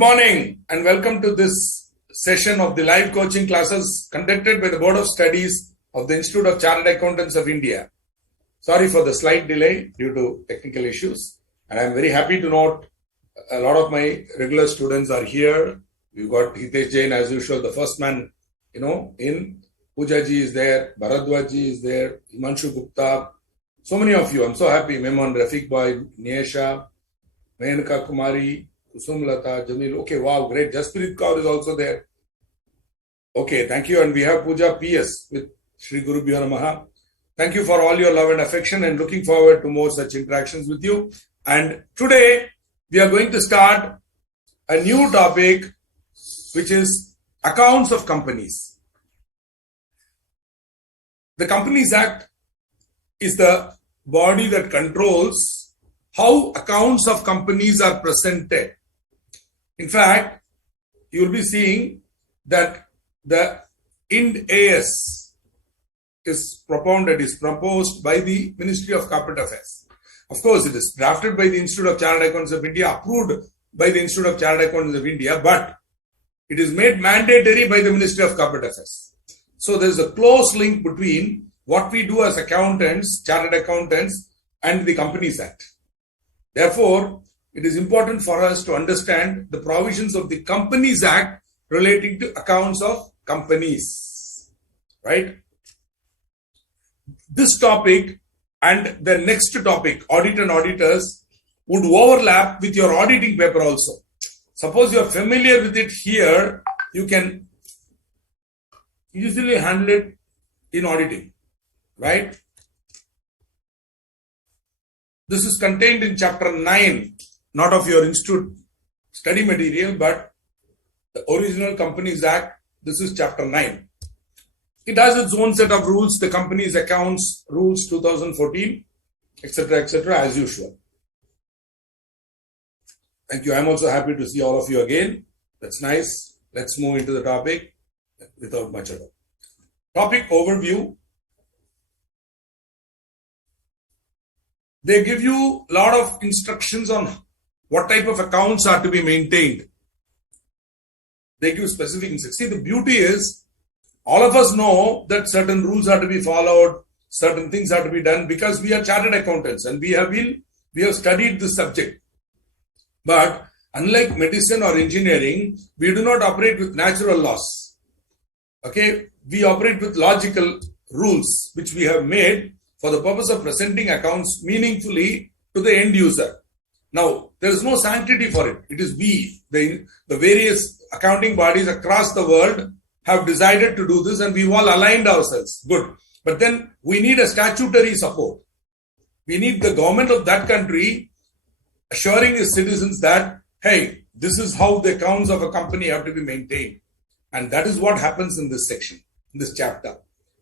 morning and welcome to this session of the live coaching classes conducted by the Board of Studies of the Institute of Chartered Accountants of India. Sorry for the slight delay due to technical issues, and I'm very happy to note a lot of my regular students are here. We've got Hitesh Jain as usual, the first man, in. Poojaji is there, Bharadwaji is there, Himanshu Gupta, so many of you. I'm so happy. Memon, Rafiq Bhai, Niesha, Mehanka Kumari, Kusum Lata, Jamil. Okay, wow, great. Jaspirit Kaur is also there. Okay, thank you. And we have Puja PS with Shri Guru Bhyo Namaha. Thank you for all your love and affection and looking forward to more such interactions with you. And today we are going to start a new topic, which is accounts of companies. The Companies Act is the body that controls how accounts of companies are presented. In fact, you will be seeing that the Ind AS is proposed by the Ministry of Corporate Affairs. Of course, it is drafted by the Institute of Chartered Accountants of India, approved by the Institute of Chartered Accountants of India, but it is made mandatory by the Ministry of Corporate Affairs. So there is a close link between what we do as accountants, chartered accountants, and the Companies Act. Therefore, it is important for us to understand the provisions of the Companies Act relating to accounts of companies. Right? This topic and the next topic, audit and auditors, would overlap with your auditing paper also. Suppose you are familiar with it here, you can easily handle it in auditing, right? This is contained in chapter 9, not of your institute study material, but the original Companies Act. This is chapter 9. It has its own set of rules, the Companies Accounts Rules 2014, etc., as usual. Thank you. I'm also happy to see all of you again. That's nice. Let's move into the topic without much ado. Topic overview. They give you a lot of instructions on what type of accounts are to be maintained. They give specific instructions. See, the beauty is, all of us know that certain rules are to be followed, certain things are to be done because we are chartered accountants and we have studied this subject. But unlike medicine or engineering, we do not operate with natural laws. Okay, we operate with logical rules which we have made for the purpose of presenting accounts meaningfully to the end user. Now, there is no sanctity for it. It is we, the various accounting bodies across the world have decided to do this and we've all aligned ourselves. Good. But then we need a statutory support. We need the government of that country assuring its citizens that, hey, this is how the accounts of a company have to be maintained. And that is what happens in this section, in this chapter.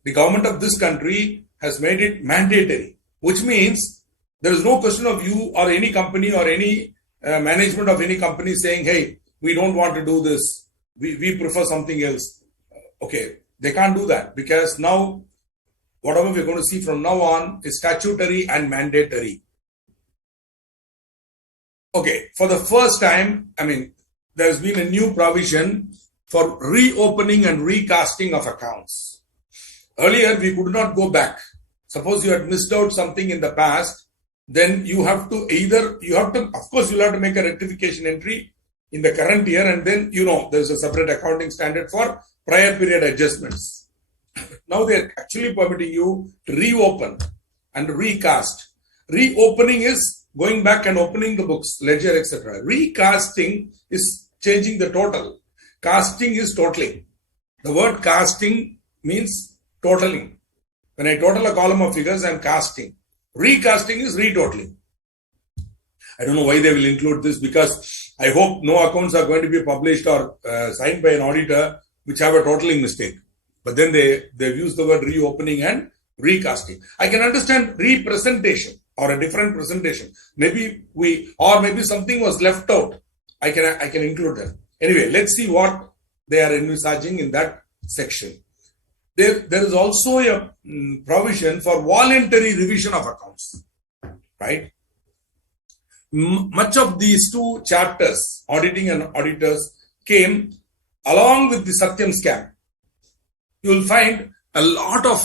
The government of this country has made it mandatory, which means there is no question of you or any company or any management of any company saying, hey, we don't want to do this. We prefer something else. Okay, they can't do that because now whatever we're going to see from now on is statutory and mandatory. Okay, for the first time, there's been a new provision for reopening and recasting of accounts. Earlier, we could not go back. Suppose you had missed out something in the past, then you have to of course, you'll have to make a rectification entry in the current year, and then, there's a separate accounting standard for prior period adjustments. Now they're actually permitting you to reopen and recast. Reopening is going back and opening the books, ledger, etc. Recasting is changing the total. Casting is totaling. The word casting means totaling. When I total a column of figures, I'm casting. Recasting is retotaling. I don't know why they will include this because I hope no accounts are going to be published or signed by an auditor which have a totaling mistake. But then they've used the word reopening and recasting. I can understand representation or a different presentation. Maybe something was left out. I can include that. Anyway, let's see what they are envisaging in that section. There is also a provision for voluntary revision of accounts, right? much of these two chapters, auditing and auditors, came along with the Satyam scam. You will find a lot of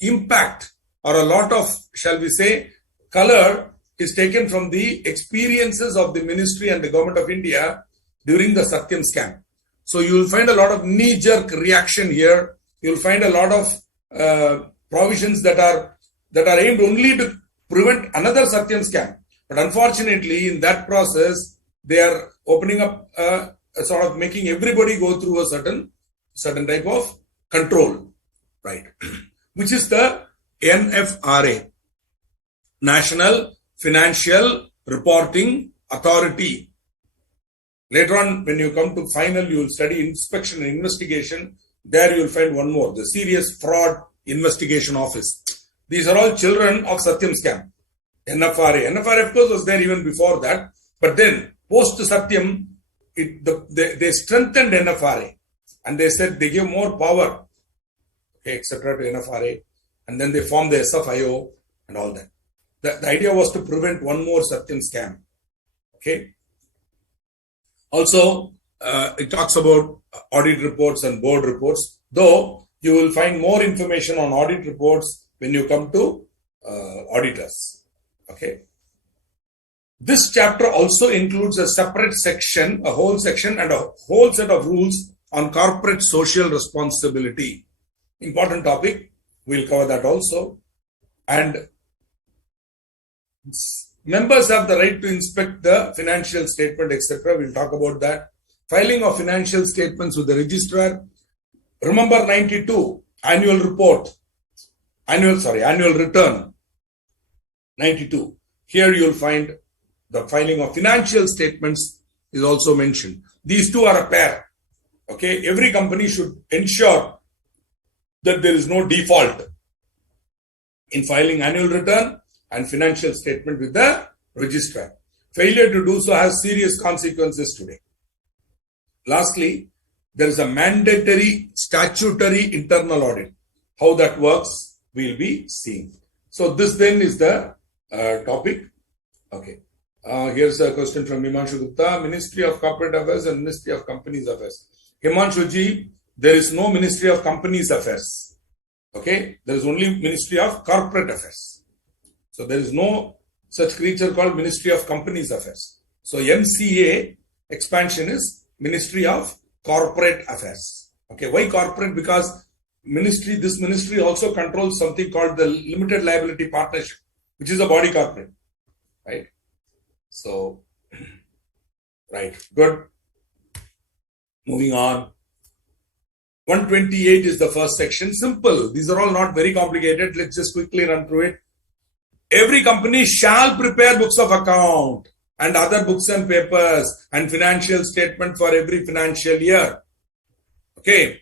impact or a lot of, shall we say, color is taken from the experiences of the ministry and the government of India during the Satyam scam. So you will find a lot of knee-jerk reaction here. You will find a lot of provisions that are aimed only to prevent another Satyam scam. But unfortunately, in that process, they are opening up sort of making everybody go through a certain type of control, right? Which is the NFRA, National Financial Reporting Authority. Later on, when you come to final, you will study inspection and investigation. There you will find one more, the Serious Fraud Investigation Office. These are all children of Satyam scam. NFRA. NFRA, of course, was there even before that. But then, post Satyam, they strengthened NFRA. And they said they give more power, okay, etc. to NFRA. And then they formed the SFIO and all that. The idea was to prevent one more Satyam scam. Okay. Also, it talks about audit reports and board reports. Though, you will find more information on audit reports when you come to auditors. Okay. This chapter also includes a separate section, a whole section and a whole set of rules on corporate social responsibility. Important topic. We'll cover that also. And members have the right to inspect the financial statement, etc. We'll talk about that. Filing of financial statements with the registrar. Remember 92, annual return. 92. Here you'll find the filing of financial statements is also mentioned. These two are a pair. Okay, every company should ensure that there is no default in filing annual return and financial statement with the registrar. Failure to do so has serious consequences today. Lastly, there is a mandatory statutory internal audit. How that works, we'll be seeing. So this then is the topic. Okay. Here's a question from Himanshu Gupta, Ministry of Corporate Affairs and Ministry of Companies Affairs. Himanshu ji, there is no Ministry of Companies Affairs. Okay. There is only Ministry of Corporate Affairs. So there is no such creature called Ministry of Companies Affairs. So MCA expansion is Ministry of Corporate Affairs. Okay. Why corporate? Because this ministry also controls something called the Limited Liability Partnership, which is a body corporate, right? So, right, good. Moving on. 128 is the first section. Simple. These are all not very complicated. Let's just quickly run through it. Every company shall prepare books of account and other books and papers and financial statement for every financial year. Okay.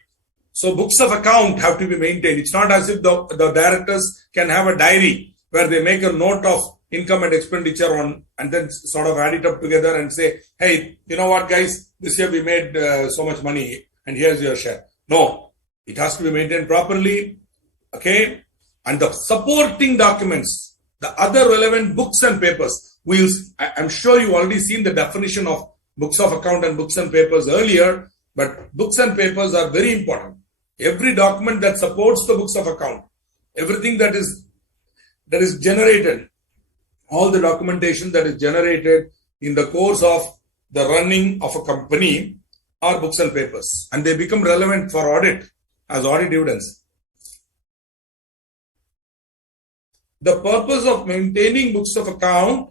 So books of account have to be maintained. It's not as if the directors can have a diary where they make a note of income and expenditure on and then sort of add it up together and say, hey, you know what, guys, this year we made so much money and here's your share. No, it has to be maintained properly. Okay. And the supporting documents, the other relevant books and papers, I'm sure you've already seen the definition of books of account and books and papers earlier, but books and papers are very important. Every document that supports the books of account, everything that is generated, all the documentation that is generated in the course of the running of a company are books and papers, and they become relevant for audit as audit evidence. The purpose of maintaining books of account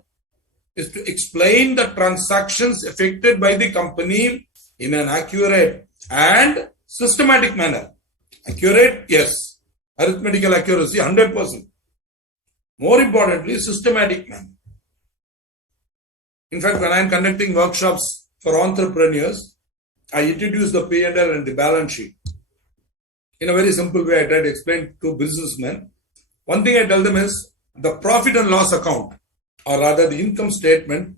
is to explain the transactions effected by the company in an accurate and systematic manner. Accurate, yes. Arithmetical accuracy, 100%. More importantly, systematic manner. In fact, when I am conducting workshops for entrepreneurs, I introduce the P&L and the balance sheet. In a very simple way, I try to explain to businessmen. One thing I tell them is the profit and loss account, or rather the income statement,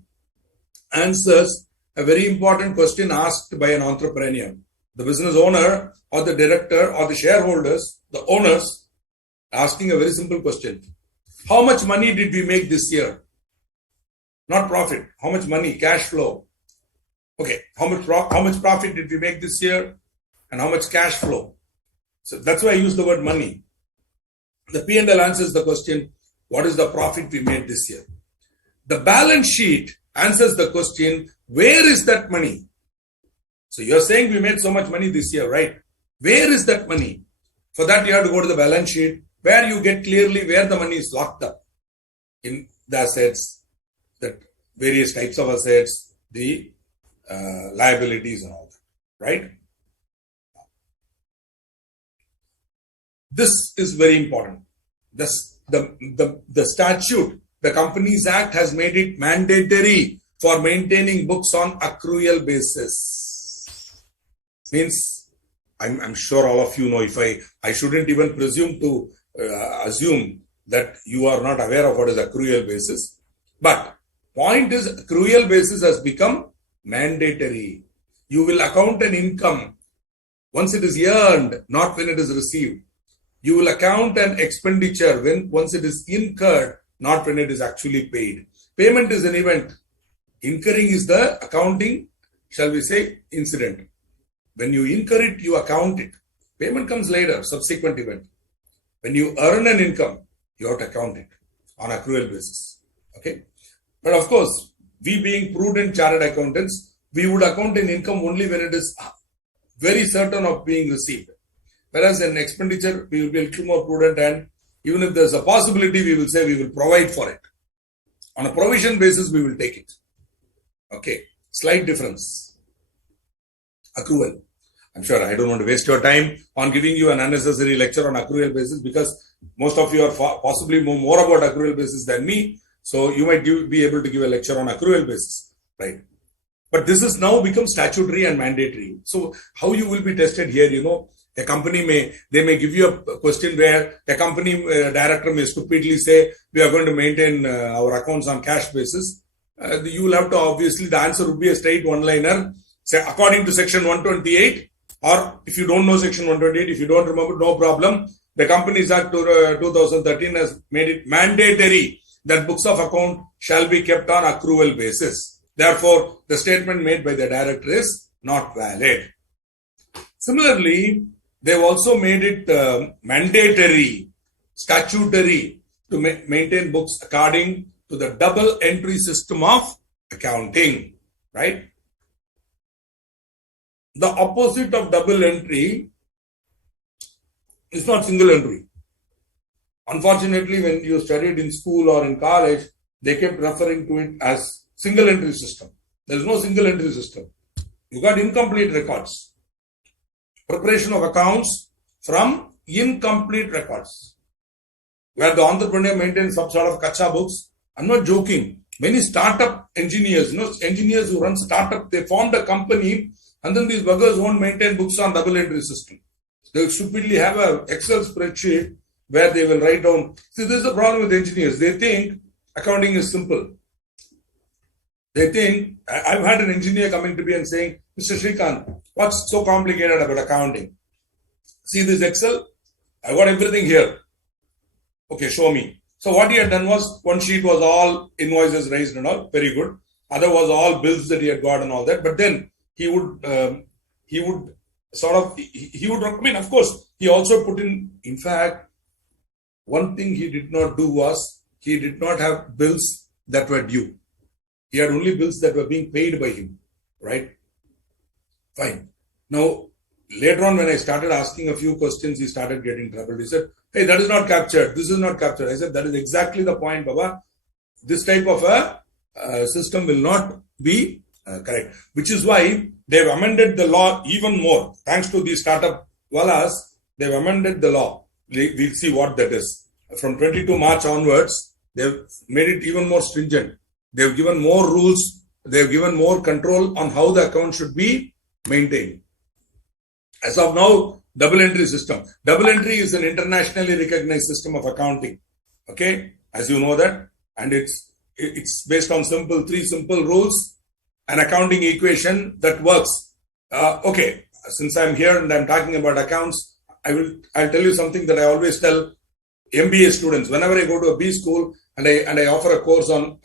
answers a very important question asked by an entrepreneur. The business owner or the director or the shareholders, the owners, asking a very simple question. How much money did we make this year? not profit. How much money, cash flow. Okay, how much profit did we make this year and how much cash flow? So that's why I use the word money. The P&L answers the question, what is the profit we made this year? The balance sheet answers the question, where is that money? So you're saying we made so much money this year, right? Where is that money? For that, you have to go to the balance sheet where you get clearly where the money is locked up in the assets, that various types of assets, the liabilities and all that, right? This is very important. The statute, the Companies Act has made it mandatory for maintaining books on accrual basis. Means, I'm sure all of you know, if I shouldn't even presume to assume that you are not aware of what is accrual basis. But point is, accrual basis has become mandatory. You will account an income once it is earned, not when it is received. You will account an expenditure once it is incurred, not when it is actually paid. Payment is an event. Incurring is the accounting, shall we say, incident. When you incur it, you account it. Payment comes later, subsequent event. When you earn an income, you have to account it on accrual basis. Okay? But of course, we being prudent chartered accountants, we would account an income only when it is very certain of being received. Whereas in expenditure, we will be a little more prudent, and even if there's a possibility, we will say we will provide for it. On a provision basis, we will take it. Okay, slight difference. Accrual. I'm sure I don't want to waste your time on giving you an unnecessary lecture on accrual basis, because most of you are possibly know more about accrual basis than me. So you might be able to give a lecture on accrual basis, right? But this has now become statutory and mandatory. So how you will be tested here, a company may give you a question where a company director may stupidly say, we are going to maintain our accounts on cash basis. You will have to, obviously, the answer would be a straight one-liner. Say, according to section 128, or if you don't know section 128, if you don't remember, no problem. The Companies Act 2013 has made it mandatory that books of account shall be kept on accrual basis. Therefore, the statement made by the director is not valid. Similarly, they've also made it mandatory, statutory to maintain books according to the double entry system of accounting, right? The opposite of double entry is not single entry. Unfortunately, when you studied in school or in college, they kept referring to it as single entry system. There is no single entry system. You got incomplete records. Preparation of accounts from incomplete records, where the entrepreneur maintains some sort of kacha books. I'm not joking. Many startup engineers, engineers who run startup, they formed a company, and then these buggers won't maintain books on double entry system. They will stupidly have an Excel spreadsheet where they will write down. See, this is the problem with engineers. They think accounting is simple. They think, I've had an engineer coming to me and saying, Mr. Shrikant, what's so complicated about accounting? See this Excel? I got everything here. Okay, show me. So what he had done was, one sheet was all invoices raised and all, very good. Other was all bills that he had got and all that. But then he would recommend, of course, he also put in fact, one thing he did not do was, he did not have bills that were due. He had only bills that were being paid by him, right? Fine. Now, later on, when I started asking a few questions, he started getting troubled. He said, hey, that is not captured. This is not captured. I said, that is exactly the point, Baba. This type of a system will not be correct. Which is why they've amended the law even more. Thanks to these startup wallas, they've amended the law. We'll see what that is. From 22 March onwards, they've made it even more stringent. They've given more rules. They've given more control on how the account should be maintained. As of now, double entry system. Double entry is an internationally recognized system of accounting. Okay, as you know that, and it's based on three simple rules, an accounting equation that works. Okay, since I'm here and I'm talking about accounts, I'll tell you something that I always tell MBA students whenever I go to a B school and I offer a course on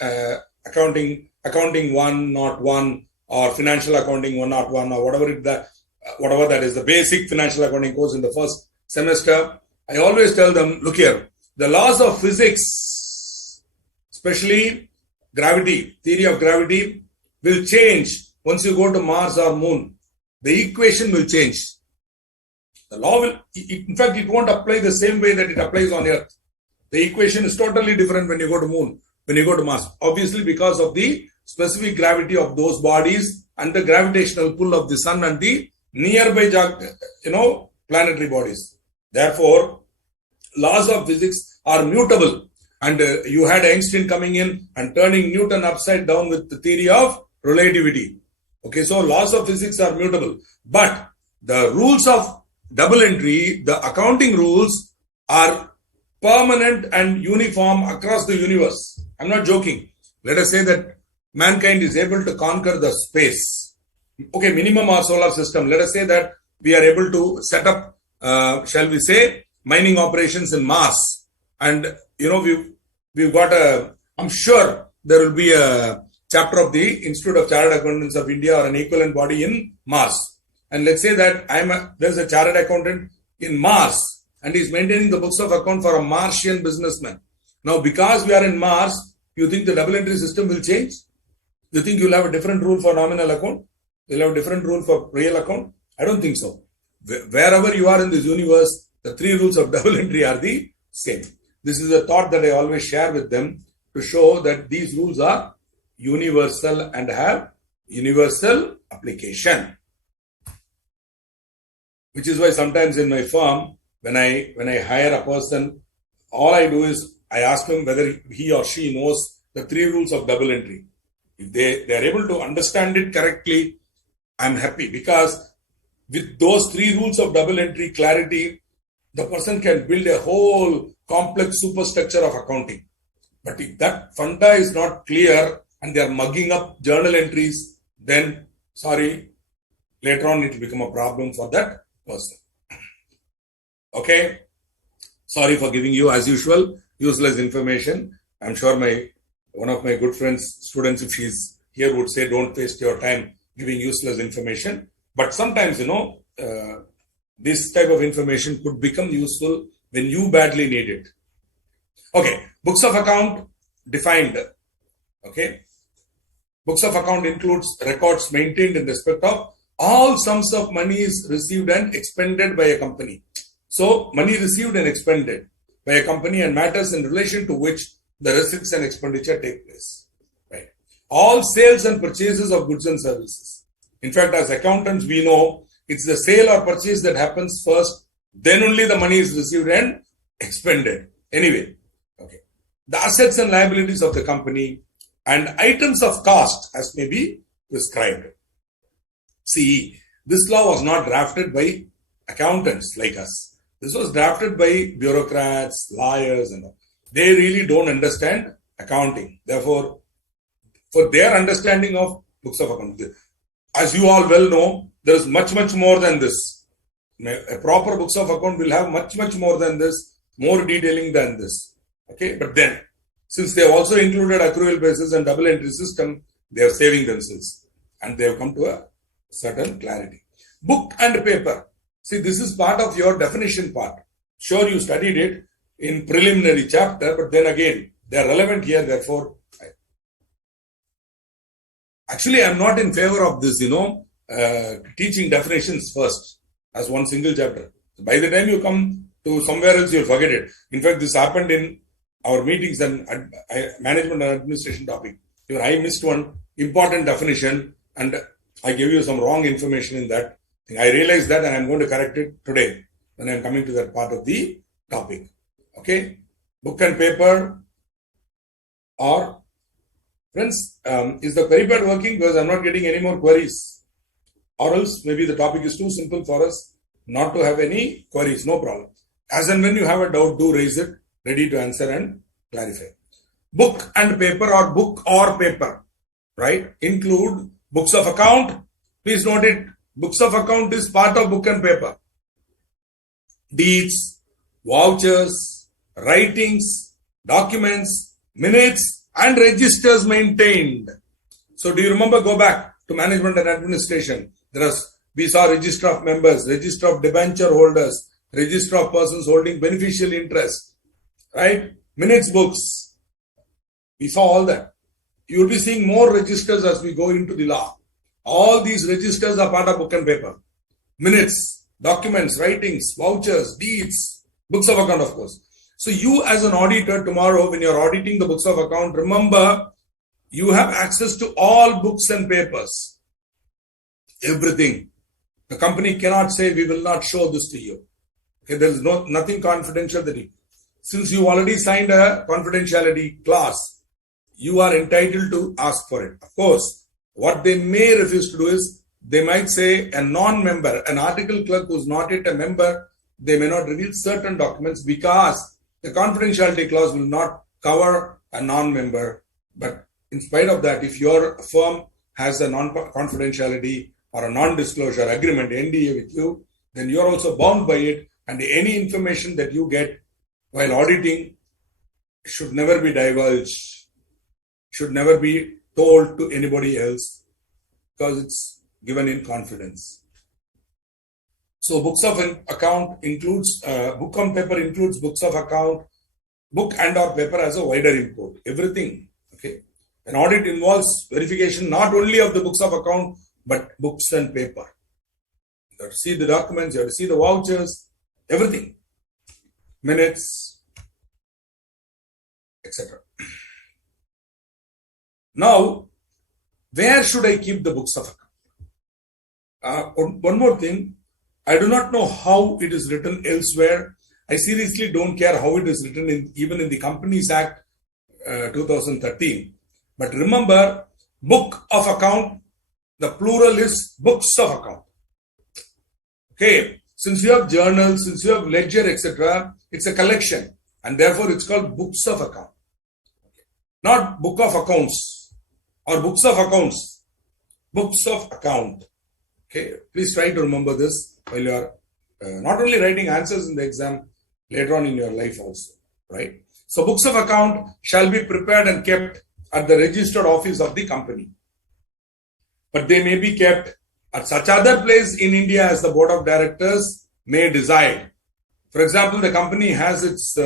accounting 101 or financial accounting 101 or whatever that is, the basic financial accounting course in the first semester, I always tell them, look here, the laws of physics, especially gravity, theory of gravity, will change once you go to Mars or Moon. The equation will change. The law will, in fact, it won't apply the same way that it applies on Earth. The equation is totally different when you go to Moon, when you go to Mars. Obviously, because of the specific gravity of those bodies and the gravitational pull of the Sun and the nearby, planetary bodies. Therefore, laws of physics are mutable. And you had Einstein coming in and turning Newton upside down with the theory of relativity. Okay, so laws of physics are mutable. But the rules of double entry, the accounting rules, are permanent and uniform across the universe. I'm not joking. Let us say that mankind is able to conquer the space. Okay, minimum our solar system. Let us say that we are able to set up, shall we say, mining operations in Mars. And, we've got I'm sure there will be a chapter of the Institute of Chartered Accountants of India or an equivalent body in Mars. And let's say that there's a chartered accountant in Mars and he's maintaining the books of account for a Martian businessman. Now, because we are in Mars, you think the double entry system will change? You think you'll have a different rule for nominal account? You'll have a different rule for real account? I don't think so. Wherever you are in this universe, the three rules of double entry are the same. This is a thought that I always share with them to show that these rules are universal and have universal application. Which is why sometimes in my firm, when I hire a person, all I do is I ask him whether he or she knows the three rules of double entry. If they are able to understand it correctly, I'm happy, because with those three rules of double entry clarity, the person can build a whole complex superstructure of accounting. But if that funda is not clear and they are mugging up journal entries, then sorry, later on it will become a problem for that person. Okay, sorry for giving you, as usual, useless information. I'm sure one of my good friends, students, if she's here, would say, don't waste your time giving useless information. But sometimes, this type of information could become useful when you badly need it. Okay, books of account defined. Okay, books of account includes records maintained in respect of all sums of monies received and expended by a company. So, money received and expended by a company and matters in relation to which the receipts and expenditure take place. Right. All sales and purchases of goods and services. In fact, as accountants, we know it's the sale or purchase that happens first, then only the money is received and expended. Anyway, okay. The assets and liabilities of the company and items of cost as may be prescribed. See, this law was not drafted by accountants like us. This was drafted by bureaucrats, lawyers, and all. They really don't understand accounting. Therefore, for their understanding of books of accounting, as you all well know, there is much, much more than this. A proper books of account will have much, much more than this, more detailing than this. Okay, but then, since they have also included accrual basis and double entry system, they are saving themselves and they have come to a certain clarity. Book and paper. See, this is part of your definition part. Sure, you studied it in preliminary chapter, but then again, they are relevant here. Therefore, actually, I am not in favor of this, teaching definitions first as one single chapter. By the time you come to somewhere else, you'll forget it. In fact, this happened in our meetings and management and administration topic. I missed one important definition and I gave you some wrong information in that. I realized that and I'm going to correct it today when I'm coming to that part of the topic. Okay, book and paper. Or friends, is the query pad working? Because I'm not getting any more queries. Or else maybe the topic is too simple for us not to have any queries. No problem. As and when you have a doubt, do raise it. Ready to answer and clarify. Book and paper or book or paper, right? Include books of account. Please note it. Books of account is part of book and paper. Deeds, vouchers, writings, documents, minutes, and registers maintained. So do you remember, go back to management and administration. We saw register of members, register of debenture holders, register of persons holding beneficial interest, right? Minutes books. We saw all that. You will be seeing more registers as we go into the law. All these registers are part of book and paper. Minutes, documents, writings, vouchers, deeds, books of account, of course. So you as an auditor tomorrow, when you're auditing the books of account, remember, you have access to all books and papers. Everything. The company cannot say, we will not show this to you. Okay, there is nothing confidential that since you already signed a confidentiality clause, you are entitled to ask for it. Of course, what they may refuse to do is, they might say a non-member, an article clerk who is not yet a member, they may not reveal certain documents because the confidentiality clause will not cover a non-member. But in spite of that, if your firm has a non-confidentiality or a non-disclosure agreement, NDA with you, then you are also bound by it, and any information that you get while auditing should never be divulged, should never be told to anybody else, because it's given in confidence. So books of account includes, book on paper includes books of account, book and or paper as a wider import, everything. Okay. An audit involves verification not only of the books of account, but books and paper. You have to see the documents, you have to see the vouchers, everything. Minutes, etc. Now, where should I keep the books of account? One more thing, I do not know how it is written elsewhere. I seriously don't care how it is written even in the Companies Act 2013. But remember, book of account, the plural is books of account. Okay, since you have journals, since you have ledger, etc., it's a collection, and therefore it's called books of account. Not book of accounts or books of accounts, books of account. Okay, please try to remember this while you are not only writing answers in the exam, later on in your life also, right? So books of account shall be prepared and kept at the registered office of the company. But they may be kept at such other place in India as the board of directors may decide. For example, the company has its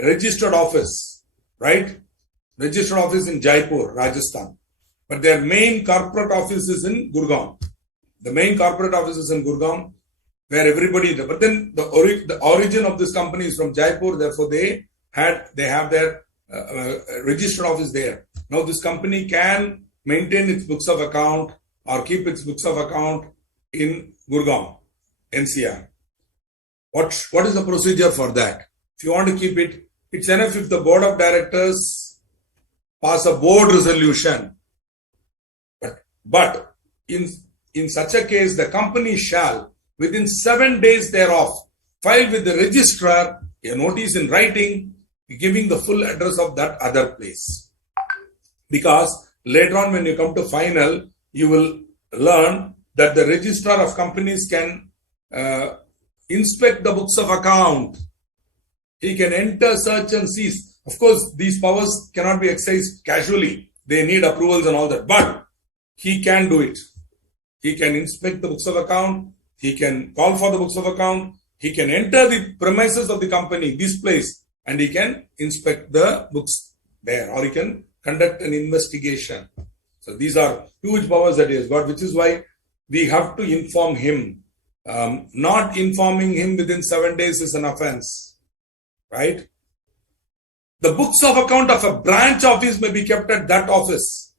registered office, right? Registered office in Jaipur, Rajasthan. But their main corporate office is in Gurgaon. The main corporate office is in Gurgaon, where everybody, but then the origin of this company is from Jaipur, therefore they have their registered office there. Now this company can maintain its books of account or keep its books of account in Gurgaon, NCR. What is the procedure for that? If you want to keep it, it's enough if the board of directors pass a board resolution. But in such a case, the company shall, within 7 days thereof, file with the registrar a notice in writing giving the full address of that other place. Because later on when you come to final, you will learn that the registrar of companies can inspect the books of account. He can enter, search and seize. Of course, these powers cannot be exercised casually. They need approvals and all that. But he can do it. He can inspect the books of account. He can call for the books of account. He can enter the premises of the company, this place, and he can inspect the books there, or he can conduct an investigation. So these are huge powers that he has got, which is why we have to inform him. Not informing him within 7 days is an offense, right? The books of account of a branch office may be kept at that office.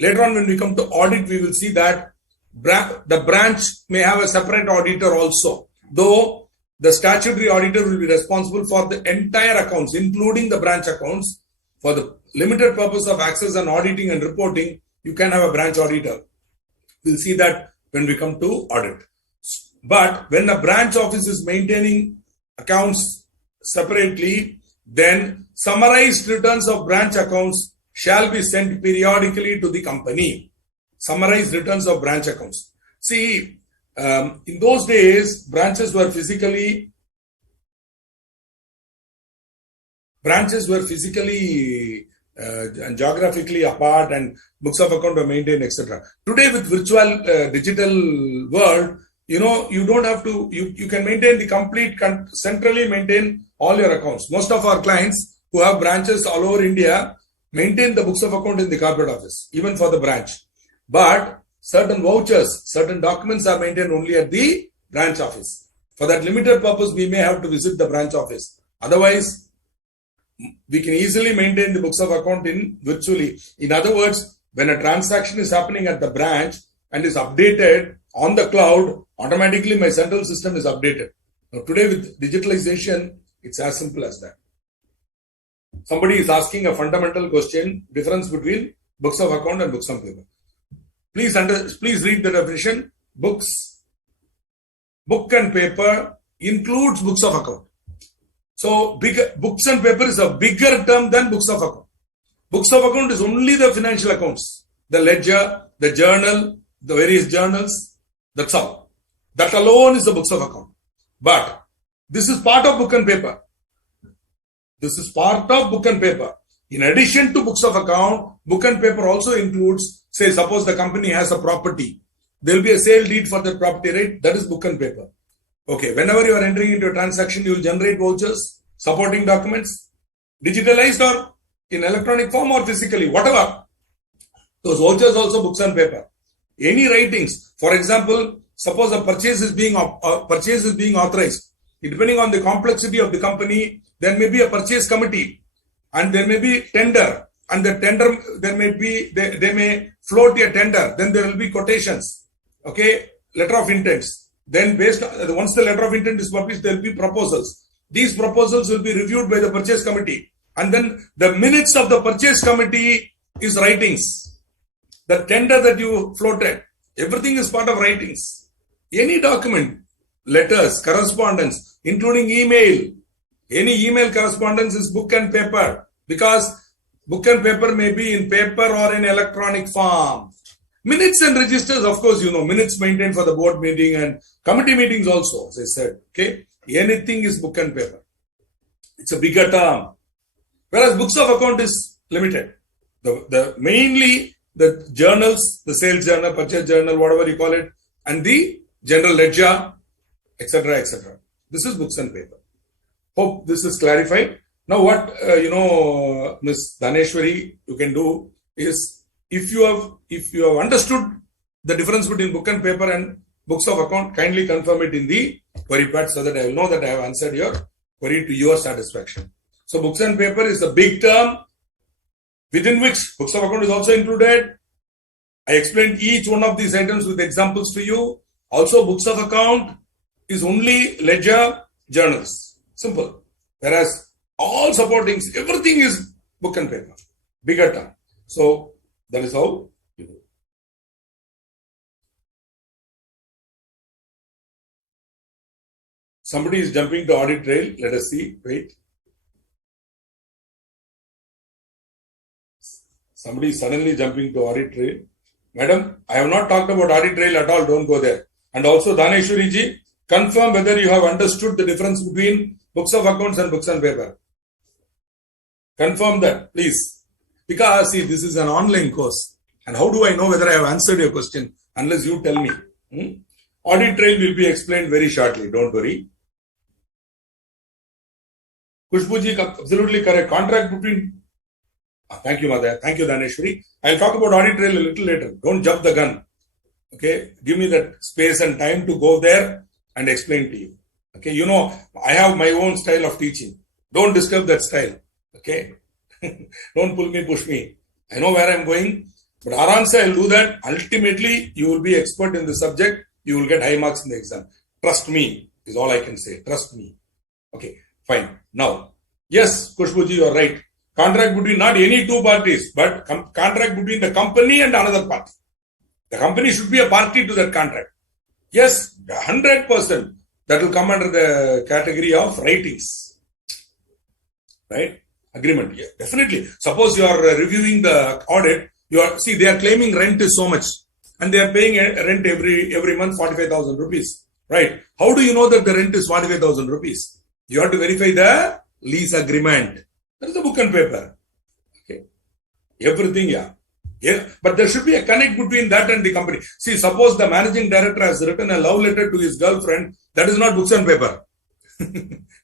Later on when we come to audit, we will see that the branch may have a separate auditor also, though the statutory auditor will be responsible for the entire accounts, including the branch accounts. For the limited purpose of access and auditing and reporting, you can have a branch auditor. We'll see that when we come to audit. But when a branch office is maintaining accounts separately, then summarized returns of branch accounts shall be sent periodically to the company. Summarized returns of branch accounts. See, in those days, branches were physically branches were physically and geographically apart and books of account were maintained, etc. Today with virtual digital world, you don't have to, you can maintain the complete, centrally maintain all your accounts. Most of our clients who have branches all over India maintain the books of account in the corporate office, even for the branch. But certain vouchers, certain documents are maintained only at the branch office. For that limited purpose, we may have to visit the branch office. Otherwise, we can easily maintain the books of account in virtually. In other words, when a transaction is happening at the branch and is updated on the cloud, automatically my central system is updated. Now, today with digitalization, it's as simple as that. Somebody is asking a fundamental question, difference between books of account and books on paper. Please read the definition. Book and paper includes books of account. So books and paper is a bigger term than books of account. Books of account is only the financial accounts, the ledger, the journal, the various journals. That's all. That alone is the books of account. But this is part of book and paper. This is part of book and paper. In addition to books of account, book and paper also includes, say, suppose the company has a property. There will be a sale deed for that property, right? That is book and paper. Okay, whenever you are entering into a transaction, you will generate vouchers, supporting documents, digitalized or in electronic form or physically, whatever. Those vouchers also books and paper. Any writings, for example, suppose a purchase is being authorized. Depending on the complexity of the company, there may be a purchase committee and there may be tender, and the tender, they may float a tender, then there will be quotations, okay, letter of intents. Then once the letter of intent is published, there will be proposals. These proposals will be reviewed by the purchase committee. And then the minutes of the purchase committee is writings. The tender that you floated, everything is part of writings. Any document, letters, correspondence, including email, any email correspondence is book and paper, because book and paper may be in paper or in electronic form. Minutes and registers, of course, minutes maintained for the board meeting and committee meetings also, as I said. Okay, anything is book and paper. It's a bigger term. Whereas books of account is limited. Mainly the journals, the sales journal, purchase journal, whatever you call it, and the general ledger, etc., etc. This is books and paper. Hope this is clarified. Now, what Ms. Dhaneshwari, you can do is, if you have understood the difference between book and paper and books of account, kindly confirm it in the query pad so that I will know that I have answered your query to your satisfaction. So books and paper is a big term within which books of account is also included. I explained each one of these items with examples to you. Also, books of account is only ledger, journals. Simple. Whereas all supporting, everything is book and paper. Bigger term. So that is how you do. Somebody is jumping to audit trail. Let us see. Wait. Somebody is suddenly jumping to audit trail. Madam, I have not talked about audit trail at all. Don't go there. And also, Dhaneshwari ji, confirm whether you have understood the difference between books of accounts and books and paper. Confirm that, please. Because, see, this is an online course. And how do I know whether I have answered your question unless you tell me? Audit trail will be explained very shortly. Don't worry. Kushbuji, absolutely correct. Contract between... thank you, Madhya. Thank you, Dhaneshwari. I'll talk about audit trail a little later. Don't jump the gun. Okay? Give me that space and time to go there and explain to you. Okay? I have my own style of teaching. Don't disturb that style. Okay? Don't pull me, push me. I know where I'm going. But Aransa, I'll do that. Ultimately, you will be expert in the subject. You will get high marks in the exam. Trust me is all I can say. Trust me. Okay, fine. Now, yes, Kushbuji, you are right. Contract between not any two parties, but contract between the company and another party. The company should be a party to that contract. Yes, 100%. That will come under the category of writings. Right? Agreement. Yeah, definitely. Suppose you are reviewing the audit. They are claiming rent is so much, and they are paying rent every month 45,000 rupees. Right? How do you know that the rent is 45,000 rupees? You have to verify the lease agreement. That is the book and paper. Okay. Everything, yeah. But there should be a connect between that and the company. See, suppose the managing director has written a love letter to his girlfriend, that is not books and paper.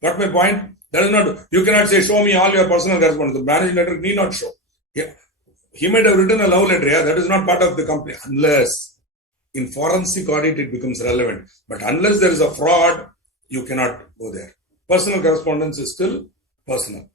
Got my point? That is not, you cannot say, show me all your personal correspondence. The managing director need not show. Yeah. He might have written a love letter, yeah, that is not part of the company. Unless in forensic audit it becomes relevant. But unless there is a fraud, you cannot go there. Personal correspondence is still personal.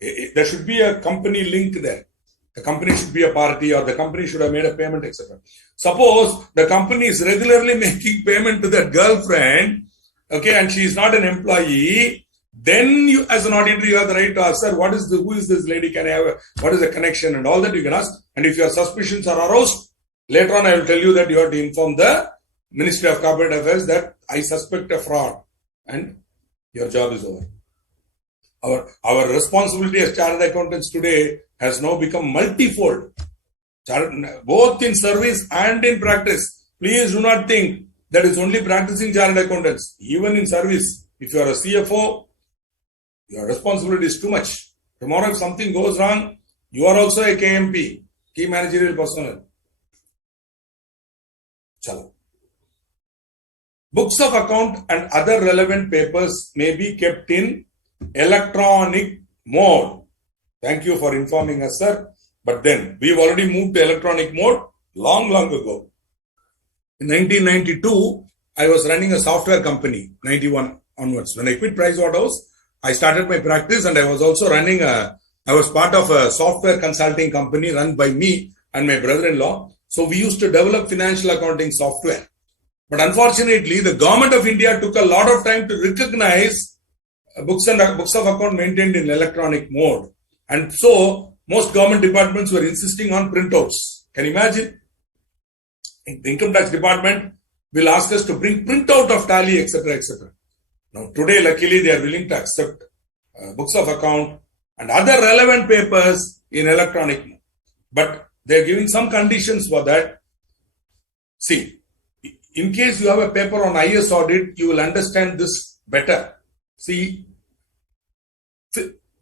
There should be a company link there. The company should be a party, or the company should have made a payment, etc. Suppose the company is regularly making payment to that girlfriend, okay, and she is not an employee, then you, as an auditor, you have the right to ask, sir, who is this lady? Can I have what is the connection and all that you can ask. And if your suspicions are aroused, later on I will tell you that you have to inform the Ministry of Corporate Affairs that I suspect a fraud, and your job is over. Our responsibility as chartered accountants today has now become multifold, both in service and in practice. Please do not think that it's only practicing chartered accountants. Even in service, if you are a CFO, your responsibility is too much. Tomorrow, if something goes wrong, you are also a KMP, Key Managerial Personnel. Chalo. Books of account and other relevant papers may be kept in electronic mode. Thank you for informing us, sir. But then, we've already moved to electronic mode long ago. In 1992, I was running a software company, 91 onwards. When I quit Pricewaterhouse, I started my practice, and I was also I was part of a software consulting company run by me and my brother-in-law. So we used to develop financial accounting software. But unfortunately, the government of India took a lot of time to recognize books of account maintained in electronic mode. And so, most government departments were insisting on printouts. Can you imagine? The income tax department will ask us to bring printout of tally, etc., etc. Now, today, luckily, they are willing to accept books of account and other relevant papers in electronic mode. But they are giving some conditions for that. See, in case you have a paper on IS audit, you will understand this better. See,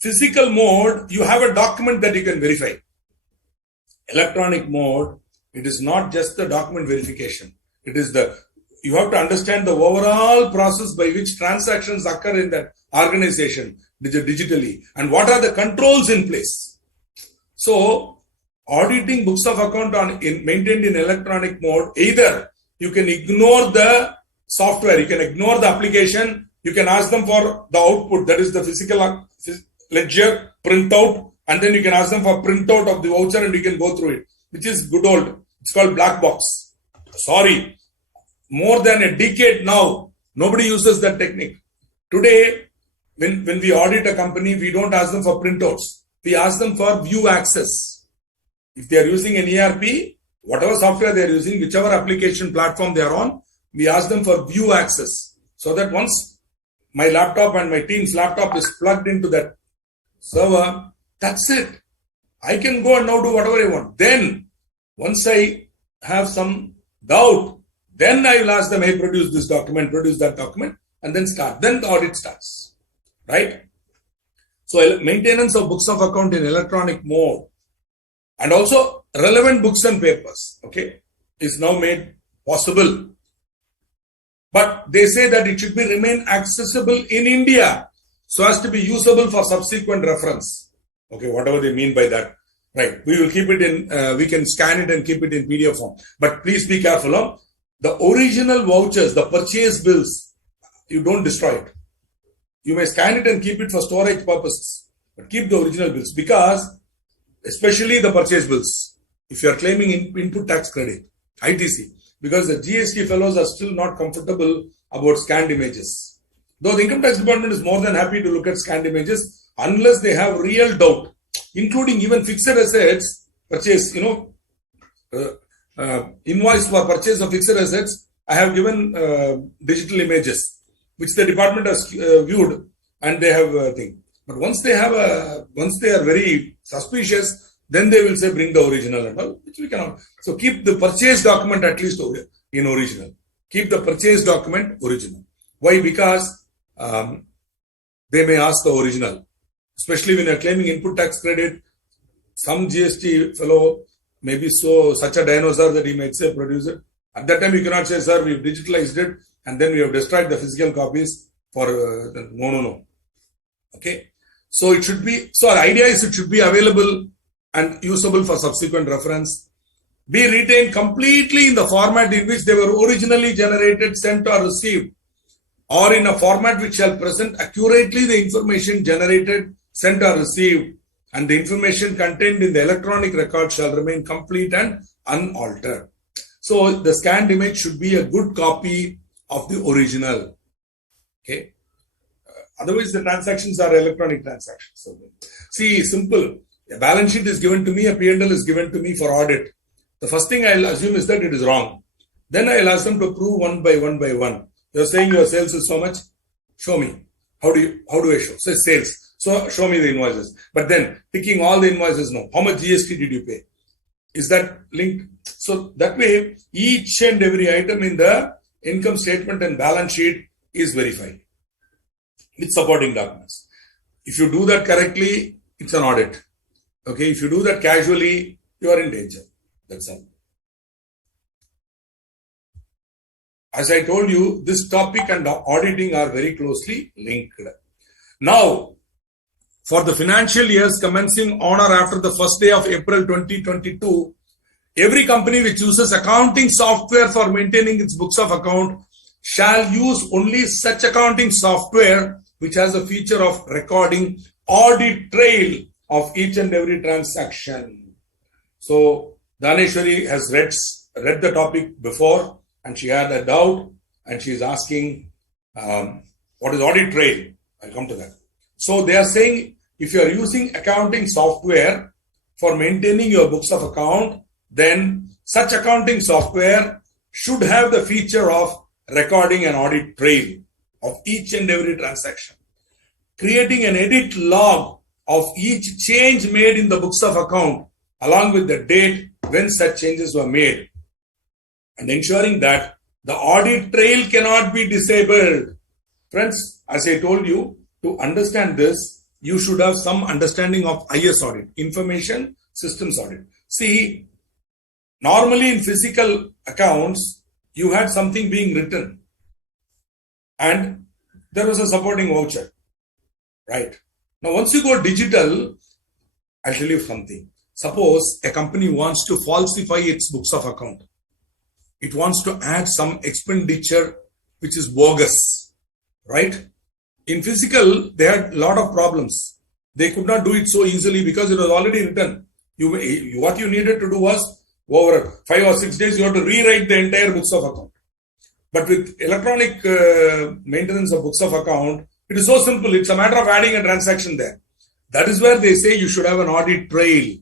physical mode, you have a document that you can verify. Electronic mode, it is not just the document verification. It is you have to understand the overall process by which transactions occur in that organization digitally, and what are the controls in place. So, auditing books of account maintained in electronic mode, either you can ignore the software, you can ignore the application, you can ask them for the output, that is the physical ledger, printout, and then you can ask them for printout of the voucher and you can go through it, which is good old. It's called black box. Sorry, more than a decade now, nobody uses that technique. Today, when we audit a company, we don't ask them for printouts. We ask them for view access. If they are using an ERP, whatever software they are using, whichever application platform they are on, we ask them for view access. So that once my laptop and my team's laptop is plugged into that server, that's it. I can go and now do whatever I want. Then, once I have some doubt, then I will ask them, hey, produce this document, produce that document, and then start. Then the audit starts. Right? So, maintenance of books of account in electronic mode and also relevant books and papers, okay, is now made possible. But they say that it should remain accessible in India so as to be usable for subsequent reference. Okay, whatever they mean by that. Right, we will keep it in, we can scan it and keep it in PDF form. But please be careful. The original vouchers, the purchase bills, you don't destroy it. You may scan it and keep it for storage purposes. But keep the original bills, because especially the purchase bills, if you are claiming input tax credit, ITC, because the GST fellows are still not comfortable about scanned images. Though the income tax department is more than happy to look at scanned images, unless they have real doubt, including even fixed assets, purchase, invoice for purchase of fixed assets, I have given digital images, which the department has viewed, and they have a thing. But once they are very suspicious, then they will say bring the original and all, which we cannot. So keep the purchase document at least in original. Keep the purchase document original. Why? Because they may ask the original. especially when you're claiming input tax credit. Some GST fellow may be such a dinosaur that he might say produce it. At that time, you cannot say, sir, we've digitalized it and then we have destroyed the physical copies for no. Okay. So it should be, so the idea is it should be available and usable for subsequent reference. Be retained completely in the format in which they were originally generated, sent or received, or in a format which shall present accurately the information generated, sent or received, and the information contained in the electronic record shall remain complete and unaltered. So the scanned image should be a good copy of the original. Okay. Otherwise, the transactions are electronic transactions. So, see, simple. A balance sheet is given to me, a P&L is given to me for audit. The first thing I'll assume is that it is wrong. Then I'll ask them to prove one by one. You're saying your sales is so much. Show me. How do I show? Say sales. So show me the invoices. But then ticking all the invoices, no. How much GST did you pay? Is that linked? So that way, each and every item in the income statement and balance sheet is verified with supporting documents. If you do that correctly, it's an audit. Okay. If you do that casually, you are in danger. That's all. As I told you, this topic and auditing are very closely linked. Now, for the financial years commencing on or after the first day of April 2022, every company which uses accounting software for maintaining its books of account shall use only such accounting software which has a feature of recording audit trail of each and every transaction. So, Daneshwari has read the topic before and she had a doubt and she is asking what is audit trail? I'll come to that. So, they are saying if you are using accounting software for maintaining your books of account, then such accounting software should have the feature of recording an audit trail of each and every transaction, creating an edit log of each change made in the books of account along with the date when such changes were made, and ensuring that the audit trail cannot be disabled. Friends, as I told you, to understand this, you should have some understanding of IS audit, Information Systems Audit. See, normally in physical accounts, you had something being written and there was a supporting voucher, right? Now, once you go digital, I'll tell you something. Suppose a company wants to falsify its books of account. It wants to add some expenditure which is bogus, right? In physical, they had a lot of problems. They could not do it so easily because it was already written. What you needed to do was, over 5 or 6 days, you have to rewrite the entire books of account. But with electronic maintenance of books of account, it is so simple. It's a matter of adding a transaction there. That is where they say you should have an audit trail.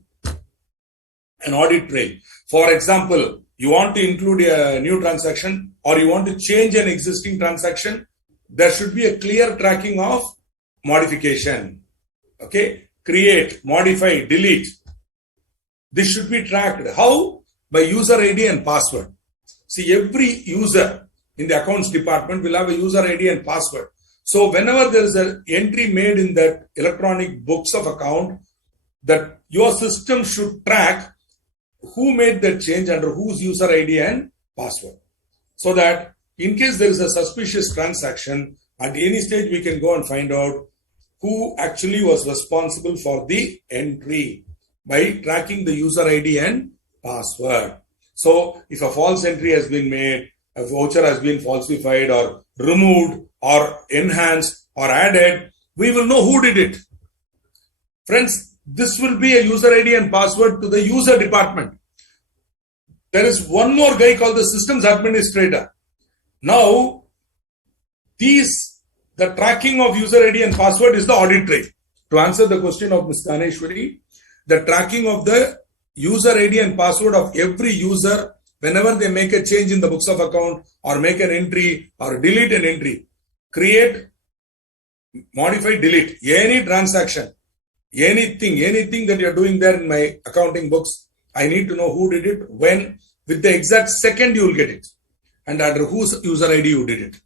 An audit trail. For example, you want to include a new transaction or you want to change an existing transaction, there should be a clear tracking of modification. Okay? Create, modify, delete. This should be tracked. How? By user ID and password. See, every user in the accounts department will have a user ID and password. So whenever there is an entry made in that electronic books of account, that your system should track who made that change under whose user ID and password. So that in case there is a suspicious transaction, at any stage we can go and find out who actually was responsible for the entry by tracking the user ID and password. So if a false entry has been made, a voucher has been falsified or removed or enhanced or added, we will know who did it. Friends, this will be a user ID and password to the user department. There is one more guy called the systems administrator. Now, the tracking of user ID and password is the audit trail. To answer the question of Ms. Daneshwari, the tracking of the user ID and password of every user whenever they make a change in the books of account or make an entry or delete an entry, create, modify, delete any transaction, anything that you're doing there in my accounting books, I need to know who did it, when, with the exact second you will get it, and under whose user ID you did it.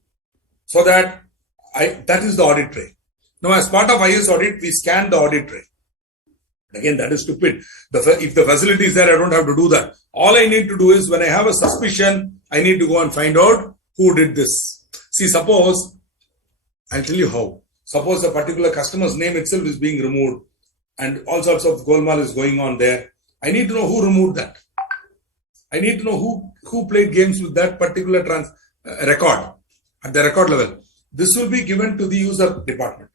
So that is the audit trail. Now, as part of IS audit, we scan the audit trail. Again, that is stupid. If the facility is there, I don't have to do that. All I need to do is when I have a suspicion, I need to go and find out who did this. See, suppose, I'll tell you how. Suppose a particular customer's name itself is being removed and all sorts of golmaal is going on there. I need to know who removed that. I need to know who played games with that particular record at the record level. This will be given to the user department.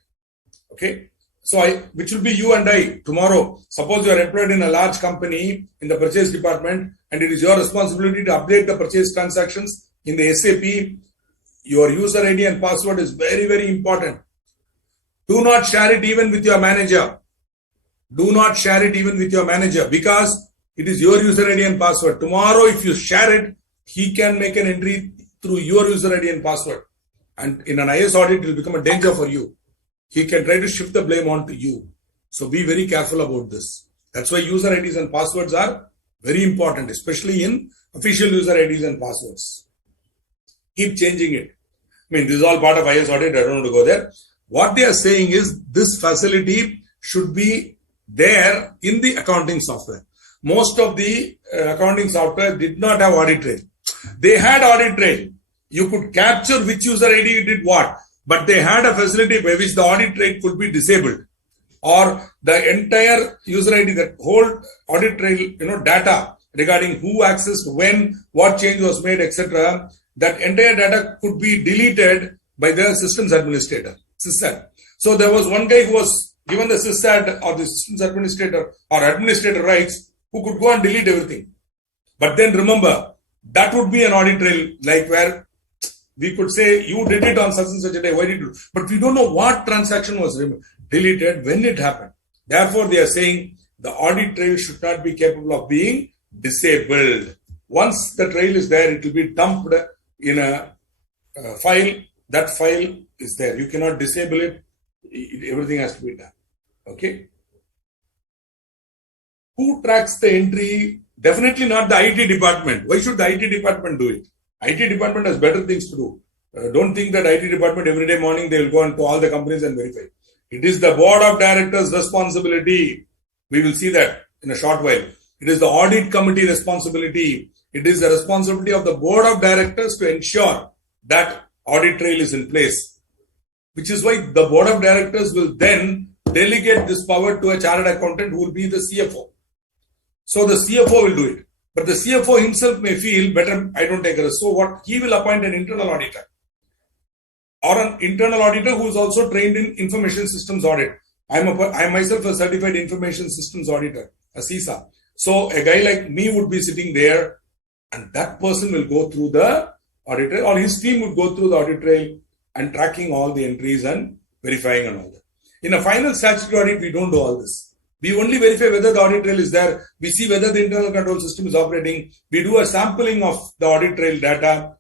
Okay. So which will be you and I tomorrow. Suppose you are employed in a large company in the purchase department and it is your responsibility to update the purchase transactions in the SAP. Your user ID and password is very, very important. Do not share it even with your manager. Do not share it even with your manager because it is your user ID and password. Tomorrow, if you share it, he can make an entry through your user ID and password. And in an IS audit, it will become a danger for you. He can try to shift the blame onto you. So be very careful about this. That's why user IDs and passwords are very important, especially in official user IDs and passwords. Keep changing it. I mean, this is all part of IS audit. I don't want to go there. What they are saying is this facility should be there in the accounting software. Most of the accounting software did not have audit trail. They had audit trail. You could capture which user ID did what. But they had a facility by which the audit trail could be disabled, or the entire user ID, that whole audit trail, data regarding who accessed when, what change was made, etc. That entire data could be deleted by the systems administrator, SysAd. So there was one guy who was given the SysAd or the systems administrator or administrator rights who could go and delete everything. But then remember, that would be an audit trail, like where we could say, you did it on such and such a day, why did you? But we don't know what transaction was deleted, when it happened. Therefore, they are saying the audit trail should not be capable of being disabled. Once the trail is there, it will be dumped in a file. That file is there. You cannot disable it. Everything has to be done. Okay. Who tracks the entry? Definitely not the IT department. Why should the IT department do it? IT department has better things to do. Don't think that IT department every day morning they will go into all the companies and verify. It is the board of directors' responsibility. We will see that in a short while. It is the audit committee responsibility. It is the responsibility of the board of directors to ensure that audit trail is in place. Which is why the board of directors will then delegate this power to a chartered accountant who will be the CFO. So the CFO will do it. But the CFO himself may feel better, I don't take a risk. So what? He will appoint an internal auditor or an internal auditor who is also trained in information systems audit. I am myself a certified information systems auditor, a CISA. So a guy like me would be sitting there and that person will go through the audit trail, or his team would go through the audit trail and tracking all the entries and verifying and all that. In a final statutory audit, we don't do all this. We only verify whether the audit trail is there. We see whether the internal control system is operating. We do a sampling of the audit trail data.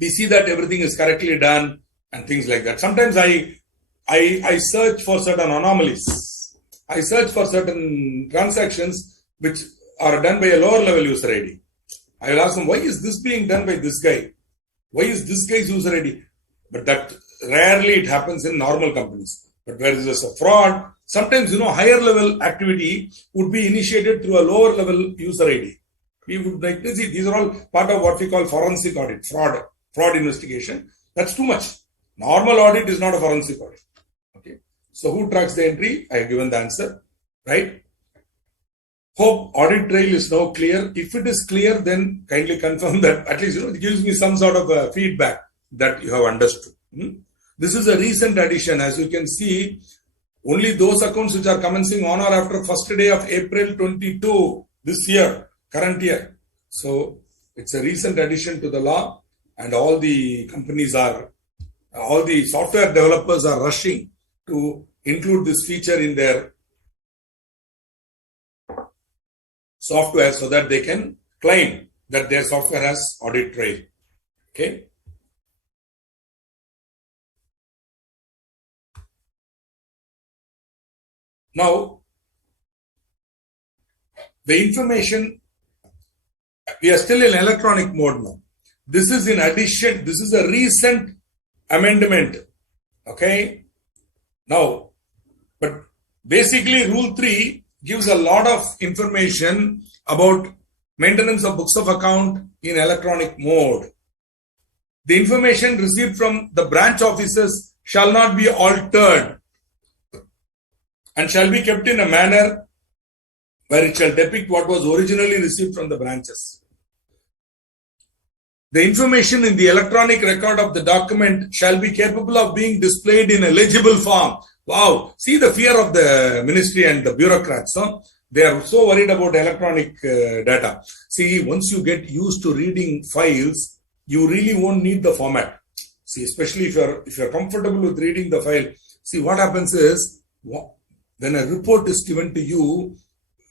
We see that everything is correctly done and things like that. Sometimes I search for certain anomalies. I search for certain transactions which are done by a lower level user ID. I will ask them, why is this being done by this guy? Why is this guy's user ID? But that rarely it happens in normal companies. But where there is a fraud, sometimes, higher level activity would be initiated through a lower level user ID. We would like to see, these are all part of what we call forensic audit, fraud investigation. That's too much. Normal audit is not a forensic audit. Okay. So who tracks the entry? I have given the answer, right? Hope audit trail is now clear. If it is clear, then kindly confirm that at least, it gives me some sort of feedback that you have understood. This is a recent addition. As you can see, only those accounts which are commencing on or after first day of April 22 this year, current year. So it's a recent addition to the law, and all the software developers are rushing to include this feature in their software so that they can claim that their software has audit trail. Okay. Now, the information, we are still in electronic mode now. This is in addition, this is a recent amendment. Okay. Now, but basically rule 3 gives a lot of information about maintenance of books of account in electronic mode. The information received from the branch offices shall not be altered and shall be kept in a manner where it shall depict what was originally received from the branches. The information in the electronic record of the document shall be capable of being displayed in a legible form. Wow, see the fear of the ministry and the bureaucrats. Huh? They are so worried about electronic data. See, once you get used to reading files, you really won't need the format. See, especially if you're comfortable with reading the file. See, what happens is, when a report is given to you,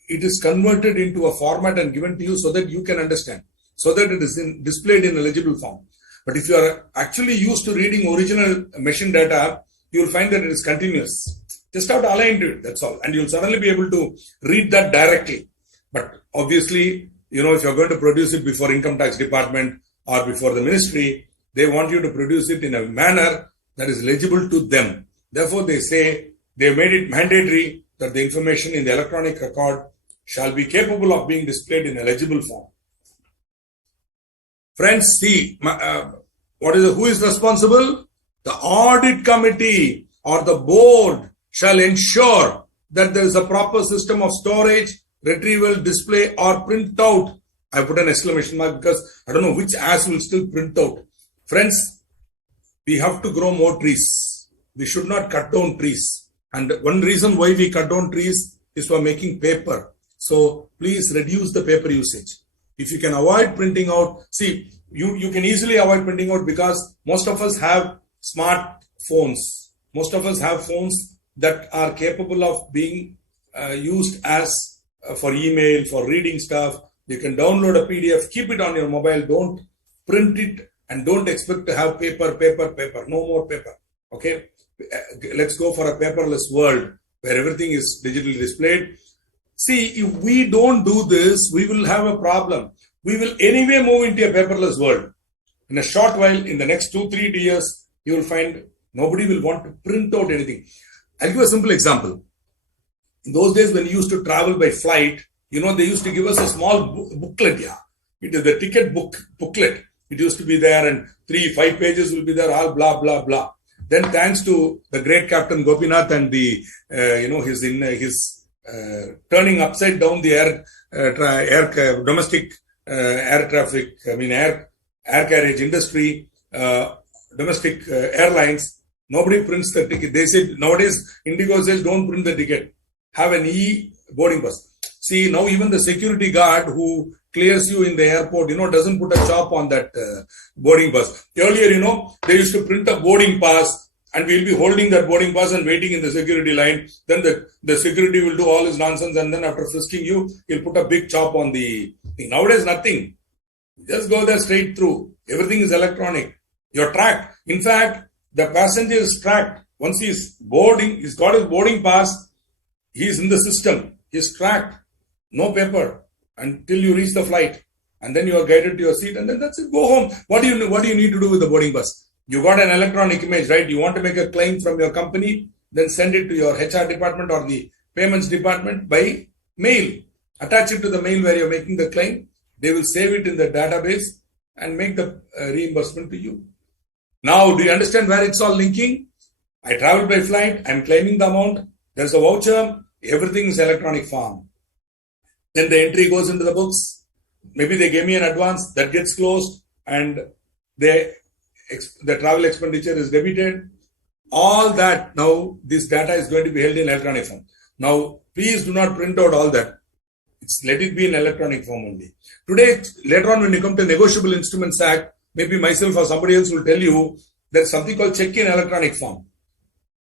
it is converted into a format and given to you so that you can understand, so that it is displayed in a legible form. But if you are actually used to reading original machine data, you will find that it is continuous. Just have to align to it, that's all. And you'll suddenly be able to read that directly. But obviously, if you're going to produce it before income tax department or before the ministry, they want you to produce it in a manner that is legible to them. Therefore, they say they made it mandatory that the information in the electronic record shall be capable of being displayed in a legible form. Friends, see, who is responsible? The audit committee or the board shall ensure that there is a proper system of storage, retrieval, display or print out. I put an exclamation mark because I don't know which ass will still print out. Friends, we have to grow more trees. We should not cut down trees. And one reason why we cut down trees is for making paper. So please reduce the paper usage. If you can avoid printing out, see, you can easily avoid printing out because most of us have smart phones. Most of us have phones that are capable of being used as for email, for reading stuff. You can download a PDF, keep it on your mobile, don't print it and don't expect to have paper. No more paper. Okay? Let's go for a paperless world where everything is digitally displayed. See, if we don't do this, we will have a problem. We will anyway move into a paperless world. In a short while, in the next 2-3 years, you will find nobody will want to print out anything. I'll give a simple example. In those days when you used to travel by flight, they used to give us a small booklet. Yeah, it is the ticket booklet. It used to be there and 3-5 pages will be there, all blah, blah, blah. Then thanks to the great Captain Gopinath and his turning upside down the domestic air traffic, air carriage industry, domestic airlines, nobody prints the ticket. They said nowadays Indigo says don't print the ticket, have an e-boarding pass. See, now even the security guard who clears you in the airport, doesn't put a chop on that boarding pass. Earlier, they used to print a boarding pass and we'll be holding that boarding pass and waiting in the security line. Then the security will do all his nonsense and then after frisking you, he'll put a big chop on the thing. Nowadays, nothing. Just go there straight through. Everything is electronic. You're tracked. In fact, the passenger is tracked. Once he's boarding, he's got his boarding pass, he's in the system. He's tracked. No paper until you reach the flight. And then you are guided to your seat and then that's it. Go home. What do you need to do with the boarding pass? You got an electronic image, right? You want to make a claim from your company, then send it to your HR department or the payments department by mail. Attach it to the mail where you're making the claim. They will save it in the database and make the reimbursement to you. Now, do you understand where it's all linking? I traveled by flight. I'm claiming the amount. There's a voucher. Everything is electronic form. Then the entry goes into the books. Maybe they gave me an advance that gets closed and the travel expenditure is debited. All that now, this data is going to be held in electronic form. Now, please do not print out all that. Let it be in electronic form only. Today, later on when you come to Negotiable Instruments Act, maybe myself or somebody else will tell you there's something called check in electronic form.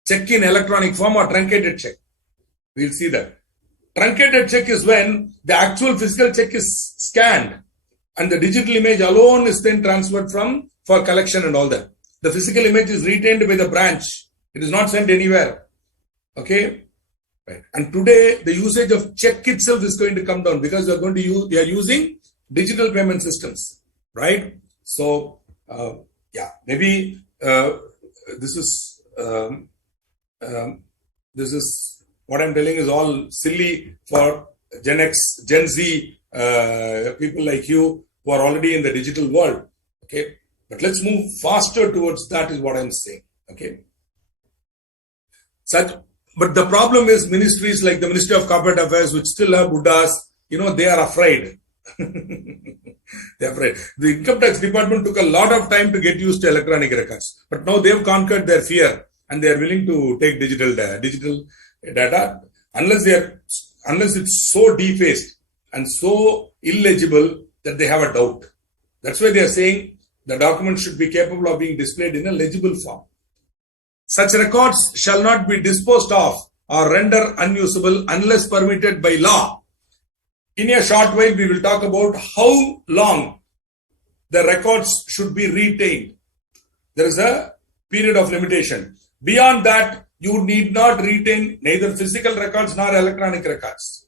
Check in electronic form or truncated check. We'll see that. Truncated check is when the actual physical check is scanned and the digital image alone is then transferred for collection and all that. The physical image is retained by the branch. It is not sent anywhere. Okay? Right. And today, the usage of check itself is going to come down because we are using digital payment systems, right? So, maybe this is this is what I'm telling is all silly for Gen X, Gen Z, people like you who are already in the digital world. Okay, but let's move faster towards that is what I'm saying. Okay, but the problem is ministries like the Ministry of Corporate Affairs, which still have Buddhas, they are afraid. They are afraid. The Income Tax Department took a lot of time to get used to electronic records, but now they've conquered their fear and they are willing to take digital data unless it's so defaced and so illegible that they have a doubt. That's why they are saying the document should be capable of being displayed in a legible form. Such records shall not be disposed of or rendered unusable unless permitted by law. In a short while, we will talk about how long the records should be retained. There is a period of limitation. Beyond that, you need not retain neither physical records nor electronic records.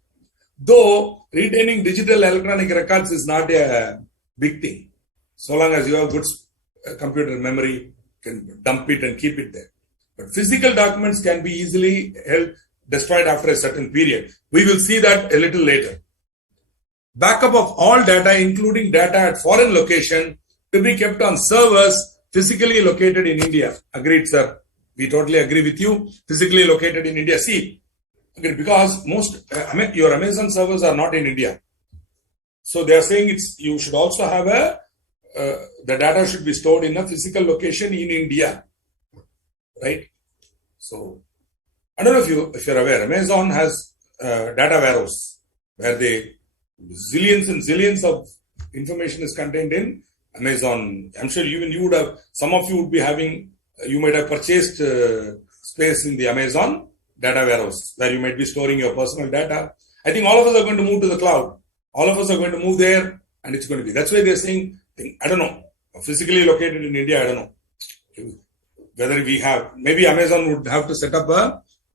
Though retaining digital electronic records is not a big thing. So long as you have good computer memory, you can dump it and keep it there. But physical documents can be easily destroyed after a certain period. We will see that a little later. Backup of all data, including data at foreign location, to be kept on servers physically located in India. Agreed, sir. We totally agree with you. Physically located in India. See, because most your Amazon servers are not in India. So they are saying you should also have the data should be stored in a physical location in India. Right? So, I don't know if you're aware, Amazon has data warehouse where zillions and zillions of information is contained in Amazon. I'm sure even you would have, some of you would be having, you might have purchased space in the Amazon data warehouse where you might be storing your personal data. I think all of us are going to move to the cloud. All of us are going to move there and it's going to be. That's why they're saying, I don't know, physically located in India, I don't know. Whether we have, maybe Amazon would have to set up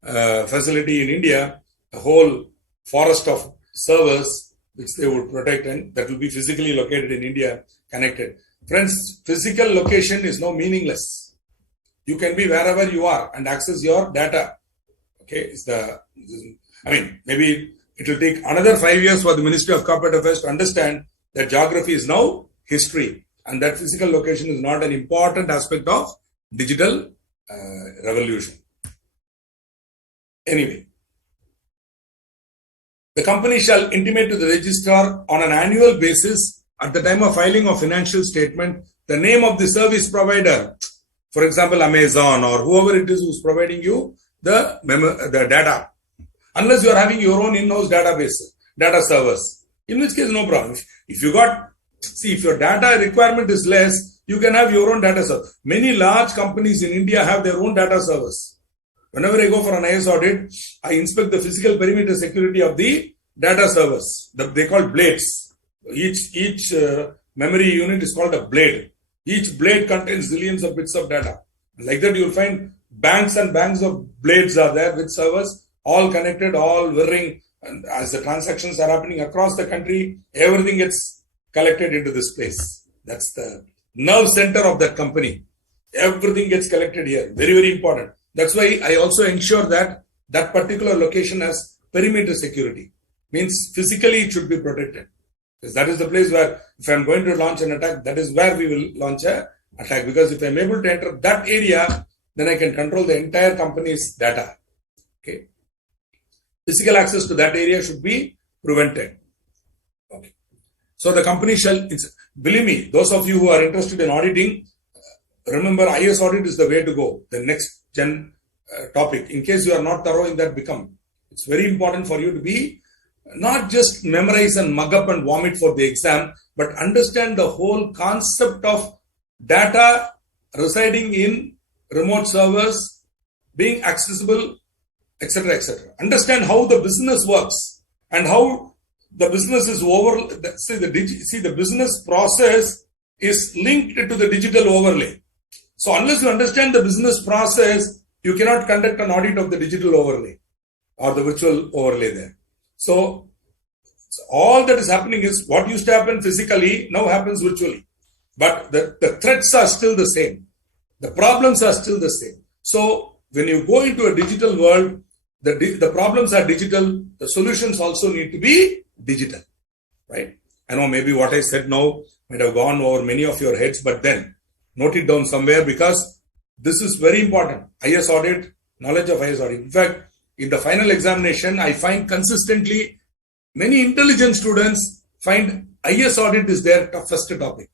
a facility in India, a whole forest of servers which they would protect and that will be physically located in India, connected. Friends, physical location is now meaningless. You can be wherever you are and access your data. Okay, maybe it will take another 5 years for the Ministry of Corporate Affairs to understand that geography is now history and that physical location is not an important aspect of digital revolution. Anyway, the company shall intimate to the registrar on an annual basis at the time of filing of financial statement the name of the service provider, for example, Amazon or whoever it is who's providing you the data, unless you are having your own in-house data servers, in which case no problem. If your data requirement is less, you can have your own data server. Many large companies in India have their own data servers. Whenever I go for an IS audit, I inspect the physical perimeter security of the data servers. They call blades. Each memory unit is called a blade. Each blade contains zillions of bits of data. Like that, you'll find banks and banks of blades are there with servers, all connected, all whirring. And as the transactions are happening across the country, everything gets collected into this place. That's the nerve center of that company. Everything gets collected here. Very, very important. That's why I also ensure that that particular location has perimeter security. Means physically it should be protected. Because that is the place where if I'm going to launch an attack, that is where we will launch an attack. Because if I'm able to enter that area, then I can control the entire company's data. Okay. Physical access to that area should be prevented. Okay. So the company shall, believe me, those of you who are interested in auditing, remember IS audit is the way to go. The next gen topic. In case you are not thorough in that, it's very important for you to be not just memorize and mug up and vomit for the exam, but understand the whole concept of data residing in remote servers, being accessible, etc., etc. Understand how the business works and how the business is the business process is linked to the digital overlay. So unless you understand the business process, you cannot conduct an audit of the digital overlay or the virtual overlay there. So all that is happening is what used to happen physically now happens virtually. But the threats are still the same. The problems are still the same. So when you go into a digital world, the problems are digital, the solutions also need to be digital, right? I know maybe what I said now might have gone over many of your heads, but then note it down somewhere because this is very important. IS audit, knowledge of IS audit. In fact, in the final examination, I find consistently many intelligent students find IS audit is their toughest topic.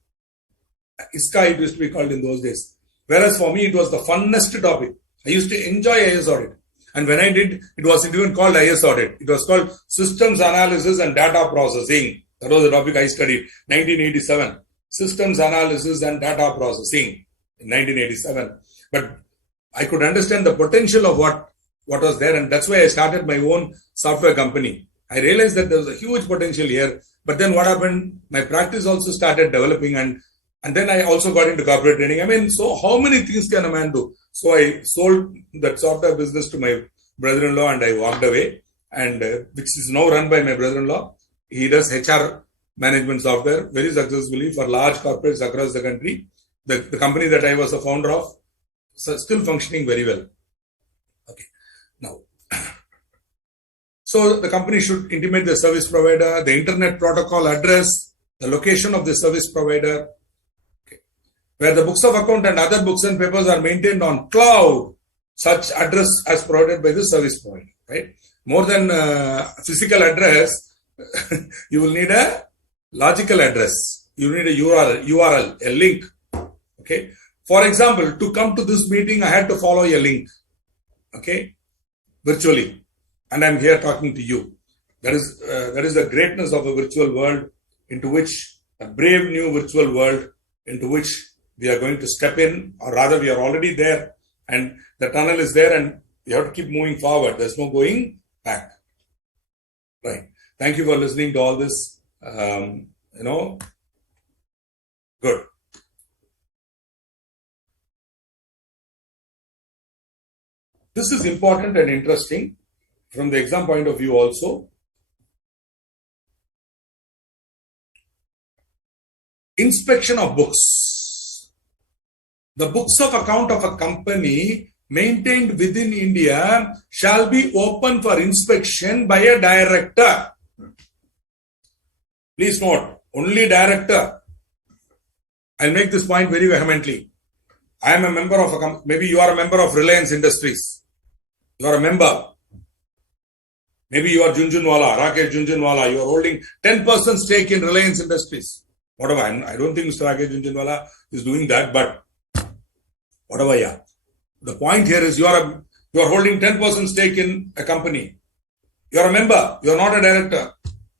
ISCA it used to be called in those days. Whereas for me, it was the funnest topic. I used to enjoy IS audit. And when I did, it wasn't even called IS audit. It was called Systems Analysis and Data Processing. That was the topic I studied, 1987. Systems Analysis and Data Processing in 1987. But I could understand the potential of what was there, and that's why I started my own software company. I realized that there was a huge potential here. But then what happened? My practice also started developing, and then I also got into corporate training. I mean, so how many things can a man do? So I sold that software business to my brother-in-law and I walked away, and which is now run by my brother-in-law. He does HR management software very successfully for large corporates across the country. The company that I was the founder of still functioning very well. Okay. Now, so the company should intimate the service provider, the internet protocol address, the location of the service provider, where the books of account and other books and papers are maintained on cloud, such address as provided by the service provider, right? More than physical address, you will need a logical address. You need a URL, a link, okay? For example, to come to this meeting, I had to follow a link, okay, virtually. And I'm here talking to you. That is the greatness of a virtual world into which, a brave new virtual world into which we are going to step in, or rather we are already there, and the tunnel is there and we have to keep moving forward. There's no going back. Right. Thank you for listening to all this. Good. This is important and interesting from the exam point of view also. Inspection of books. The books of account of a company maintained within India shall be open for inspection by a director. Please note, only director. I'll make this point very vehemently. I am a member of a company. Maybe you are a member of Reliance Industries. You are a member. Maybe you are Junjunwala, Rakesh Junjunwala. You are holding 10% stake in Reliance Industries. Whatever. I don't think Mr. Rakesh Junjunwala is doing that, but whatever, yeah. The point here is you are holding 10% stake in a company. You are a member. You are not a director.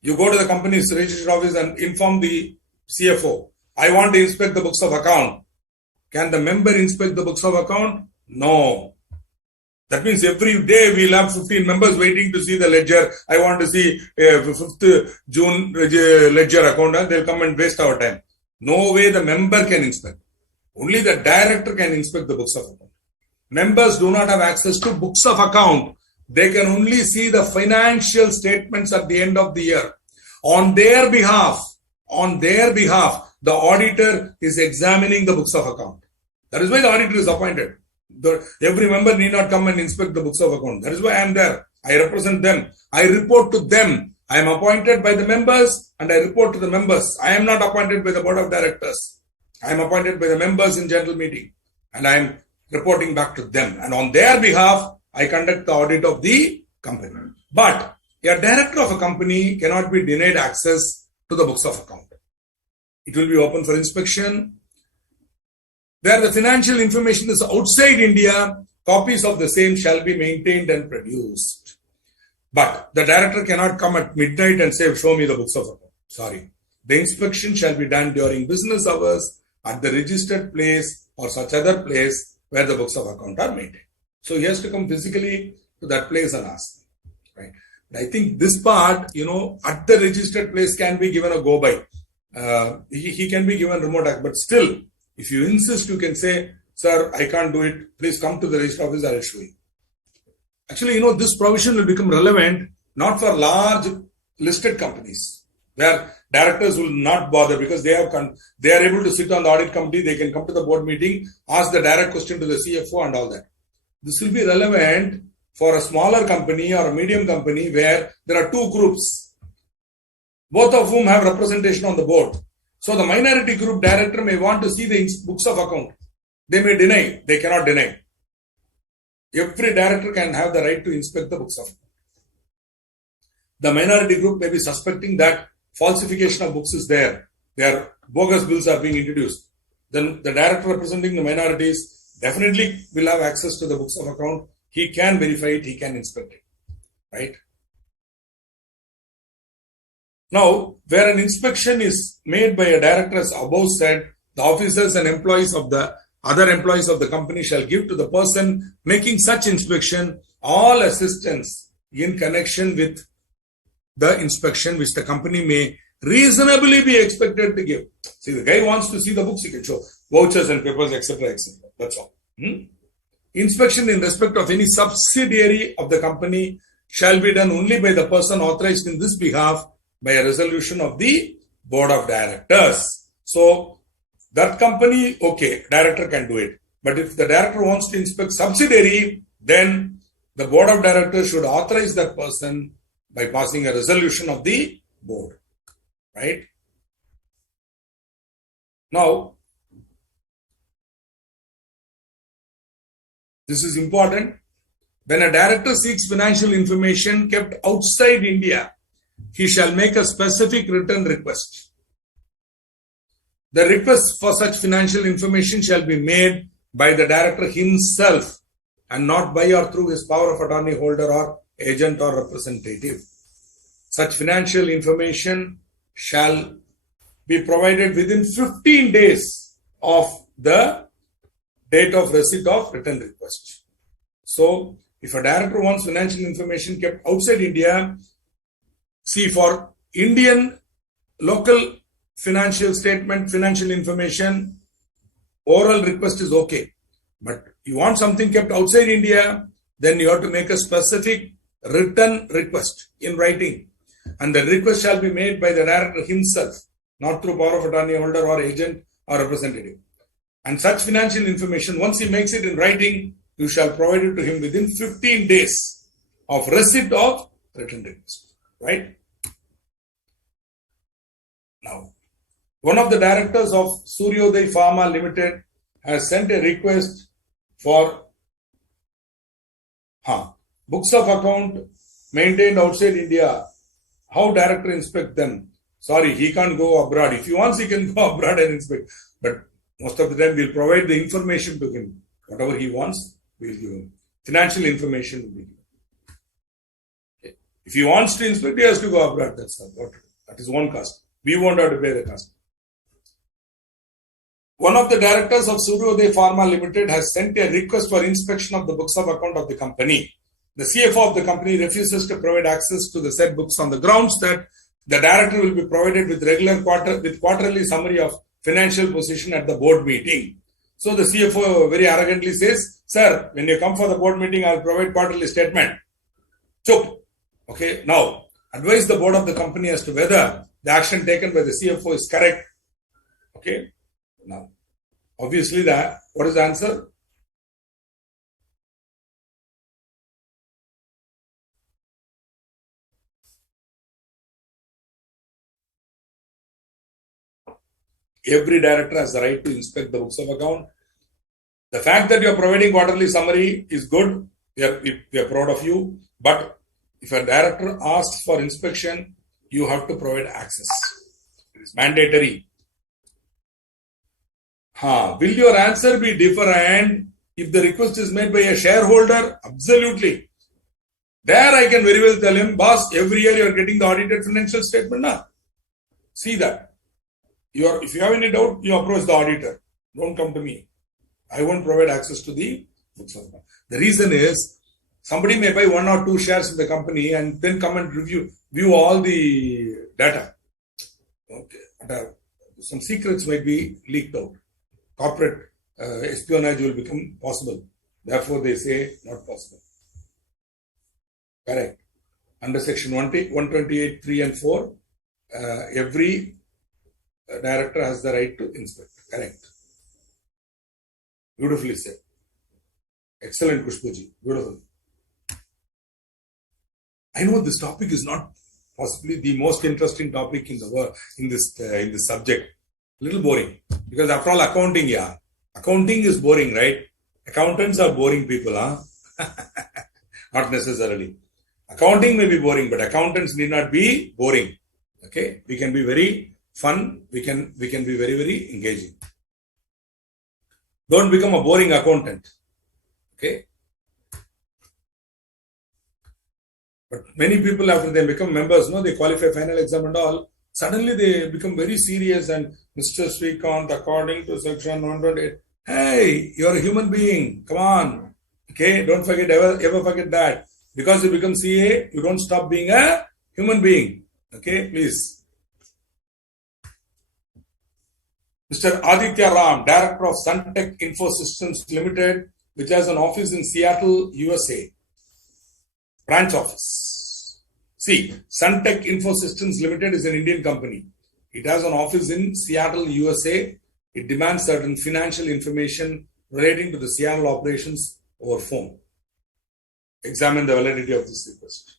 You go to the company's registrar office and inform the CFO. I want to inspect the books of account. Can the member inspect the books of account? No. That means every day we'll have 15 members waiting to see the ledger. I want to see 5th June ledger account. And they'll come and waste our time. No way the member can inspect. Only the director can inspect the books of account. Members do not have access to books of account. They can only see the financial statements at the end of the year. On their behalf, the auditor is examining the books of account. That is why the auditor is appointed. Every member need not come and inspect the books of account. That is why I am there. I represent them. I report to them. I am appointed by the members and I report to the members. I am not appointed by the board of directors. I am appointed by the members in general meeting and I am reporting back to them. And on their behalf, I conduct the audit of the company. But a director of a company cannot be denied access to the books of account. It will be open for inspection. Where the financial information is outside India, copies of the same shall be maintained and produced. But the director cannot come at midnight and say, show me the books of account. Sorry. The inspection shall be done during business hours at the registered place or such other place where the books of account are maintained. So he has to come physically to that place and ask. Right? But I think this part, at the registered place can be given a go by. He can be given remote access, but still, if you insist, you can say, sir, I can't do it. Please come to the registrar office, I will show you. Actually, this provision will become relevant not for large listed companies where directors will not bother because they are able to sit on the audit committee. They can come to the board meeting, ask the direct question to the CFO and all that. This will be relevant for a smaller company or a medium company where there are two groups, both of whom have representation on the board. So the minority group director may want to see the books of account. They may deny. They cannot deny. Every director can have the right to inspect the books of account. The minority group may be suspecting that falsification of books is there. Their bogus bills are being introduced. Then the director representing the minorities definitely will have access to the books of account. He can verify it. He can inspect it. Right? Now, where an inspection is made by a director, as above said, the officers and employees of the other employees of the company shall give to the person making such inspection all assistance in connection with the inspection which the company may reasonably be expected to give. See, the guy wants to see the books, he can show vouchers and papers, etc., etc. That's all. Inspection in respect of any subsidiary of the company shall be done only by the person authorized in this behalf by a resolution of the board of directors. So, that company, okay, director can do it. But if the director wants to inspect subsidiary, then the board of directors should authorize that person by passing a resolution of the board. Right? Now, this is important. When a director seeks financial information kept outside India, he shall make a specific written request. The request for such financial information shall be made by the director himself and not by or through his power of attorney holder or agent or representative. Such financial information shall be provided within 15 days of the date of receipt of written request. So, if a director wants financial information kept outside India, see, for Indian local financial statement, financial information, oral request is okay. But you want something kept outside India, then you have to make a specific written request in writing. And the request shall be made by the director himself, not through power of attorney holder or agent or representative. And such financial information, once he makes it in writing, you shall provide it to him within 15 days of receipt of written request. Right? Now, one of the directors of Suryodaya Pharma Limited has sent a request for books of account maintained outside India. How director inspect them? Sorry, he can't go abroad. If he wants, he can go abroad and inspect. But most of the time, we'll provide the information to him. Whatever he wants, we'll give him. Financial information will be given. Okay. If he wants to inspect, he has to go abroad. That is one cost. We won't have to pay the cost. One of the directors of Suryodaya Pharma Limited has sent a request for inspection of the books of account of the company. The CFO of the company refuses to provide access to the said books on the grounds that the director will be provided with quarterly summary of financial position at the board meeting. So the CFO very arrogantly says, "Sir, when you come for the board meeting, I'll provide quarterly statement." Chup. Okay, now advise the board of the company as to whether the action taken by the CFO is correct. Okay. Now, obviously, what is the answer? Every director has the right to inspect the books of account. The fact that you are providing quarterly summary is good. We are proud of you. But if a director asks for inspection, you have to provide access. It is mandatory. Will your answer be different if the request is made by a shareholder? Absolutely. There I can very well tell him, boss, every year you are getting the audited financial statement. Now, see that. If you have any doubt, you approach the auditor. Don't come to me. I won't provide access to the books of account. The reason is, somebody may buy 1 or 2 shares in the company and then come and view all the data. Okay. Some secrets might be leaked out. Corporate espionage will become possible. Therefore, they say not possible. Correct. Under section 128, 3 and 4, every director has the right to inspect. Correct. Beautifully said. Excellent, Kushbuji. Beautiful. I know this topic is not possibly the most interesting topic in the world in this subject. Little boring, because after all, accounting, accounting is boring, right? Accountants are boring people, huh? Not necessarily. Accounting may be boring, but accountants need not be boring. Okay, we can be very fun. We can be very, very engaging. Don't become a boring accountant. Okay. But many people, after they become members, they qualify final exam and all, suddenly they become very serious and Mr. Srikanth, according to section 128, hey, you're a human being. Come on. Okay, don't forget, ever forget that. Because you become CA, you don't stop being a human being. Okay, please. Mr. Aditya Ram, Director of Suntech Infosystems Limited, which has an office in Seattle, USA. Branch office. See, Suntech Infosystems Limited is an Indian company. It has an office in Seattle, USA. It demands certain financial information relating to the Seattle operations over phone. Examine the validity of this request.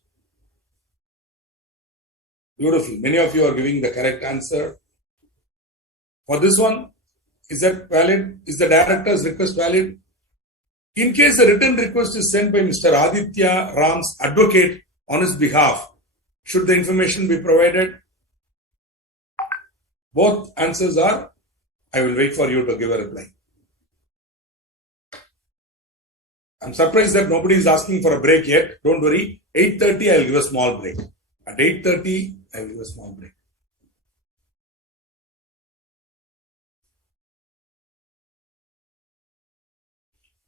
Beautiful. Many of you are giving the correct answer. For this one, is that valid? Is the director's request valid? In case a written request is sent by Mr. Aditya Ram's advocate on his behalf, should the information be provided? Both answers are, I will wait for you to give a reply. I'm surprised that nobody is asking for a break yet. Don't worry. 8:30, I will give a small break. At 8:30, I will give a small break.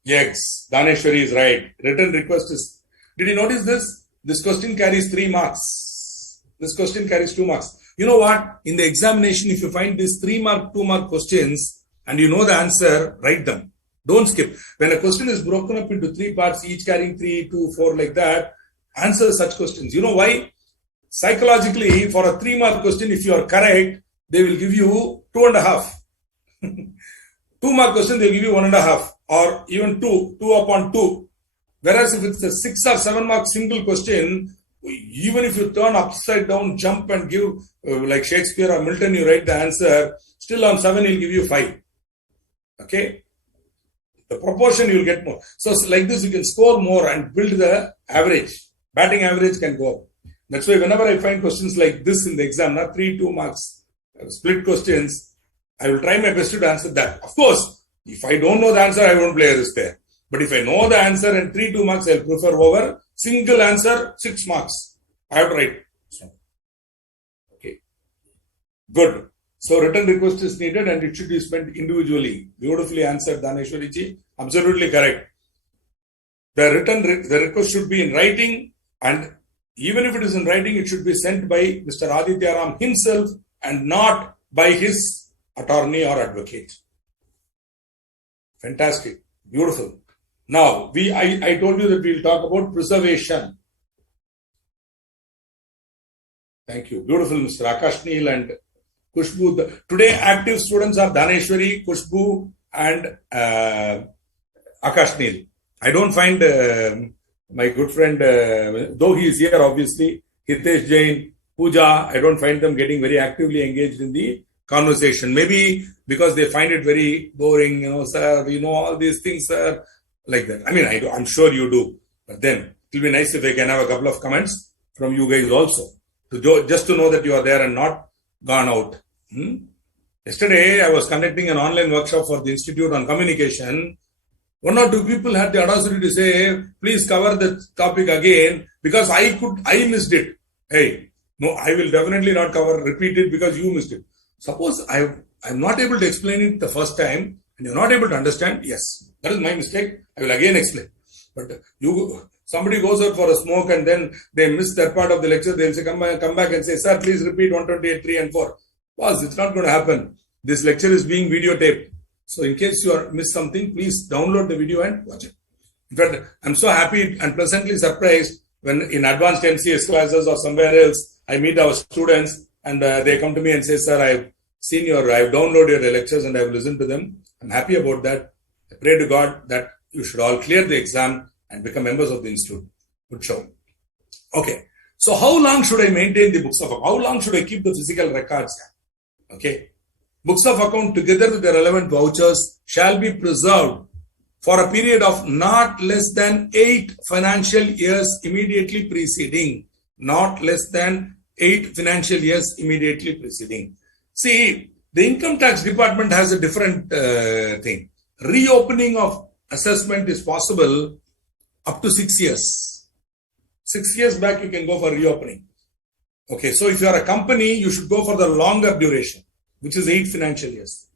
Yes, Daneshwari is right. Written request is... Did you notice this? This question carries 3 marks. This question carries 2 marks. You know what? In the examination, if you find these 3 mark, 2 mark questions and you know the answer, write them. Don't skip. When a question is broken up into 3 parts, each carrying 3, 2, 4 like that, answer such questions. You know why? Psychologically, for a 3 mark question, if you are correct, they will give you 2.5. 2 mark question, they will give you 1.5. Or even 2 upon 2. Whereas if it's a 6 or 7 mark single question, even if you turn upside down, jump and give, like Shakespeare or Milton, you write the answer, still on 7 he'll give you 5. Okay? The proportion you'll get more. So like this, you can score more and build the average. Batting average can go up. That's why whenever I find questions like this in the exam, not 3, 2 marks, split questions, I will try my best to answer that. Of course, if I don't know the answer, I won't play a risk there. But if I know the answer and 3, 2 marks, I'll prefer over single answer, 6 marks. I have to write. So, okay. Good. So written request is needed and it should be spent individually. Beautifully answered, Daneshwari ji. Absolutely correct. The request should be in writing, and even if it is in writing, it should be sent by Mr. Aditya Ram himself and not by his attorney or advocate. Fantastic. Beautiful. Now, I told you that we'll talk about preservation. Thank you. Beautiful, Mr. Akash Neel and Kushbu. Today, active students are Daneshwari, Kushbu, and Akash Neel. I don't find my good friend, though he is here, obviously, Hitesh Jain, Pooja, I don't find them getting very actively engaged in the conversation. Maybe because they find it very boring, sir, we know all these things, sir, like that. I mean, I'm sure you do. But then, it will be nice if I can have a couple of comments from you guys also, just to know that you are there and not gone out. Yesterday, I was conducting an online workshop for the Institute on Communication. 1 or 2 people had the audacity to say, please cover the topic again, because I missed it. Hey, no, I will definitely not repeat it because you missed it. Suppose I'm not able to explain it the first time and you're not able to understand, yes, that is my mistake. I will again explain. But somebody goes out for a smoke and then they miss that part of the lecture, they'll say, come back and say, sir, please repeat 128, 3 and 4. Boss, it's not going to happen. This lecture is being videotaped. So in case you missed something, please download the video and watch it. In fact, I'm so happy and pleasantly surprised when in advanced MCS classes or somewhere else, I meet our students and they come to me and say, sir, I've downloaded your lectures and I've listened to them. I'm happy about that. I pray to God that you should all clear the exam and become members of the institute. Good show. Okay. So how long should I maintain the books of account? How long should I keep the physical records? Okay. Books of account together with the relevant vouchers shall be preserved for a period of not less than 8 financial years immediately preceding. Not less than 8 financial years immediately preceding. See, the income tax department has a different thing. Reopening of assessment is possible up to 6 years. 6 years back, you can go for reopening. Okay, so if you are a company, you should go for the longer duration, which is 8 financial years.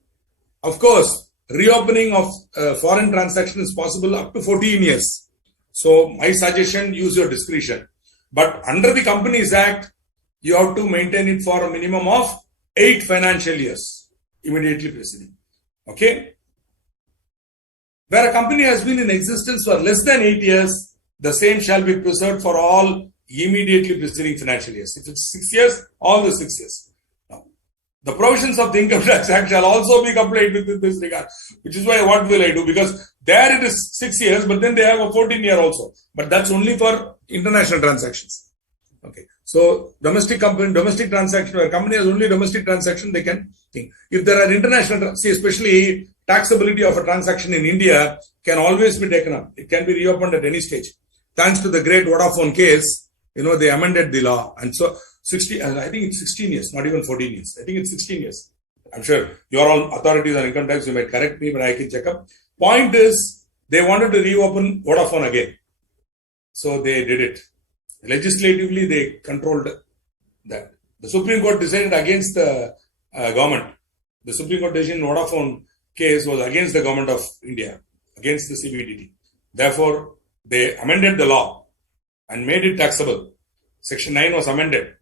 Of course, reopening of foreign transaction is possible up to 14 years. So my suggestion, use your discretion. But under the Companies Act, you have to maintain it for a minimum of 8 financial years immediately preceding. Okay? Where a company has been in existence for less than 8 years, the same shall be preserved for all immediately preceding financial years. If it's 6 years, all the 6 years. Now, the provisions of the Income Tax Act shall also be complied with in this regard, which is why what will I do? Because there it is 6 years, but then they have a 14-year also. But that's only for international transactions. Okay. So domestic transaction, where a company has only domestic transaction, they can think. If there are international, see, especially taxability of a transaction in India can always be taken up. It can be reopened at any stage. Thanks to the great Vodafone case, they amended the law. And so I think it's 16 years, not even 14 years. I think it's 16 years. I'm sure you're all authorities on income tax, you might correct me, but I can check up. Point is, they wanted to reopen Vodafone again. So they did it. Legislatively, they controlled that. The Supreme Court decided against the government. The Supreme Court decision in Vodafone case was against the government of India, against the CBDT. Therefore, they amended the law and made it taxable. Section 9 was amended.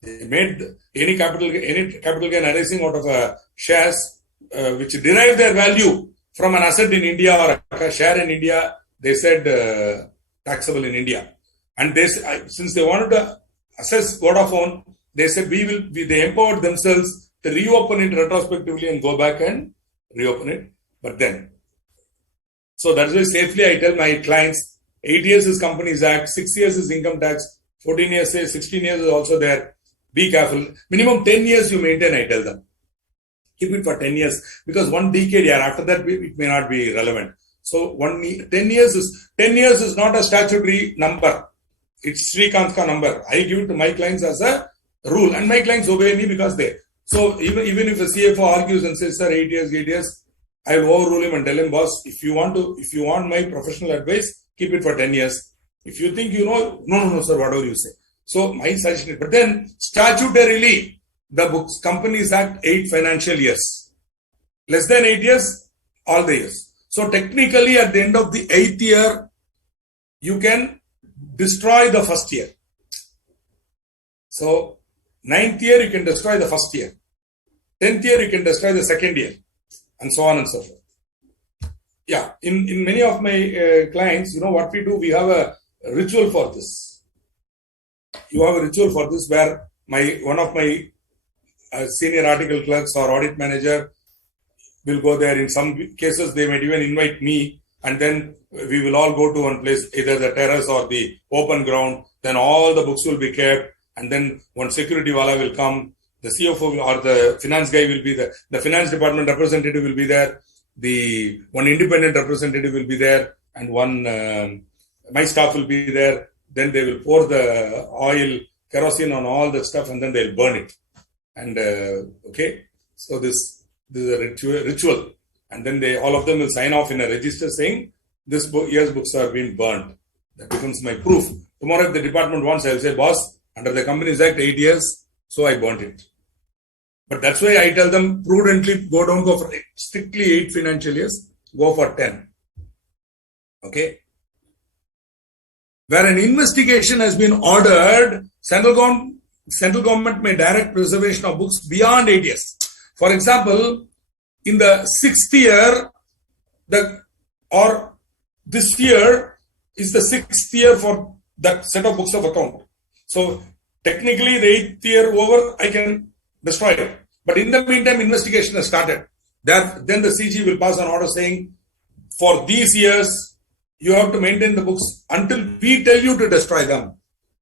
They made any capital gain arising out of shares which derive their value from an asset in India or a share in India, they said taxable in India. And since they wanted to assess Vodafone, they said they empowered themselves to reopen it retrospectively and go back and reopen it. But then, so that's why safely I tell my clients, 8 years is Companies Act, 6 years is income tax, 14 years, 16 years is also there. Be careful. Minimum 10 years you maintain, I tell them. Keep it for 10 years because one decade, after that it may not be relevant. So 10 years is not a statutory number. It's Srikanth's number. I give it to my clients as a rule, and my clients obey me because they. So even if a CFO argues and says, "Sir, 8 years," I will overrule him and tell him, "Boss, if you want my professional advice, keep it for 10 years. If you think no, sir, whatever you say." So my suggestion is, but then statutorily, the Companies Act 8 financial years. Less than 8 years, all the years. So technically, at the end of the 8th year, you can destroy the first year. So 9th year, you can destroy the first year. 10th year, you can destroy the second year. And so on and so forth. Yeah, in many of my clients, what we do, we have a ritual for this. You have a ritual for this where one of my senior article clerks or audit manager will go there. In some cases, they might even invite me, and then we will all go to one place, either the terrace or the open ground. Then all the books will be kept, and then one security wala will come. The CFO or the finance guy will be there. The finance department representative will be there. The one independent representative will be there, and my staff will be there. Then they will pour the oil, kerosene on all the stuff, and then they'll burn it. And okay, so this is a ritual, and then all of them will sign off in a register saying this year's books are being burned. That becomes my proof. Tomorrow, if the department wants, I'll say, "Boss, under the Companies Act, 8 years, so I burnt it." But that's why I tell them prudently go for strictly 8 financial years, go for 10. Okay. Where an investigation has been ordered, central government may direct preservation of books beyond 8 years. For example, in the 6th year, this year is the 6th year for that set of books of account. So technically, the 8th year over, I can destroy it. But in the meantime, investigation has started. Then the CG will pass an order saying, for these years, you have to maintain the books until we tell you to destroy them.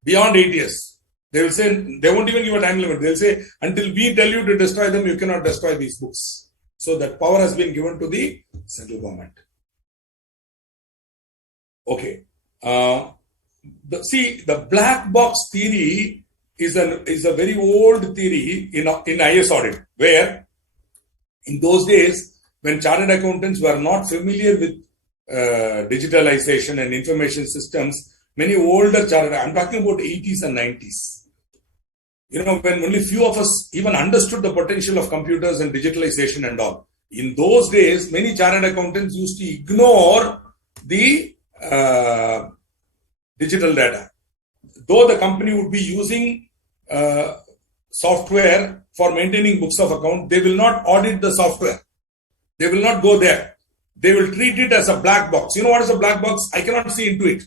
Beyond 8 years. They will say, they won't even give a time limit. They'll say, until we tell you to destroy them, you cannot destroy these books. So that power has been given to the central government. Okay. The black box theory is a very old theory in IS audit, where in those days, when chartered accountants were not familiar with digitalization and information systems, many older chartered, I'm talking about 80s and 90s. When only few of us even understood the potential of computers and digitalization and all. In those days, many chartered accountants used to ignore the digital data. Though the company would be using software for maintaining books of account, they will not audit the software. They will not go there. They will treat it as a black box. You know what is a black box? I cannot see into it.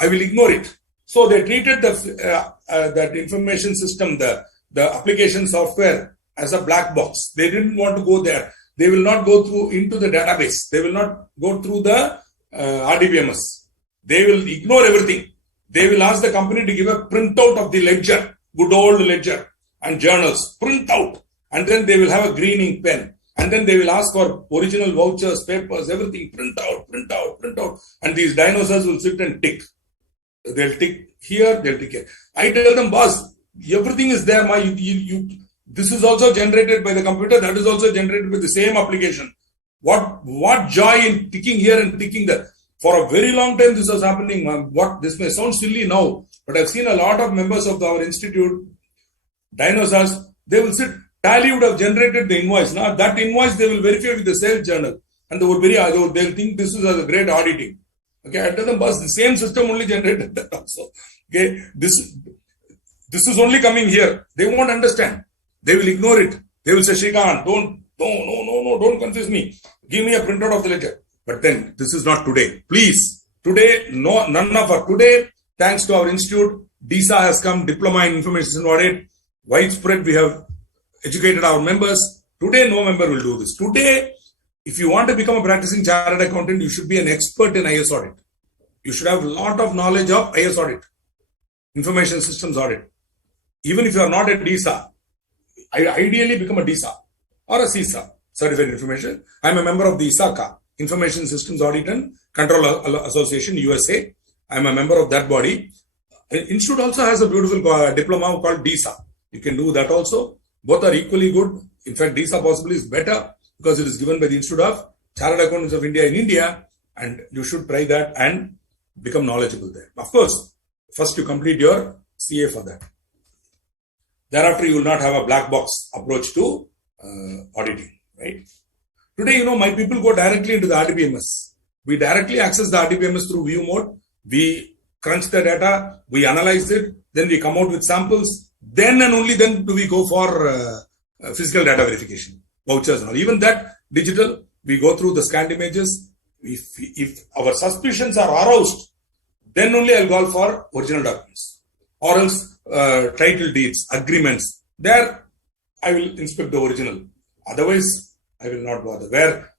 I will ignore it. So they treated that information system, the application software, as a black box. They didn't want to go there. They will not go through into the database. They will not go through the RDBMS. They will ignore everything. They will ask the company to give a printout of the ledger, good old ledger and journals, print out. And then they will have a green ink pen. And then they will ask for original vouchers, papers, everything, print out. And these dinosaurs will sit and tick. They'll tick here, they'll tick here. I tell them, boss, everything is there. This is also generated by the computer. That is also generated by the same application. What joy in ticking here and ticking there. For a very long time, this was happening. This may sound silly now, but I've seen a lot of members of our institute, dinosaurs, they will sit. Tally would have generated the invoice. Now that invoice they will verify with the sales journal, and they'll think this is a great auditing. Okay, I tell them, boss, the same system only generated that also. Okay, this is only coming here. They won't understand. They will ignore it. They will say, Shrikant, don't confuse me. Give me a printout of the ledger. But then this is not today. Please, today, none of our today, thanks to our institute, DISA has come, Diploma in Information Audit, widespread. We have educated our members. Today, no member will do this. Today, if you want to become a practicing chartered accountant, you should be an expert in IS audit. You should have a lot of knowledge of IS audit, information systems audit. Even if you are not a DISA, ideally become a DISA or a CISA, Certified Information. I am a member of the ISACA, Information Systems Audit and Control Association, USA. I am a member of that body. Institute also has a beautiful diploma called DISA. You can do that also. Both are equally good. In fact, DISA possibly is better because it is given by the Institute of Chartered Accountants of India in India, and you should try that and become knowledgeable there. Of course, first you complete your CA for that. Thereafter, you will not have a black box approach to auditing, right? Today, my people go directly into the RDBMS. We directly access the RDBMS through view mode. We crunch the data, we analyze it, then we come out with samples. Then and only then do we go for physical data verification, vouchers and all. Even that digital, we go through the scanned images. If our suspicions are aroused, then only I'll go for original documents or else title deeds, agreements. There, I will inspect the original. Otherwise, I will not bother. Where,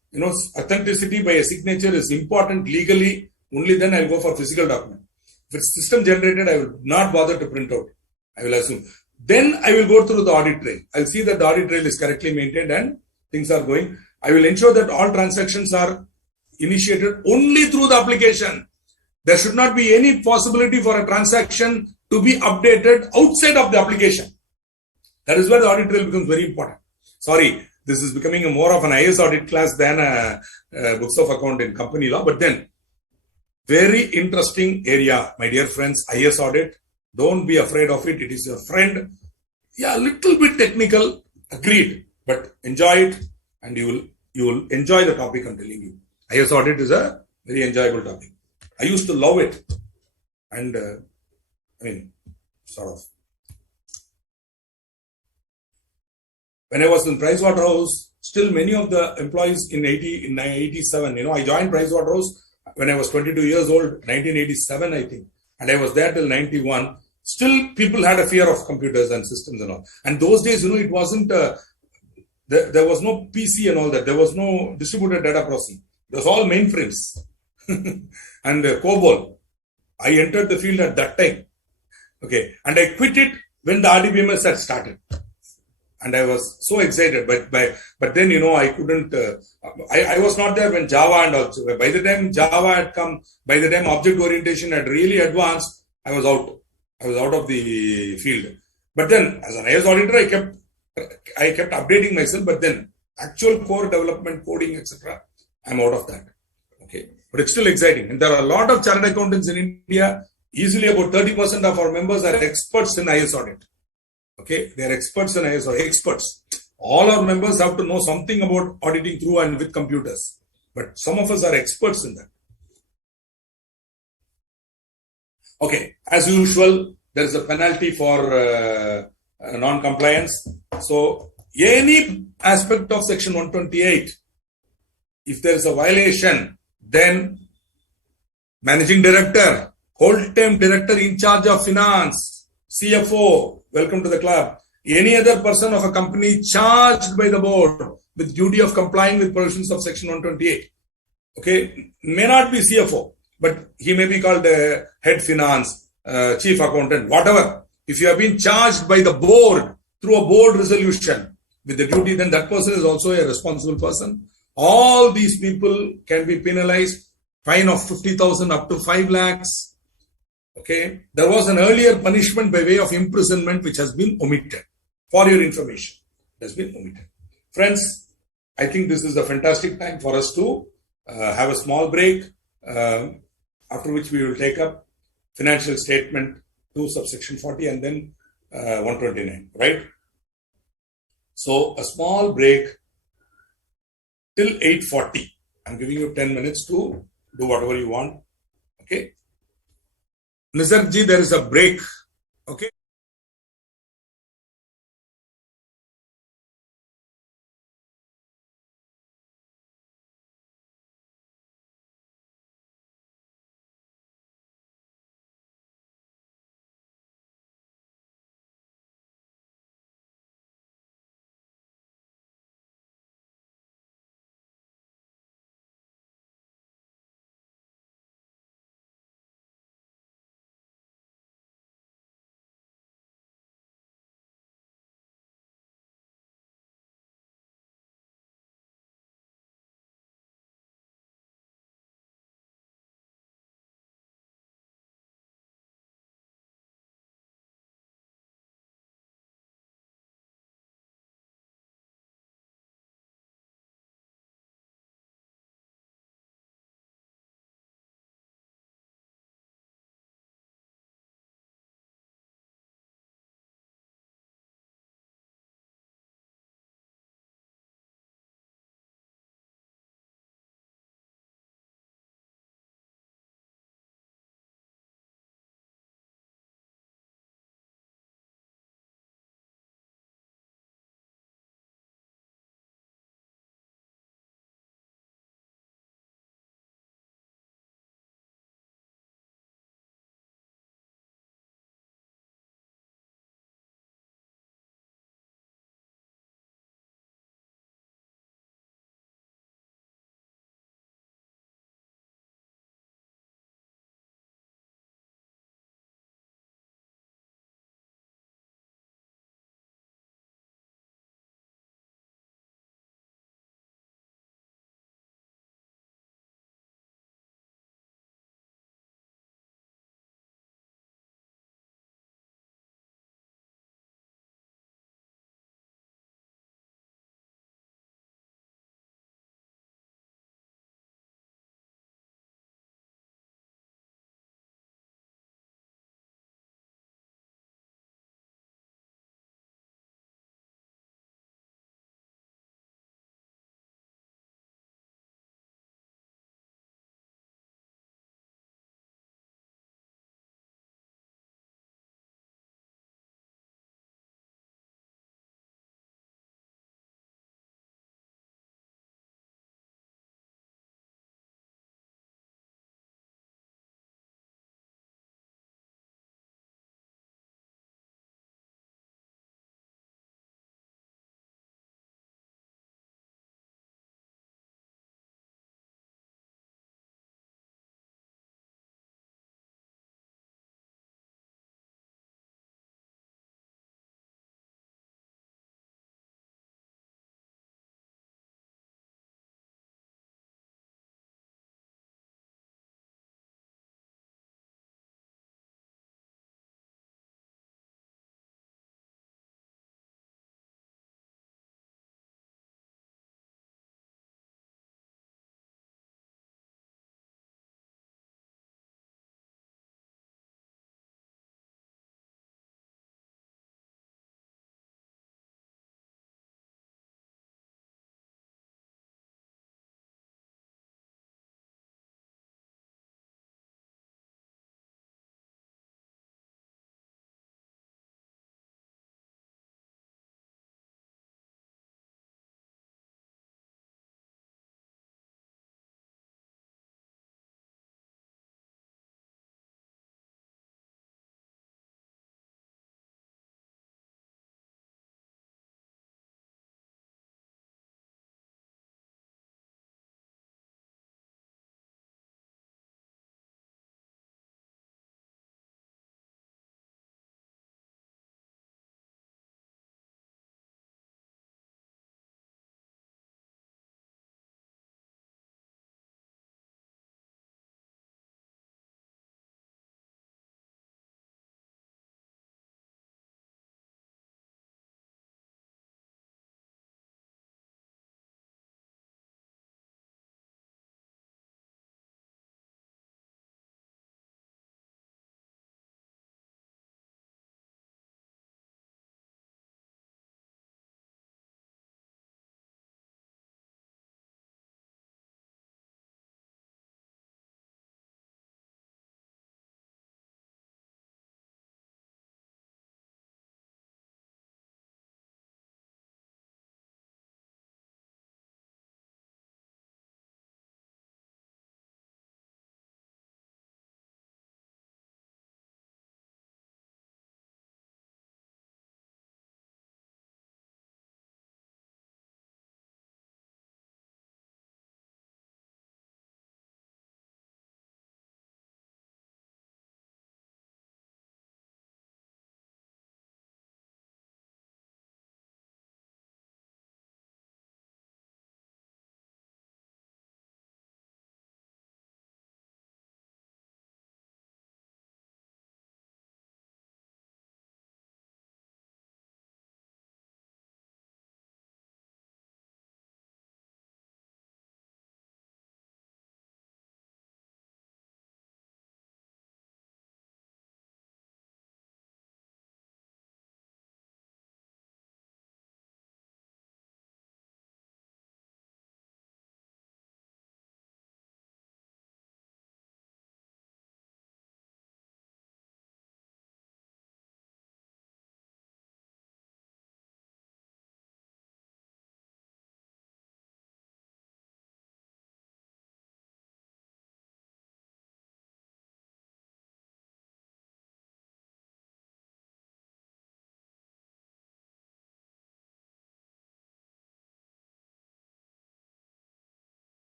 authenticity by a signature is important legally, only then I'll go for physical document. If it's system generated, I will not bother to print out. I will assume. Then I will go through the audit trail. I'll see that the audit trail is correctly maintained and things are going. I will ensure that all transactions are initiated only through the application. There should not be any possibility for a transaction to be updated outside of the application. That is where the audit trail becomes very important. Sorry, this is becoming more of an IS audit class than a books of account in company law. But then, very interesting area, my dear friends, IS audit. Don't be afraid of it. It is your friend. Yeah, a little bit technical, agreed, but enjoy it and you will enjoy the topic I'm telling you. IS audit is a very enjoyable topic. I used to love it. And when I was in Pricewaterhouse, still many of the employees in 87, I joined Pricewaterhouse when I was 22 years old, 1987, I think. And I was there till 91. Still, people had a fear of computers and systems and all. And those days, it wasn't, there was no PC and all that. There was no distributed data processing. It was all mainframes. and COBOL. I entered the field at that time. Okay, and I quit it when the RDBMS had started, and I was so excited. But then I couldn't. I was not there when Java and also by the time Java had come, by the time object orientation had really advanced, I was out. I was out of the field. But then, as an IS auditor, I kept updating myself. But then, actual core development, coding, etc., I'm out of that. Okay, but it's still exciting. And there are a lot of chartered accountants in India. Easily about 30% of our members are experts in IS audit. Okay, they are experts in IS audit. Experts. All our members have to know something about auditing through and with computers. But some of us are experts in that. Okay, as usual, there is a penalty for non-compliance. So, any aspect of Section 128, if there is a violation, then managing director, whole-time director in charge of finance, CFO, welcome to the club, any other person of a company charged by the board with duty of complying with provisions of Section 128. Okay, may not be CFO, but he may be called head finance, chief accountant, whatever. If you have been charged by the board through a board resolution with the duty, then that person is also a responsible person. All these people can be penalized, fine of 50,000 up to 5 lakhs. Okay, there was an earlier punishment by way of imprisonment which has been omitted. For your information, it has been omitted. Friends, I think this is a fantastic time for us to have a small break, after which we will take up financial statement 2 subsection 40 and then 129, right? So a small break till 8:40. I'm giving you 10 minutes to do whatever you want. Okay. Nizarji, there is a break. Okay.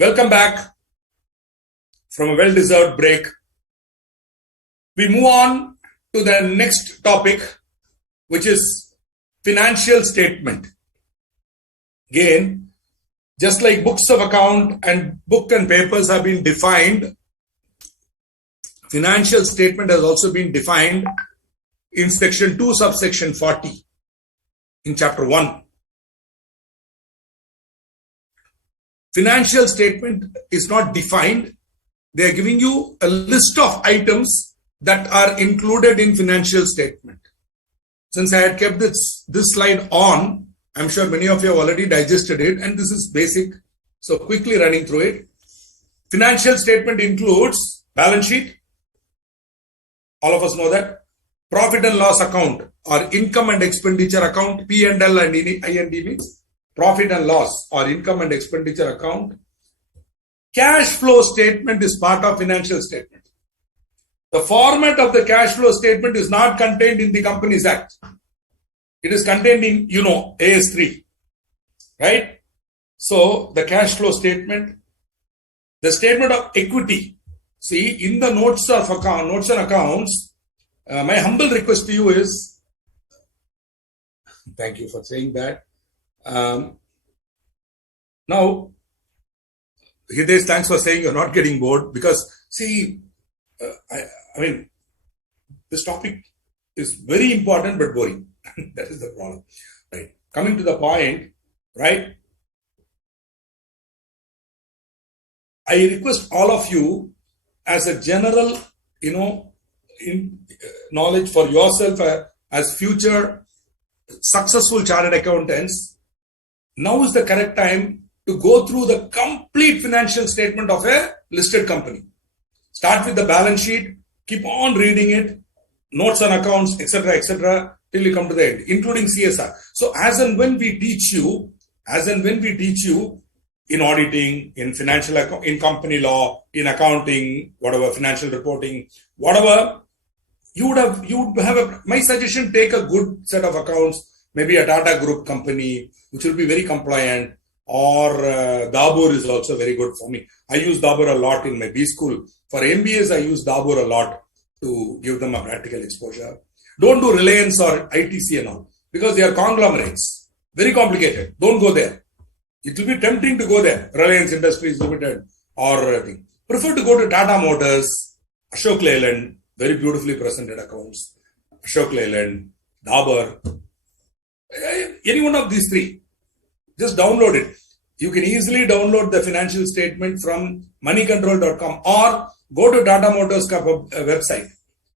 Welcome back from a well-deserved break. We move on to the next topic, which is financial statement. Again, just like books of account and book and papers have been defined, financial statement has also been defined in section 2, subsection 40 in chapter 1. Financial statement is not defined. They are giving you a list of items that are included in financial statement. Since I had kept this slide on, I'm sure many of you have already digested it, and this is basic. So quickly running through it. Financial statement includes balance sheet. All of us know that. Profit and loss account or income and expenditure account, P&L and IND means profit and loss or income and expenditure account. Cash flow statement is part of financial statement. The format of the cash flow statement is not contained in the Companies Act. It is contained in, AS3, right? So the cash flow statement, the statement of equity. See, in the notes and accounts, my humble request to you is, thank you for saying that. Now, Hitesh, thanks for saying you're not getting bored, because see, I mean, this topic is very important but boring. That is the problem, right? Coming to the point, right? I request all of you, as a general, knowledge for yourself as future successful chartered accountants, now is the correct time to go through the complete financial statement of a listed company. Start with the balance sheet, keep on reading it, notes on accounts, etc., till you come to the end, including CSR. So as and when we teach you in auditing, in financial, in company law, in accounting, whatever, financial reporting, whatever, you would have my suggestion, take a good set of accounts, maybe a Tata Group company, which will be very compliant, or Dabur is also very good for me. I use Dabur a lot in my B school. For MBAs, I use Dabur a lot to give them a practical exposure. Don't do Reliance or ITC and all, because they are conglomerates. Very complicated. Don't go there. It will be tempting to go there. Reliance Industries Limited or anything. Prefer to go to Tata Motors, Ashok Leyland, very beautifully presented accounts. Ashok Leyland, Dabur, any one of these three. Just download it. You can easily download the financial statement from moneycontrol.com or go to Tata Motors website.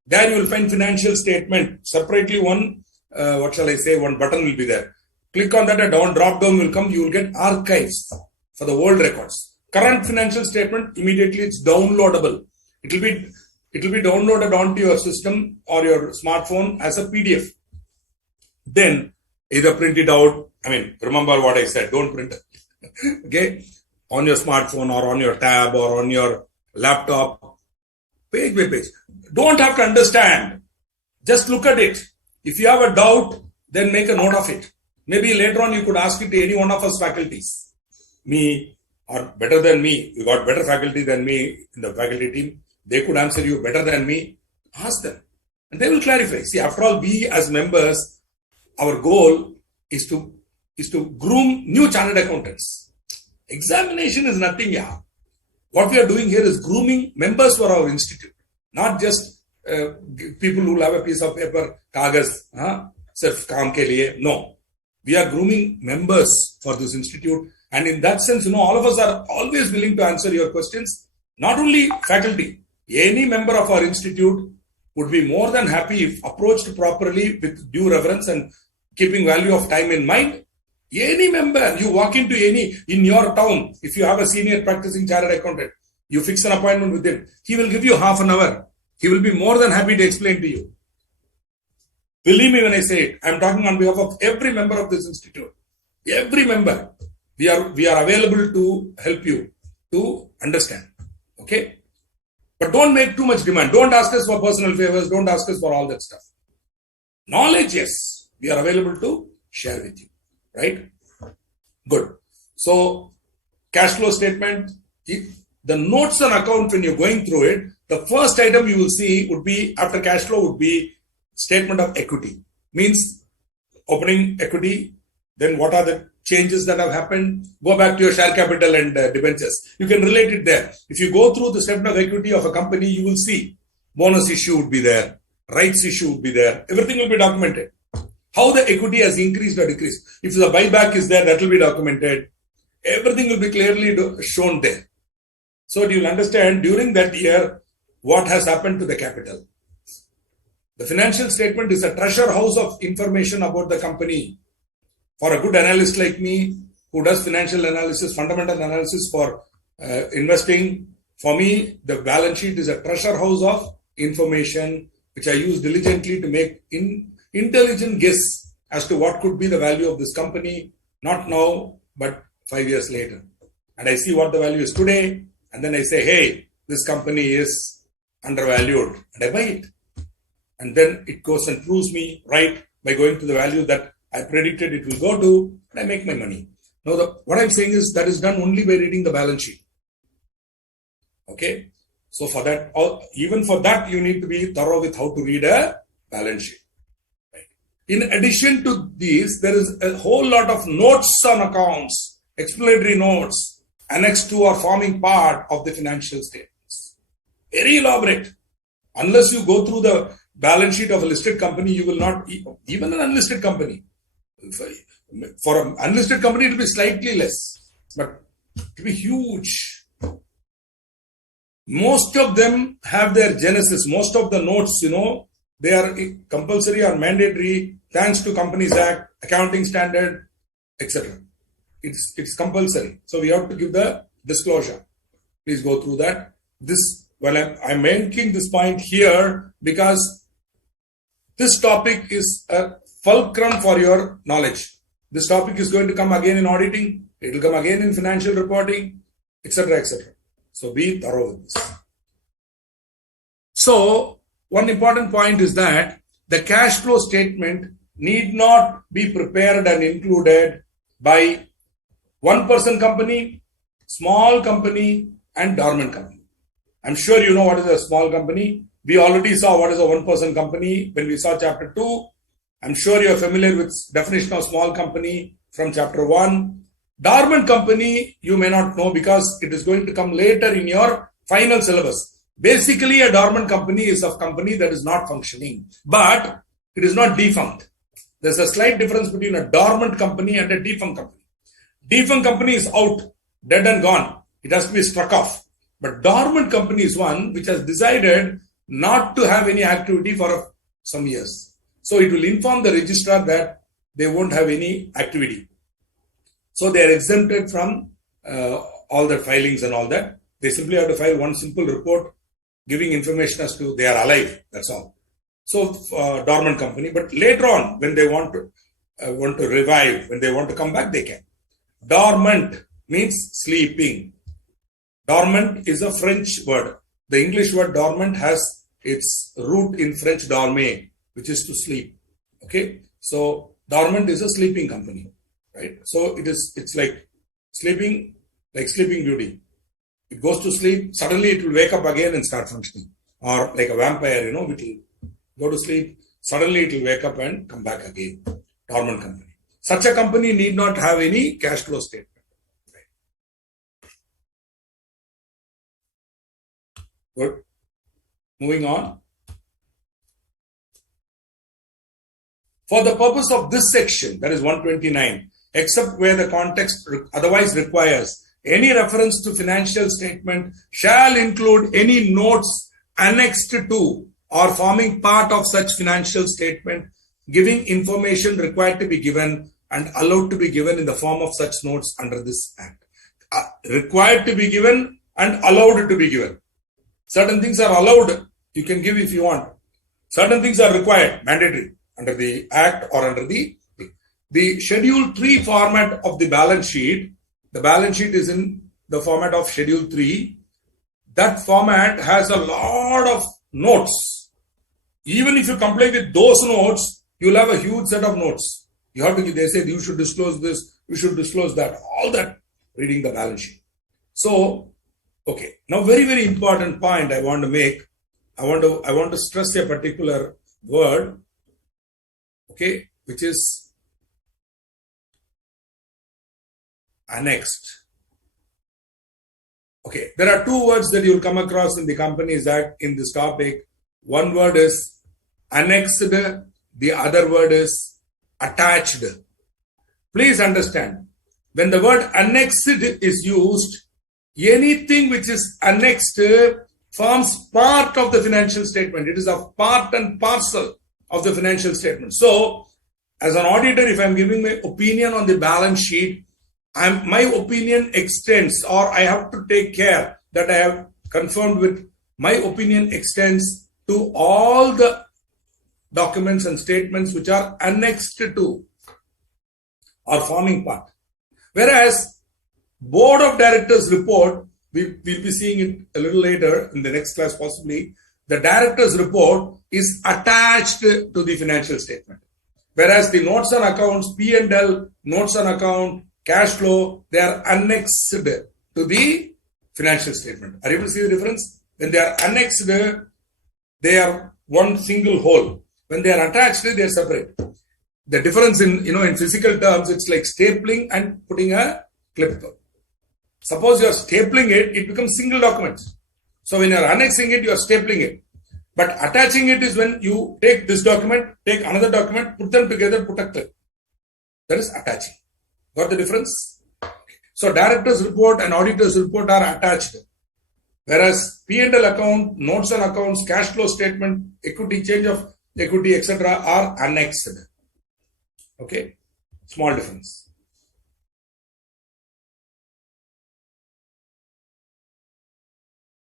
There you will find financial statement. Separately one button will be there. Click on that, a drop down will come. You will get archives for the old records. Current financial statement, immediately it's downloadable. It will be downloaded onto your system or your smartphone as a PDF. Then either print it out. Remember what I said, don't print it. Okay? On your smartphone or on your tab or on your laptop, page by page. Don't have to understand. Just look at it. If you have a doubt, then make a note of it. Maybe later on you could ask it to any one of us faculties. Me or better than me. You got better faculty than me in the faculty team. They could answer you better than me. Ask them. And they will clarify. See, after all, we as members, our goal is to groom new chartered accountants. Examination is nothing, yeah. What we are doing here is grooming members for our institute, not just people who have a piece of paper, kagas, sirf kaam ke liye. No, we are grooming members for this institute, and in that sense, all of us are always willing to answer your questions. Not only faculty, any member of our institute would be more than happy if approached properly with due reverence and keeping value of time in mind. Any member, you walk into in your town, if you have a senior practicing chartered accountant, you fix an appointment with him, he will give you half an hour. He will be more than happy to explain to you. Believe me when I say it, I am talking on behalf of every member of this institute. Every member, we are available to help you to understand. Okay? But don't make too much demand. Don't ask us for personal favors. Don't ask us for all that stuff. Knowledge, yes, we are available to share with you. Right? Good. So, cash flow statement, the notes on account, when you're going through it, the first item you will see would be, after cash flow, would be statement of equity. Means opening equity, then what are the changes that have happened? Go back to your share capital and debentures. You can relate it there. If you go through the statement of equity of a company, you will see bonus issue would be there, rights issue would be there. Everything will be documented. How the equity has increased or decreased. If the buyback is there, that will be documented. Everything will be clearly shown there. So you will understand during that year what has happened to the capital. The financial statement is a treasure house of information about the company. For a good analyst like me, who does financial analysis, fundamental analysis for investing, for me, the balance sheet is a treasure house of information which I use diligently to make intelligent guess as to what could be the value of this company, not now, but 5 years later. And I see what the value is today, and then I say, hey, this company is undervalued, and I buy it. And then it goes and proves me right by going to the value that I predicted it will go to, and I make my money. Now, what I'm saying is that is done only by reading the balance sheet. Okay? So for that, even for that, you need to be thorough with how to read a balance sheet. Right? In addition to these, there is a whole lot of notes on accounts, explanatory notes, annexed to or forming part of the financial statements. Very elaborate. Unless you go through the balance sheet of a listed company, you will not, even an unlisted company. For an unlisted company, it will be slightly less, but it will be huge. Most of them have their genesis. Most of the notes, they are compulsory or mandatory thanks to Companies Act, accounting standard, etc. It's compulsory. So we have to give the disclosure. Please go through that. I'm making this point here because this topic is a fulcrum for your knowledge. This topic is going to come again in auditing. It will come again in financial reporting, etc., etc. So be thorough with this. So one important point is that the cash flow statement need not be prepared and included by one-person company, small company, and dormant company. I'm sure you know what is a small company. We already saw what is a one-person company when we saw chapter 2. I'm sure you're familiar with definition of small company from chapter 1. Dormant company, you may not know because it is going to come later in your final syllabus. Basically, a dormant company is a company that is not functioning, but it is not defunct. There's a slight difference between a dormant company and a defunct company. Defunct company is out, dead and gone. It has to be struck off. But dormant company is one which has decided not to have any activity for some years. So it will inform the registrar that they won't have any activity. So they are exempted from all the filings and all that. They simply have to file one simple report giving information as to they are alive. That's all. So dormant company. But later on, when they want to revive, when they want to come back, they can. Dormant means sleeping. Dormant is a French word. The English word dormant has its root in French dormir, which is to sleep. Okay. So dormant is a sleeping company. Right. So it's like sleeping beauty. It goes to sleep, suddenly it will wake up again and start functioning. Or like a vampire, it will go to sleep, suddenly it will wake up and come back again. Dormant company. Such a company need not have any cash flow statement. Right. Good. Moving on. For the purpose of this section, that is 129, except where the context otherwise requires, any reference to financial statement shall include any notes annexed to or forming part of such financial statement, giving information required to be given and allowed to be given in the form of such notes under this Act. Required to be given and allowed to be given. Certain things are allowed, you can give if you want. Certain things are required, mandatory, under the Act or under the Schedule 3 format of the balance sheet. The balance sheet is in the format of Schedule 3. That format has a lot of notes. Even if you comply with those notes, you'll have a huge set of notes. You have to, they say you should disclose this, you should disclose that, all that, reading the balance sheet. So Okay. Now, very, very important point I want to make. I want to stress a particular word, okay, which is annexed. Okay, there are two words that you'll come across in the Companies Act in this topic. One word is annexed, the other word is attached. Please understand, when the word annexed is used, anything which is annexed forms part of the financial statement. It is a part and parcel of the financial statement. So, as an auditor, if I'm giving my opinion on the balance sheet, my opinion extends, or I have to take care that I have confirmed with my opinion extends to all the documents and statements which are annexed to or forming part. Whereas Board of Directors report, we'll be seeing it a little later in the next class possibly, the Directors report is attached to the financial statement. Whereas the notes on accounts, P&L, notes on account, cash flow, they are annexed to the financial statement. Are you able to see the difference? When they are annexed, they are one single whole. When they are attached, they are separate. The difference in physical terms, it's like stapling and putting a clip. Suppose you are stapling it, it becomes single document. So when you are annexing it, you are stapling it. But attaching it is when you take this document, take another document, put them together, put a clip. That is attaching. Got the difference? So director's report and auditor's report are attached. Whereas P&L account, notes on accounts, cash flow statement, equity, change of equity, etc. are annexed. Okay? Small difference.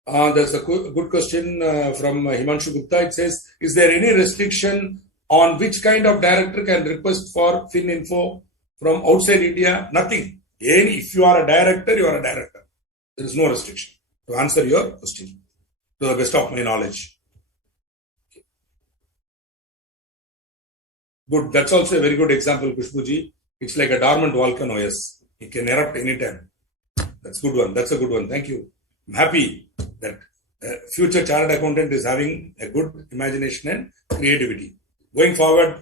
There's a good question from Himanshu Gupta. It says, is there any restriction on which kind of director can request for FinInfo from outside India? Nothing. If you are a director, you are a director. There is no restriction to answer your question to the best of my knowledge. Okay. Good. That's also a very good example, Kushbuji. It's like a dormant volcano, yes. It can erupt anytime. That's a good one. That's a good one. Thank you. I'm happy that future chartered accountant is having a good imagination and creativity. Going forward,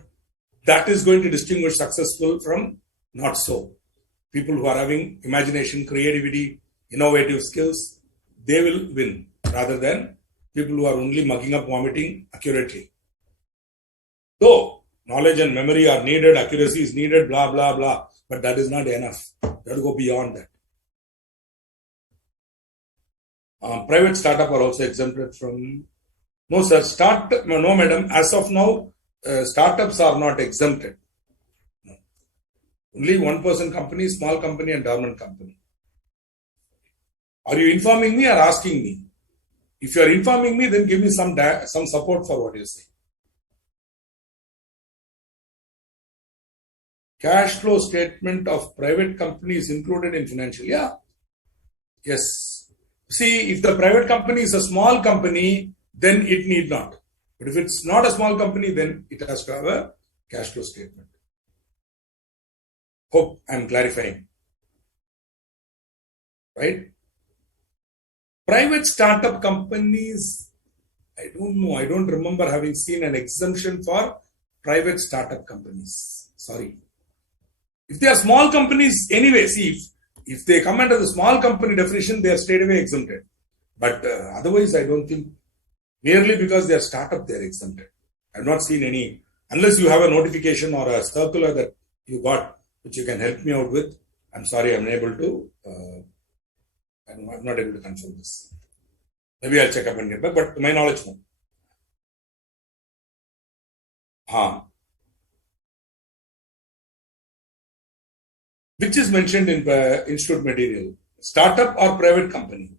that is going to distinguish successful from not so. People who are having imagination, creativity, innovative skills, they will win rather than people who are only mugging up, vomiting accurately. Though knowledge and memory are needed, accuracy is needed, blah, blah, blah, but that is not enough. You have to go beyond that. Private startup are also exempted from. No, sir. No, madam. As of now, startups are not exempted. No. Only one-person company, small company, and dormant company. Are you informing me or asking me? If you are informing me, then give me some support for what you say. Cash flow statement of private company is included in financial. Yeah. Yes. See, if the private company is a small company, then it need not. But if it's not a small company, then it has to have a cash flow statement. Hope I'm clarifying. Right? Private startup companies, I don't know. I don't remember having seen an exemption for private startup companies. Sorry. If they are small companies, anyway, see, if they come under the small company definition, they are straight away exempted. But otherwise, I don't think, merely because they are startup, they are exempted. I have not seen any, unless you have a notification or a circular that you got, which you can help me out with. I'm sorry, I'm unable to, I'm not able to confirm this. Maybe I'll check up and get back, but to my knowledge, no. Which is mentioned in institute material, startup or private company.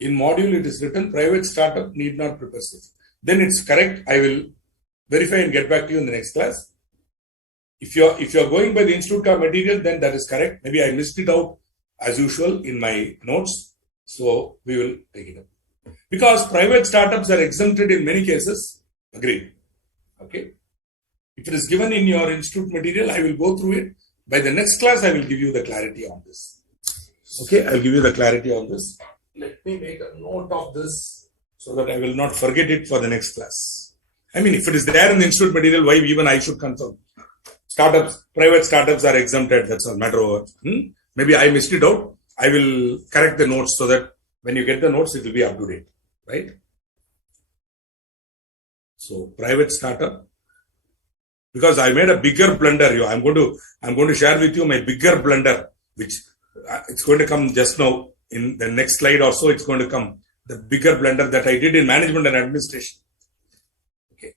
In module, it is written private startup need not prepare this. Then it's correct. I will verify and get back to you in the next class. If you're going by the institute material, then that is correct. Maybe I missed it out as usual in my notes. So we will take it up. Because private startups are exempted in many cases. Agreed. Okay. If it is given in your institute material, I will go through it. By the next class, I will give you the clarity on this. Okay, I'll give you the clarity on this. Let me make a note of this so that I will not forget it for the next class. I mean, if it is there in the institute material, why even I should confirm? Startups, private startups are exempted. That's a matter of. Maybe I missed it out. I will correct the notes so that when you get the notes, it will be up to date, right? So, private startup. Because I made a bigger blunder. I'm going to share with you my bigger blunder, which it's going to come just now in the next slide or so. It's going to come the bigger blunder that I did in management and administration. Okay.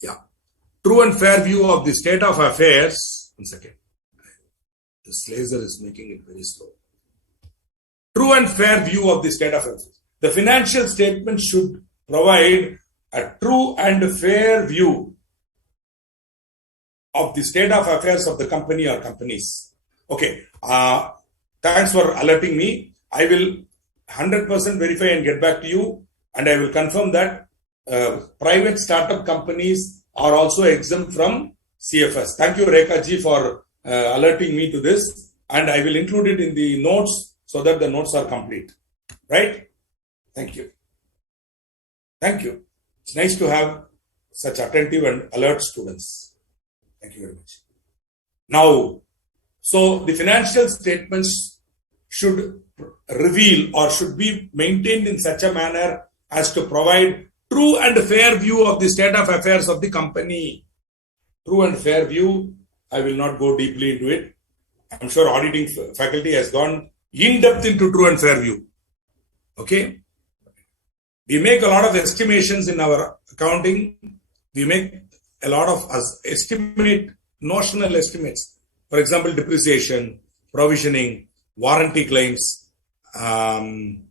Yeah. True and fair view of the state of affairs. 1 second. This laser is making it very slow. True and fair view of the state of affairs. The financial statement should provide a true and fair view of the state of affairs of the company or companies. Okay. Thanks for alerting me. I will 100% verify and get back to you. And I will confirm that private startup companies are also exempt from CFS. Thank you, Rekha ji, for alerting me to this. And I will include it in the notes so that the notes are complete. Right? Thank you. Thank you. It's nice to have such attentive and alert students. Thank you very much. Now, so the financial statements should reveal or should be maintained in such a manner as to provide true and fair view of the state of affairs of the company. True and fair view, I will not go deeply into it. I'm sure auditing faculty has gone in depth into true and fair view. Okay. We make a lot of estimations in our accounting. We make a lot of notional estimates. For example, depreciation, provisioning, warranty claims. Many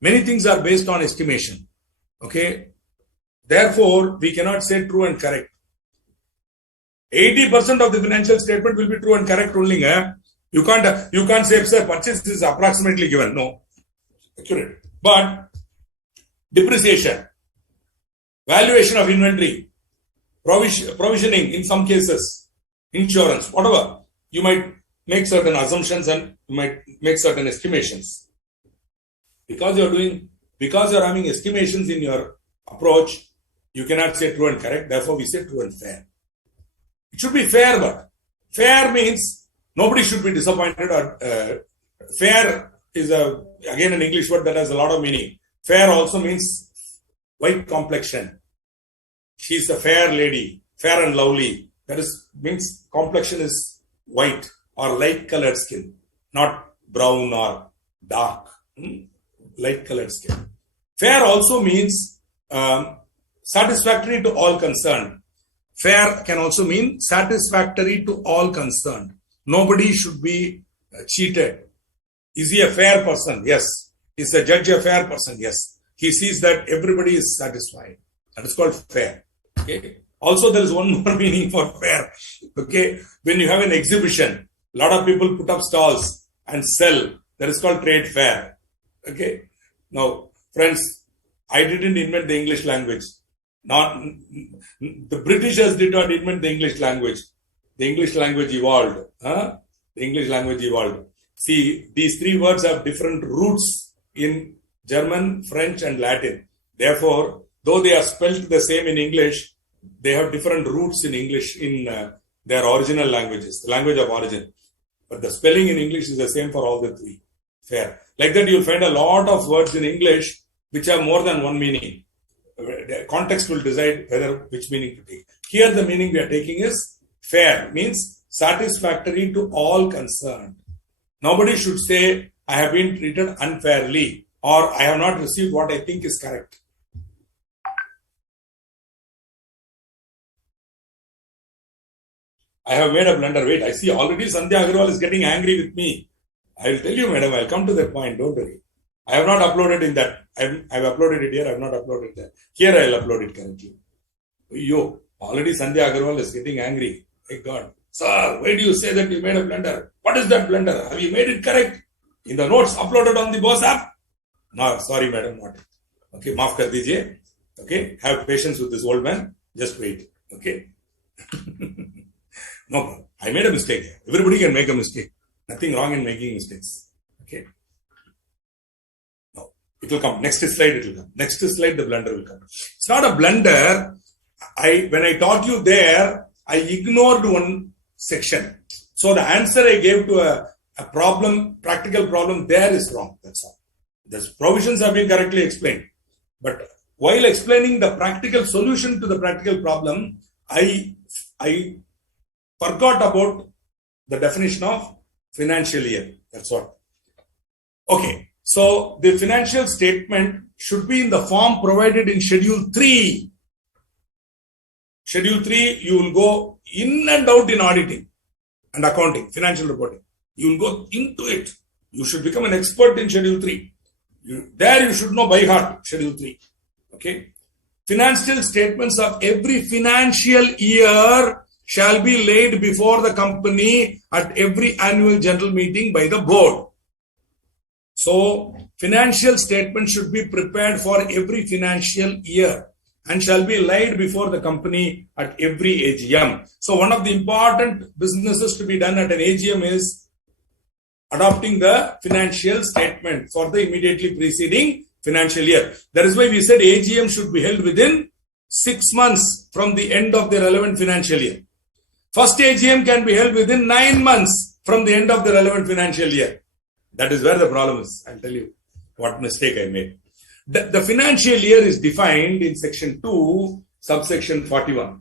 things are based on estimation. Okay. Therefore, we cannot say true and correct. 80% of the financial statement will be true and correct only. You can't say, sir, purchase is approximately given. No. Accurate. But depreciation, valuation of inventory, provisioning in some cases, insurance, whatever. You might make certain assumptions and you might make certain estimations. Because you're having estimations in your approach, you cannot say true and correct. Therefore, we say true and fair. It should be fair, but fair means nobody should be disappointed. Or fair is again an English word that has a lot of meaning. Fair also means white complexion. She's a fair lady, fair and lovely. That means complexion is white or light colored skin, not brown or dark. Light colored skin. Fair also means satisfactory to all concerned. Fair can also mean satisfactory to all concerned. Nobody should be cheated. Is he a fair person? Yes. Is the judge a fair person? Yes. He sees that everybody is satisfied. That is called fair. Okay. Also, there is one more meaning for fair. Okay. When you have an exhibition, a lot of people put up stalls and sell. That is called trade fair. Okay. Now, friends, I didn't invent the English language. The Britishers did not invent the English language. The English language evolved. The English language evolved. See, these three words have different roots in German, French, and Latin. Therefore, though they are spelled the same in English, they have different roots in English in their original languages, the language of origin. But the spelling in English is the same for all the three. Fair. Like that, you'll find a lot of words in English which have more than one meaning. The context will decide which meaning to take. Here, the meaning we are taking is fair, means satisfactory to all concerned. Nobody should say, I have been treated unfairly or I have not received what I think is correct. I have made a blunder. Wait, I see already Sandhya Agarwal is getting angry with me. I will tell you, madam, I'll come to that point. Don't worry. I have not uploaded in that. I've uploaded it here. I have not uploaded there. Here I will upload it currently. Yo, already Sandhya Agarwal is getting angry. Thank God. Sir, why do you say that you made a blunder? What is that blunder? Have you made it correct? In the notes uploaded on the boss app? No, sorry, madam, not. Okay, maaf kar dijiye. Okay, have patience with this old man. Just wait. Okay. No problem. I made a mistake. Everybody can make a mistake. Nothing wrong in making mistakes. Okay. No, it will come. Next slide, it will come. Next slide, the blunder will come. It's not a blunder. When I taught you there, I ignored one section. So the answer I gave to a problem, practical problem, there is wrong. That's all. The provisions have been correctly explained. But while explaining the practical solution to the practical problem, I forgot about the definition of financial year. That's what. Okay. So the financial statement should be in the form provided in Schedule 3. Schedule 3, you will go in and out in auditing and accounting, financial reporting. You will go into it. You should become an expert in Schedule 3. There you should know by heart Schedule 3. Okay. Financial statements of every financial year shall be laid before the company at every annual general meeting by the board. So, financial statements should be prepared for every financial year and shall be laid before the company at every AGM. So, one of the important businesses to be done at an AGM is adopting the financial statement for the immediately preceding financial year. That is why we said AGM should be held within 6 months from the end of the relevant financial year. First AGM can be held within 9 months from the end of the relevant financial year. That is where the problem is. I'll tell you what mistake I made. The financial year is defined in section 2, subsection 41.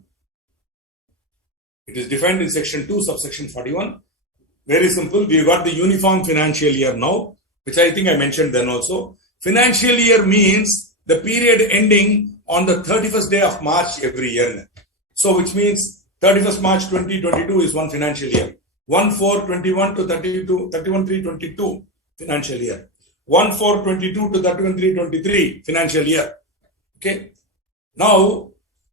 It is defined in section 2, subsection 41. Very simple. We got the uniform financial year now, which I think I mentioned then also. Financial year means the period ending on the 31st day of March every year. So, which means 31st March 2022 is one financial year. 1/4/21 to 31/3/22 financial year. 1/4/22 to 31/3/23 financial year. Okay. Now,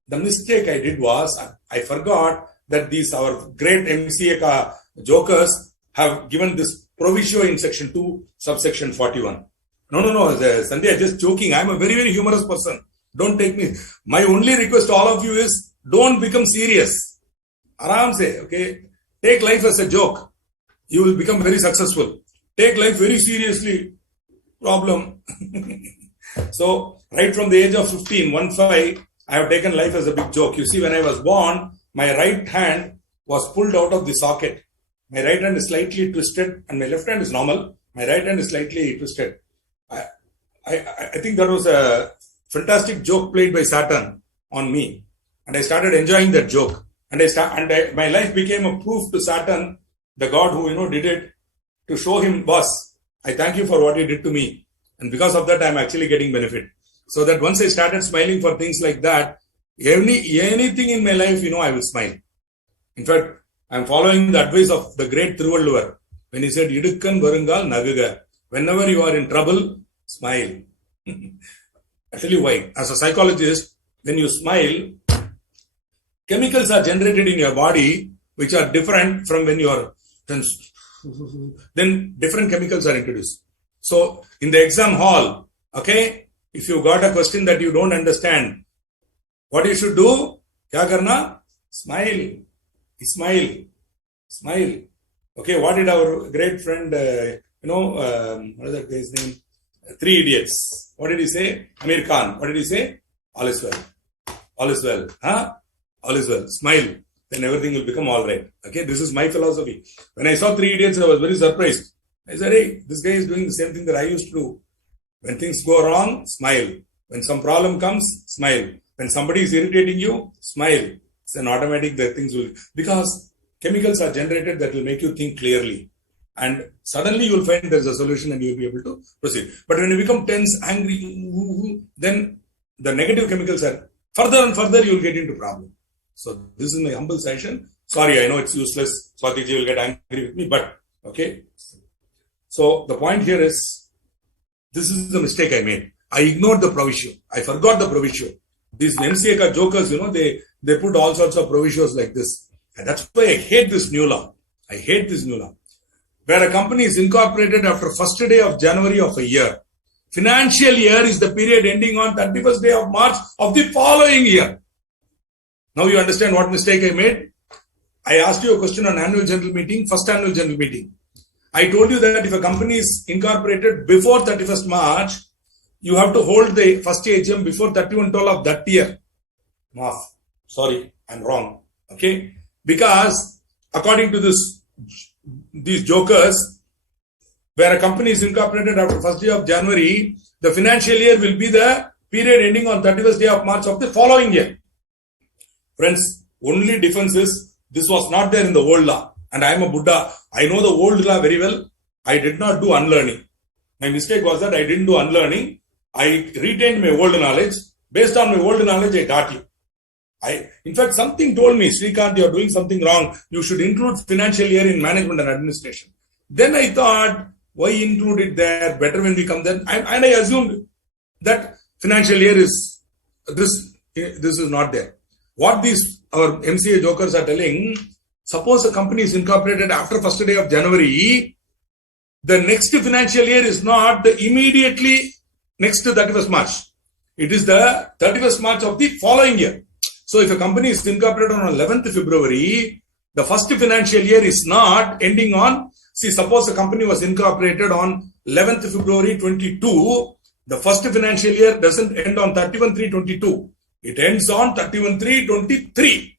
the mistake I did was I forgot that these our great MCA jokers have given this proviso in section 2, subsection 41. No, Sanjay, I'm just joking. I'm a very, very humorous person. Don't take me. My only request to all of you is don't become serious. Aram se, okay? Take life as a joke. You will become very successful. Take life very seriously. Problem. So, right from the age of 15, I have taken life as a big joke. You see, when I was born, my right hand was pulled out of the socket. My right hand is slightly twisted and my left hand is normal. My right hand is slightly twisted. I think that was a fantastic joke played by Saturn on me. And I started enjoying that joke. And my life became a proof to Saturn, the God who, did it, to show him, boss, I thank you for what you did to me. And because of that, I'm actually getting benefit. So that once I started smiling for things like that, anything in my life, I will smile. In fact, I'm following the advice of the great Thiruvalluvar when he said, Idukkan varungal nagaga. Whenever you are in trouble, smile. I'll tell you why. As a psychologist, when you smile, chemicals are generated in your body which are different from when you are tense. Then different chemicals are introduced. So, in the exam hall, okay, if you got a question that you don't understand, what you should do? Kya karna? Smile. Smile. Okay, what did our great friend, what is that guy's name? 3 Idiots. What did he say? Amir Khan. What did he say? All is well. All is well. Huh? All is well. Smile. Then everything will become all right. Okay, this is my philosophy. When I saw 3 Idiots, I was very surprised. I said, hey, this guy is doing the same thing that I used to do. When things go wrong, smile. When some problem comes, smile. When somebody is irritating you, smile. It's an automatic that things will... Because chemicals are generated that will make you think clearly. And suddenly you will find there's a solution and you will be able to proceed. But when you become tense, angry, then the negative chemicals are further and further you will get into problem. So this is my humble suggestion. Sorry, I know it's useless. Swatiji will get angry with me, but okay. So the point here is, this is the mistake I made. I ignored the provision. I forgot the provision. These MCA jokers, they put all sorts of provisions like this. And that's why I hate this new law. I hate this new law. Where a company is incorporated after first day of January of a year. Financial year is the period ending on 31st day of March of the following year. Now you understand what mistake I made? I asked you a question on annual general meeting, first annual general meeting. I told you that if a company is incorporated before 31st March, you have to hold the first AGM before 31/12 of that year. Maaf. Sorry, I'm wrong. Okay? Because according to these jokers, where a company is incorporated after 1st day of January, the financial year will be the period ending on 31st day of March of the following year. Friends, only difference is this was not there in the old law. And I am a Buddha. I know the old law very well. I did not do unlearning. My mistake was that I didn't do unlearning. I retained my old knowledge. Based on my old knowledge, I taught you. In fact, something told me, Srikanth, you are doing something wrong. You should include financial year in management and administration. Then I thought, why include it there? Better when we come there. And I assumed that financial year is, this is not there. What these our MCA jokers are telling, suppose a company is incorporated after 1st day of January, the next financial year is not the immediately next to 31st March. It is the 31st March of the following year. So if a company is incorporated on 11th February, the first financial year is not ending on, suppose a company was incorporated on 11th February 22, the first financial year doesn't end on 31/3/22. It ends on 31/3/23.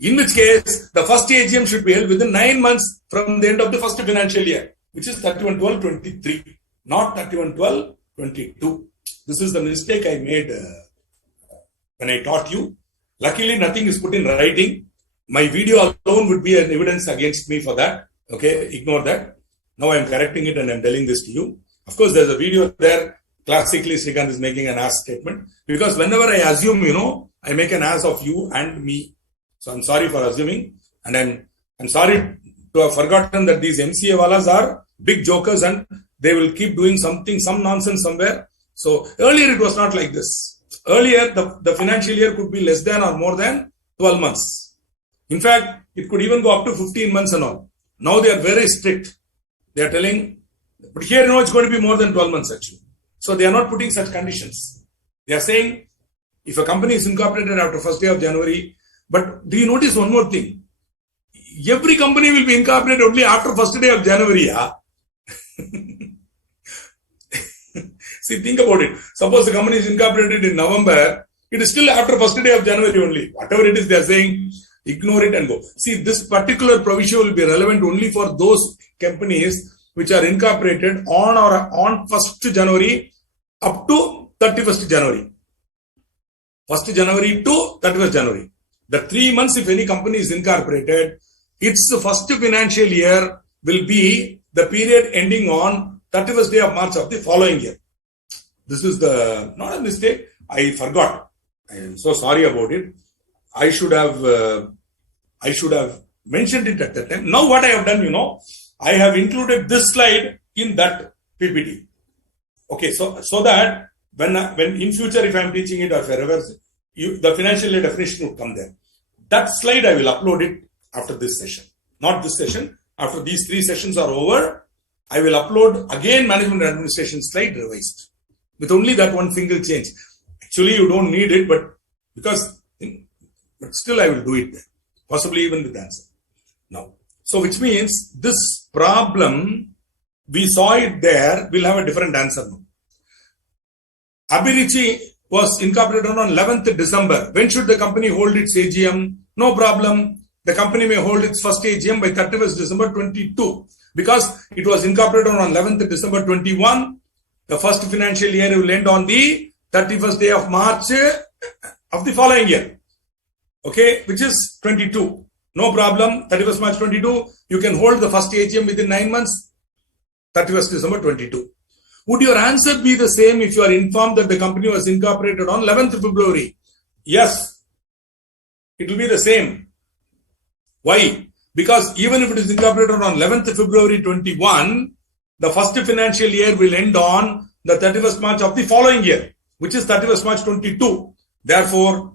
In which case, the first AGM should be held within 9 months from the end of the first financial year, which is 31/12/23, not 31/12/22. This is the mistake I made when I taught you. Luckily, nothing is put in writing. My video alone would be an evidence against me for that. Okay, ignore that. Now I am correcting it and I am telling this to you. Of course, there's a video there. Classically, Srikanth is making an ass statement. Because whenever I assume, I make an ass of you and me. So I'm sorry for assuming. And I'm sorry to have forgotten that these MCA wallas are big jokers and they will keep doing some nonsense somewhere. So earlier it was not like this. Earlier, the financial year could be less than or more than 12 months. In fact, it could even go up to 15 months and all. Now they are very strict. They are telling, but here it's going to be more than 12 months actually. So they are not putting such conditions. They are saying, if a company is incorporated after 1st day of January, but do you notice one more thing? Every company will be incorporated only after 1st day of January. Yeah? See, think about it. Suppose the company is incorporated in November, it is still after 1st day of January only. Whatever it is they are saying, ignore it and go. See, this particular provision will be relevant only for those companies which are incorporated on 1st January up to 31st January. 1st January to 31st January. The 3 months, if any company is incorporated, its first financial year will be the period ending on 31st day of March of the following year. This is not a mistake. I forgot. I am so sorry about it. I should have mentioned it at that time. Now what I have done, I have included this slide in that PPT. Okay, so that when in future if I am teaching it or wherever, the financial year definition would come there. That slide I will upload it after this session. Not this session. After these 3 sessions are over, I will upload again management and administration slide revised. With only that one single change. Actually, you don't need it, but still I will do it there. Possibly even with the answer. Now, so which means this problem, we saw it there, we'll have a different answer now. Abhirichi was incorporated on 11th December. When should the company hold its AGM? No problem. The company may hold its first AGM by 31st December 22. Because it was incorporated on 11th December 21. The first financial year will end on the 31st day of March of the following year. Okay, which is 22. No problem. 31st March 22. You can hold the first AGM within 9 months. 31st December 22. Would your answer be the same if you are informed that the company was incorporated on 11th February? Yes. It will be the same. Why? Because even if it is incorporated on 11th February 21, the first financial year will end on the 31st March of the following year, which is 31st March 22. Therefore,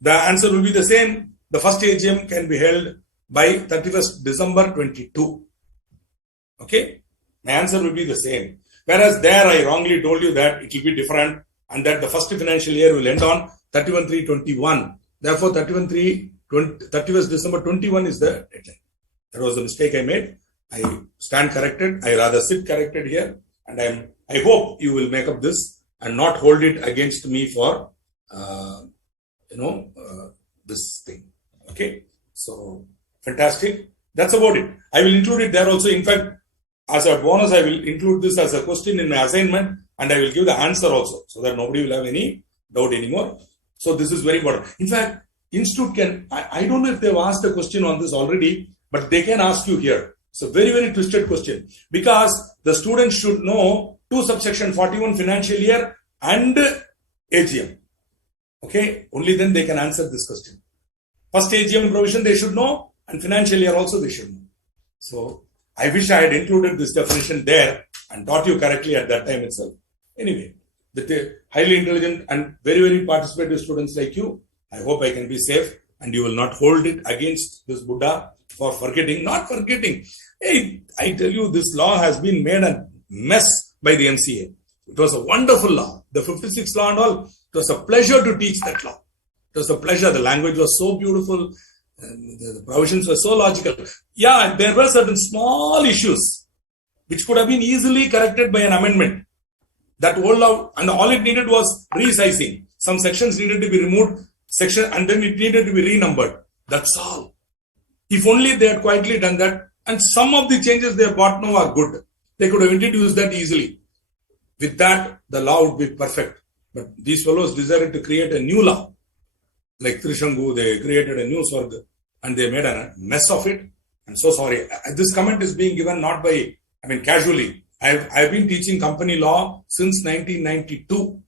the answer will be the same. The first AGM can be held by 31st December 22. Okay? My answer will be the same. Whereas there I wrongly told you that it will be different and that the first financial year will end on 31/3/21. Therefore, 31st December 21 is the deadline. That was the mistake I made. I stand corrected. I rather sit corrected here, and I hope you will make up this and not hold it against me for this thing. Okay, so fantastic. That's about it. I will include it there also. In fact, as a bonus, I will include this as a question in my assignment, and I will give the answer also, so that nobody will have any doubt anymore. So this is very important. In fact, Institute can, I don't know if they've asked a question on this already, but they can ask you here. It's a very, very twisted question, because the students should know 2 subsection 41 financial year and AGM. Okay, only then they can answer this question. First AGM provision they should know, and financial year also they should know. So I wish I had included this definition there and taught you correctly at that time itself. Anyway, the highly intelligent and very, very participative students like you, I hope I can be safe and you will not hold it against this Buddha for forgetting. Not forgetting. Hey, I tell you, this law has been made a mess by the MCA. It was a wonderful law. The 56th law and all, it was a pleasure to teach that law. It was a pleasure. The language was so beautiful. And the provisions were so logical. Yeah, there were certain small issues which could have been easily corrected by an amendment. That old law, and all it needed was resizing. Some sections needed to be removed, and then it needed to be renumbered. That's all. If only they had quietly done that, and some of the changes they have brought now are good. They could have introduced that easily. With that, the law would be perfect. But these fellows decided to create a new law. Like Trishangu, they created a new Swarga, and they made a mess of it. I'm so sorry. This comment is being given not by, casually. I've been teaching company law since 1992.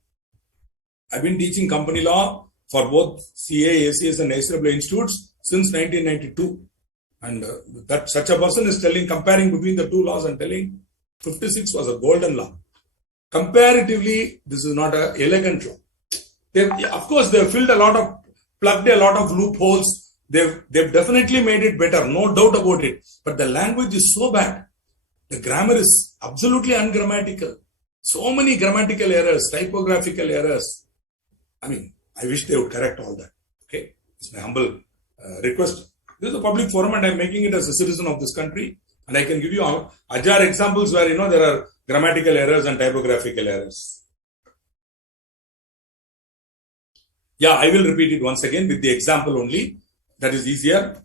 I've been teaching company law for both CA, ACS and SW institutes since 1992. And that such a person is comparing between the 2 laws and telling 56 was a golden law. Comparatively, this is not an elegant law. Of course, they've plugged a lot of loopholes. They've definitely made it better, no doubt about it. But the language is so bad. The grammar is absolutely ungrammatical. So many grammatical errors, typographical errors. I wish they would correct all that. Okay, it's my humble request. This is a public forum, and I'm making it as a citizen of this country. And I can give you ajar examples where there are grammatical errors and typographical errors. Yeah, I will repeat it once again with the example only. That is easier.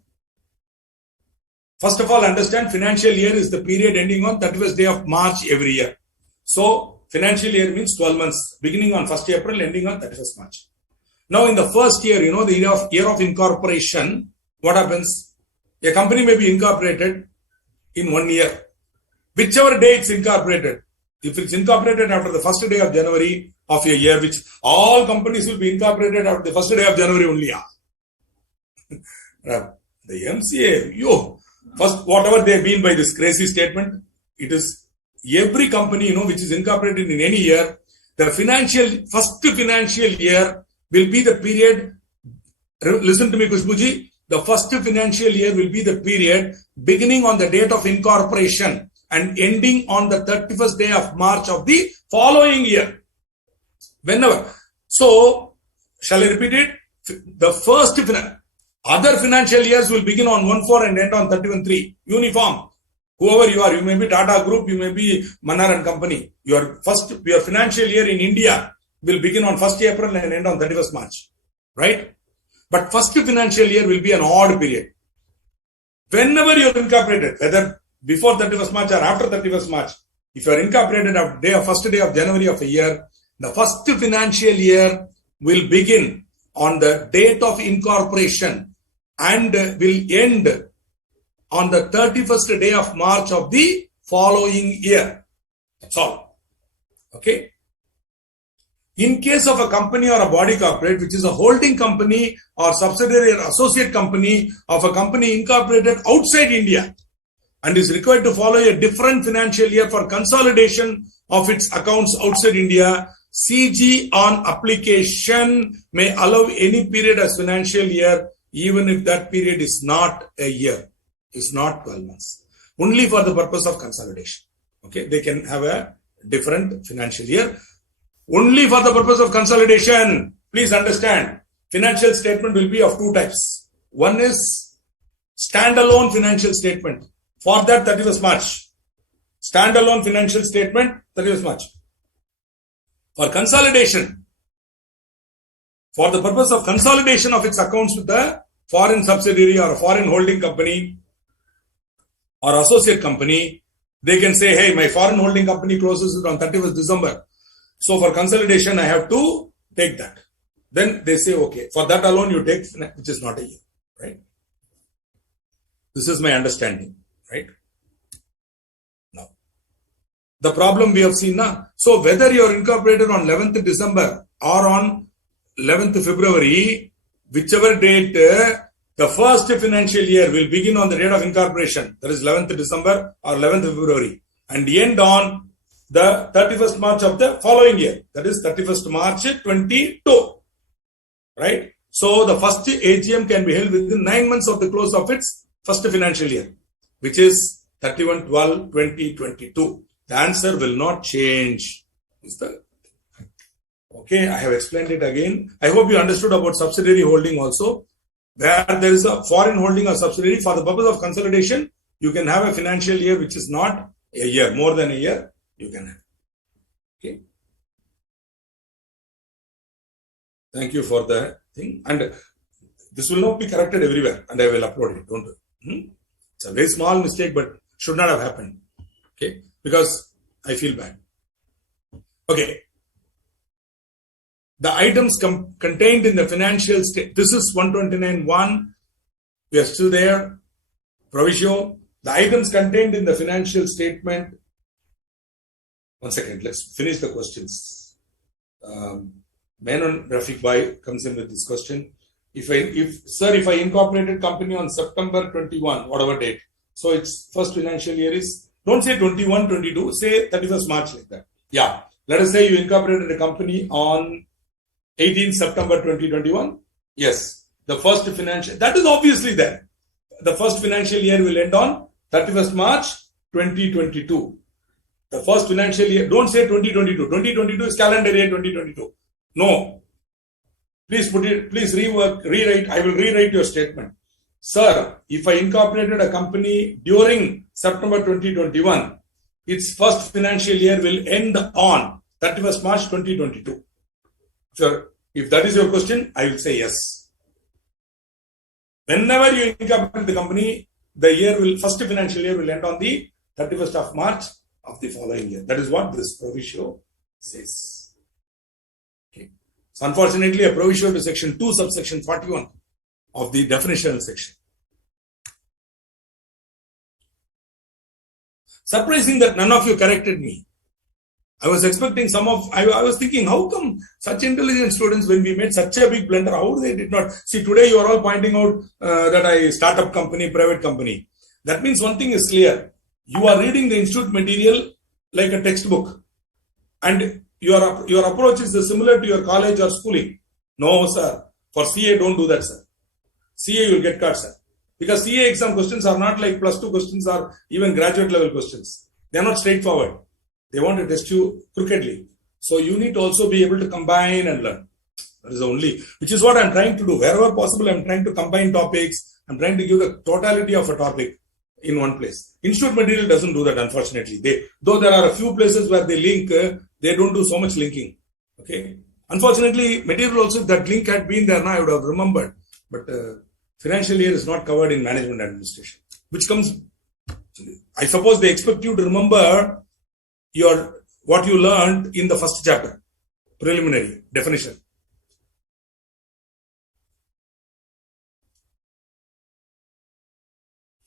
First of all, understand financial year is the period ending on 31st day of March every year. So, financial year means 12 months, beginning on 1st April, ending on 31st March. Now, in the first year, the year of incorporation, what happens? A company may be incorporated in 1 year. Whichever day it's incorporated. If it's incorporated after the first day of January of a year, which all companies will be incorporated after the first day of January only. The MCA, first, whatever they mean by this crazy statement, it is every company, which is incorporated in any year, the first financial year will be the period. Listen to me, Kushbuji. The first financial year will be the period beginning on the date of incorporation and ending on the 31st day of March of the following year. Whenever. So, shall I repeat it? The other financial years will begin on 1/4 and end on 31/3. Uniform. Whoever you are, you may be Tata Group, you may be Mannar and Company. Your financial year in India will begin on 1st April and end on 31st March. Right? But first financial year will be an odd period. Whenever you are incorporated, whether before 31st March or after 31st March, if you are incorporated on first day of January of a year, the first financial year will begin on the date of incorporation and will end on the 31st day of March of the following year. That's all. Okay. In case of a company or a body corporate, which is a holding company or subsidiary or associate company of a company incorporated outside India and is required to follow a different financial year for consolidation of its accounts outside India, CG on application may allow any period as financial year, even if that period is not a year, is not 12 months, only for the purpose of consolidation. Okay, they can have a different financial year, only for the purpose of consolidation. Please understand, financial statement will be of 2 types. One is standalone financial statement. For that 31st March. Standalone financial statement 31st March. For consolidation, for the purpose of consolidation of its accounts with the foreign subsidiary or a foreign holding company or associate company, they can say, hey, my foreign holding company closes it on 31st December. So for consolidation, I have to take that. Then they say, okay, for that alone you take, which is not a year, right? This is my understanding, right? Now, the problem we have seen now. So whether you are incorporated on 11th December or on 11th February, whichever date, the first financial year will begin on the date of incorporation, that is 11th December or 11th February, and end on the 31st March of the following year, that is 31st March 22, right? So the first AGM can be held within 9 months of the close of its first financial year, which is 31/12/2022. The answer will not change. Okay, I have explained it again. I hope you understood about subsidiary holding also. Where there is a foreign holding or subsidiary, for the purpose of consolidation, you can have a financial year which is not a year, more than a year, you can have. Okay. Thank you for the thing. And this will not be corrected everywhere, and I will upload it. Don't do. It's a very small mistake, but should not have happened. Okay, because I feel bad. Okay. The items contained in the financial state. This is 129.1. We are still there. Provision. The items contained in the financial statement. One second. Let's finish the questions. Menon Rafiq Bhai comes in with this question. If I incorporated company on September 21, whatever date, so its first financial year is, don't say 21, 22, say 31st March like that. Yeah. Let us say you incorporated a company on 18th September 2021. Yes. The first financial, that is obviously there. The first financial year will end on 31st March 2022. The first financial year, don't say 2022. 2022 is calendar year 2022. No. Please put it, please rewrite. I will rewrite your statement. Sir, if I incorporated a company during September 2021, its first financial year will end on 31st March 2022. Sir, if that is your question, I will say yes. Whenever you incorporate the company, the year will, first financial year will end on the 31st of March of the following year. That is what this proviso says. Okay. So unfortunately, a proviso to section 2, subsection 41 of the definitional section. Surprising that none of you corrected me. I was expecting I was thinking, how come such intelligent students, when we made such a big blunder, how they did not? See, today you are all pointing out that I startup company, private company. That means one thing is clear. You are reading the institute material like a textbook. And your approach is similar to your college or schooling. No, sir. For CA, don't do that, sir. CA, you will get caught, sir. Because CA exam questions are not like plus 2 questions or even graduate level questions. They are not straightforward. They want to test you crookedly. So you need to also be able to combine and learn. That is which is what I'm trying to do. Wherever possible, I'm trying to combine topics. I'm trying to give the totality of a topic in one place. Institute material doesn't do that, unfortunately. Though there are a few places where they link, they don't do so much linking. Okay. Unfortunately, material also, if that link had been there now, I would have remembered. But financial year is not covered in management administration. Which comes, I suppose they expect you to remember what you learned in the first chapter, preliminary definition.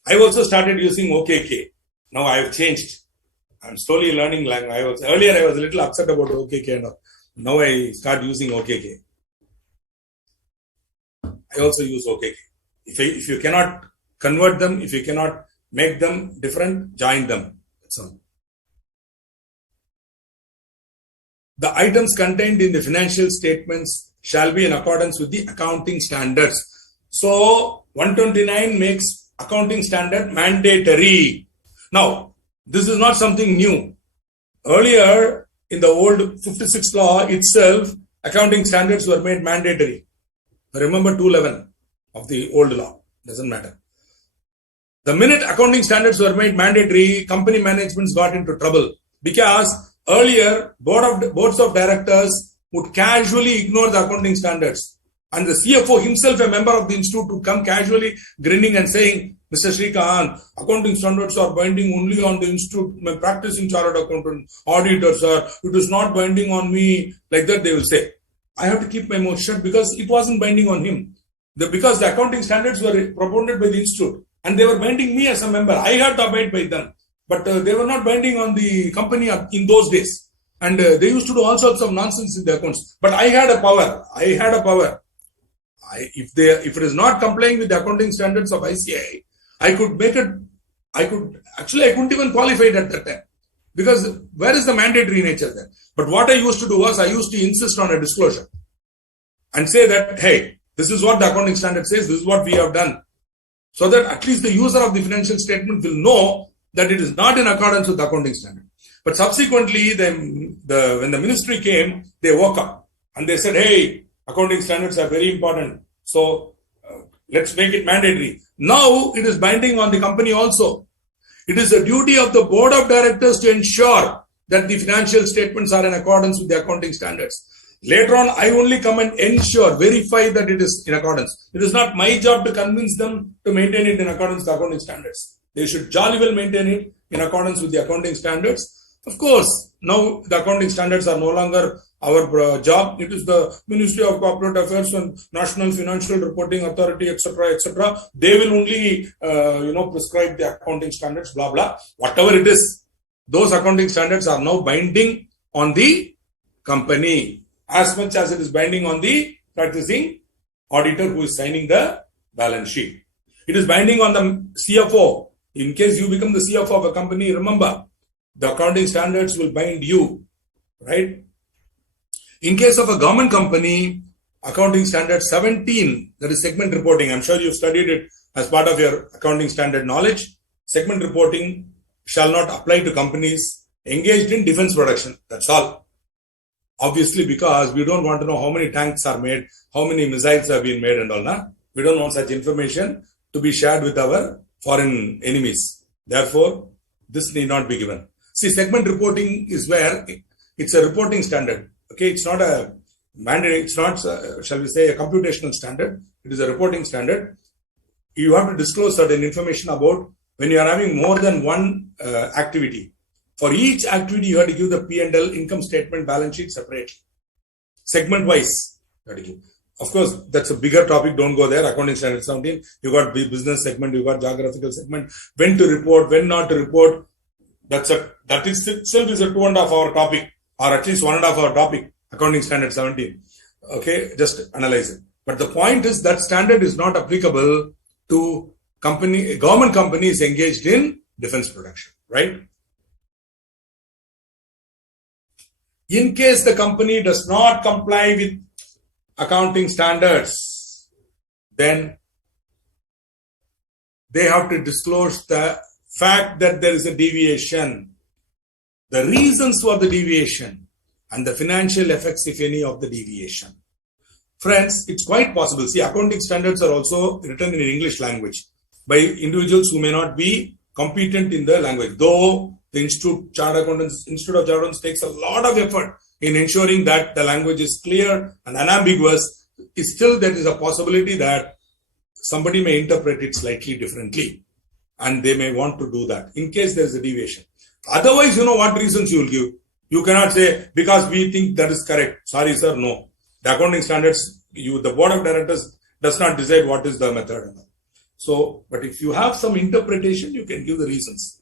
I also started using OKK. Now I have changed. I'm slowly learning language. Earlier I was a little upset about OKK. Now I start using OKK. I also use OKK. If you cannot convert them, if you cannot make them different, join them. That's all. The items contained in the financial statements shall be in accordance with the accounting standards. So 129 makes accounting standard mandatory. Now, this is not something new. Earlier, in the old 56 law itself, accounting standards were made mandatory. Remember 211 of the old law. Doesn't matter. The minute accounting standards were made mandatory, company managements got into trouble because earlier boards of directors would casually ignore the accounting standards. And the CFO himself, a member of the institute, would come casually grinning and saying, Mr. Srikant, accounting standards are binding only on the institute, my practicing chartered accountant, auditor, sir. It is not binding on me. Like that, they will say. I have to keep my mouth shut because it wasn't binding on him. Because the accounting standards were proposed by the institute and they were binding me as a member. I had to abide by them. But they were not binding on the company in those days. And they used to do all sorts of nonsense in the accounts. But I had a power. If it is not complying with the accounting standards of ICAI, I couldn't even qualify it at that time. Because where is the mandatory nature there? But what I used to do was, I used to insist on a disclosure and say that, hey, this is what the accounting standard says, this is what we have done. So that at least the user of the financial statement will know that it is not in accordance with the accounting standard. But subsequently, when the ministry came, they woke up and they said, hey, accounting standards are very important. So let's make it mandatory. Now it is binding on the company also. It is the duty of the board of directors to ensure that the financial statements are in accordance with the accounting standards. Later on, I only come and verify that it is in accordance. It is not my job to convince them to maintain it in accordance with the accounting standards. They should jolly well maintain it in accordance with the accounting standards. Of course, now the accounting standards are no longer our job. It is the Ministry of Corporate Affairs and National Financial Reporting Authority, etc., etc. They will only, prescribe the accounting standards, blah, blah. Whatever it is, those accounting standards are now binding on the company as much as it is binding on the practicing auditor who is signing the balance sheet. It is binding on the CFO. In case you become the CFO of a company, remember, the accounting standards will bind you, right? In case of a government company, accounting standard 17, that is segment reporting. I'm sure you've studied it as part of your accounting standard knowledge. Segment reporting shall not apply to companies engaged in defense production. That's all. Obviously, because we don't want to know how many tanks are made, how many missiles have been made and all. Nah? We don't want such information to be shared with our foreign enemies. Therefore, this need not be given. See, segment reporting is where it's a reporting standard. Okay, it's not a mandate, it's not, shall we say, a computational standard. It is a reporting standard. You have to disclose certain information about when you are having more than one activity. For each activity, you have to give the P&L, income statement, balance sheet separately. Segment-wise, you have to give. Of course, that's a bigger topic. Don't go there. Accounting standard 17. You got business segment, you got geographical segment. When to report, when not to report. That is itself is a 2.5 hour topic, or at least 1.5 hour topic. Accounting standard 17. Okay, just analyze it. But the point is that standard is not applicable to government companies engaged in defense production, right? In case the company does not comply with accounting standards, then they have to disclose the fact that there is a deviation, the reasons for the deviation, and the financial effects, if any, of the deviation. Friends, it's quite possible. See, accounting standards are also written in English language by individuals who may not be competent in the language, though the Institute of Chartered Accountants takes a lot of effort in ensuring that the language is clear and unambiguous. Still, there is a possibility that somebody may interpret it slightly differently, and they may want to do that in case there is a deviation. Otherwise, you know what reasons you will give. You cannot say, because we think that is correct. Sorry, sir, no. The accounting standards, the board of directors does not decide what is the method. So, but if you have some interpretation, you can give the reasons.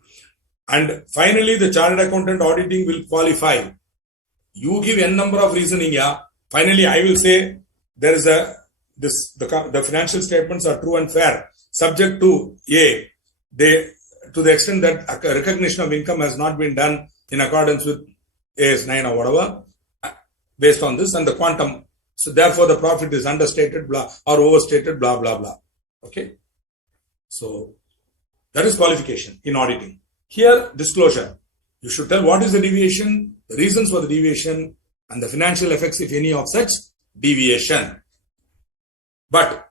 And finally, the chartered accountant auditing will qualify. You give n number of reasoning, yeah. Finally, I will say there is the financial statements are true and fair, subject to A, to the extent that recognition of income has not been done in accordance with AS9 or whatever, based on this, and the quantum. So therefore, the profit is understated, blah, or overstated, blah, blah, blah. Okay. So that is qualification in auditing. Here, disclosure. You should tell what is the deviation, the reasons for the deviation, and the financial effects, if any, of such deviation. But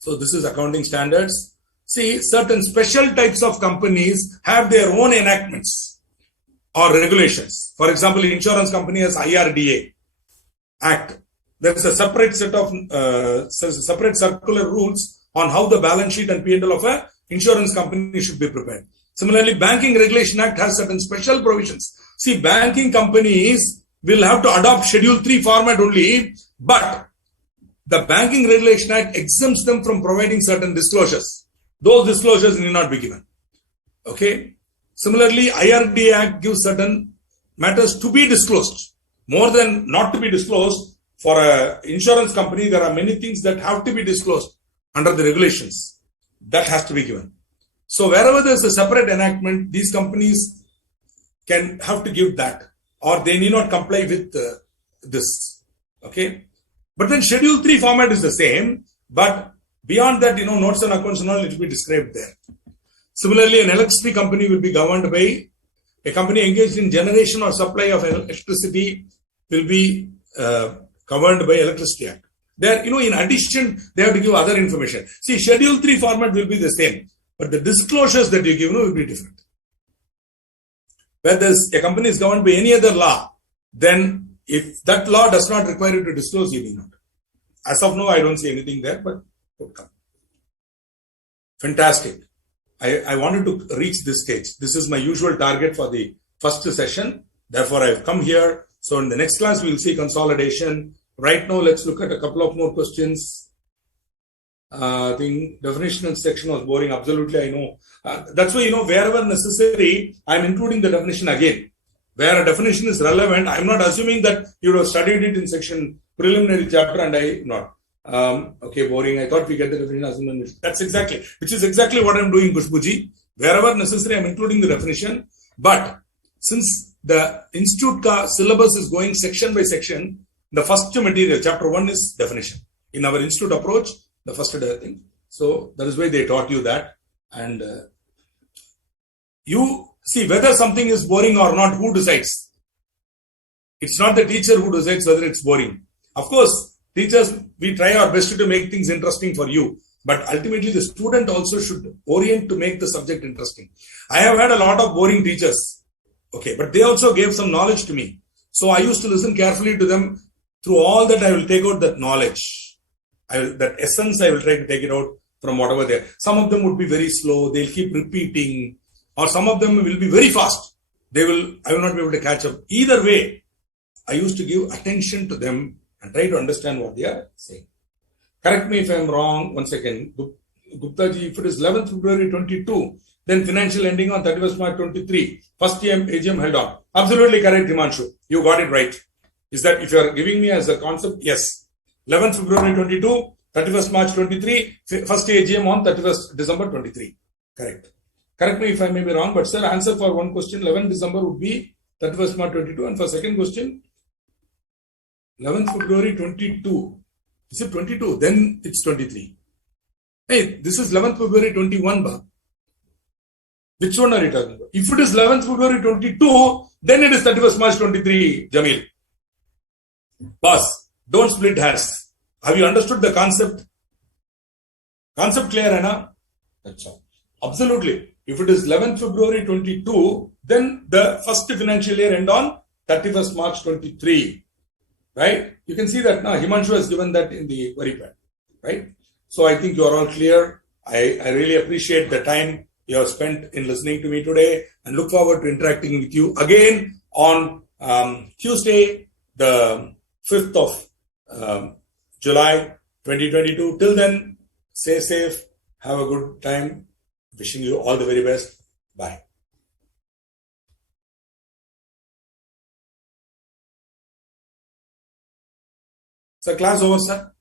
So this is accounting standards. See, certain special types of companies have their own enactments or regulations. For example, insurance company has IRDA Act. There is a separate set of separate circular rules on how the balance sheet and P&L of a insurance company should be prepared. Similarly, Banking Regulation Act has certain special provisions. See, banking companies will have to adopt Schedule 3 format only, but the Banking Regulation Act exempts them from providing certain disclosures. Those disclosures need not be given. Okay. Similarly, IRDA Act gives certain matters to be disclosed. More than not to be disclosed, for an insurance company, there are many things that have to be disclosed under the regulations. That has to be given. So wherever there's a separate enactment, these companies can have to give that, or they need not comply with this. Okay. But then Schedule 3 format is the same, but beyond that, notes and accounts and all, it will be described there. Similarly, an electricity company will be governed by a company engaged in generation or supply of electricity will be governed by Electricity Act. There, in addition, they have to give other information. See, Schedule 3 format will be the same, but the disclosures that you give will be different. Where a company is governed by any other law, then if that law does not require you to disclose, you need not. As of now, I don't see anything there, but would come. Fantastic. I wanted to reach this stage. This is my usual target for the first session. Therefore, I've come here. So in the next class, we'll see consolidation. Right now, let's look at a couple of more questions. I think definition section was boring. Absolutely, I know. That's why, wherever necessary, I'm including the definition again. Where a definition is relevant, I'm not assuming that you would have studied it in section preliminary chapter and I not. Okay, boring. I thought we get the definition. That's which is exactly what I'm doing, Kushbuji. Wherever necessary, I'm including the definition. But since the institute syllabus is going section by section, the first material, chapter 1 is definition. In our institute approach, the first thing. So that is why they taught you that. And you see whether something is boring or not, who decides? It's not the teacher who decides whether it's boring. Of course, teachers, we try our best to make things interesting for you. But ultimately, the student also should orient to make the subject interesting. I have had a lot of boring teachers. Okay, but they also gave some knowledge to me. So I used to listen carefully to them. Through all that, I will take out that knowledge. That essence, I will try to take it out from whatever there. Some of them would be very slow. They'll keep repeating. Or some of them will be very fast. I will not be able to catch up. Either way, I used to give attention to them and try to understand what they are saying. Correct me if I am wrong. One second. Gupta ji, if it is 11th February 22, then financial ending on 31st March 23. First AGM held on. Absolutely correct, Himanshu. You got it right. Is that if you are giving me as a concept? Yes. 11th February 22, 31st March 23, first AGM on 31st December 23. Correct. Correct me if I may be wrong, but sir, answer for one question, 11th December would be 31st March 22. And for second question, 11th February 22. Is it 22? Then it's 23. Hey, this is 11th February 21, ba. Which one are you talking about? If it is 11th February 22, then it is 31st March 23, Jamil. Boss, don't split hairs. Have you understood the concept? Concept clear, Anna? That's all. Absolutely. If it is 11th February 22, then the first financial year end on 31st March 23. Right? You can see that now Himanshu has given that in the very pad. Right? So I think you are all clear. I really appreciate the time you have spent in listening to me today and look forward to interacting with you again on Tuesday, the 5th of July 2022. Till then, stay safe. Have a good time. Wishing you all the very best. Bye. Sir, class over, sir.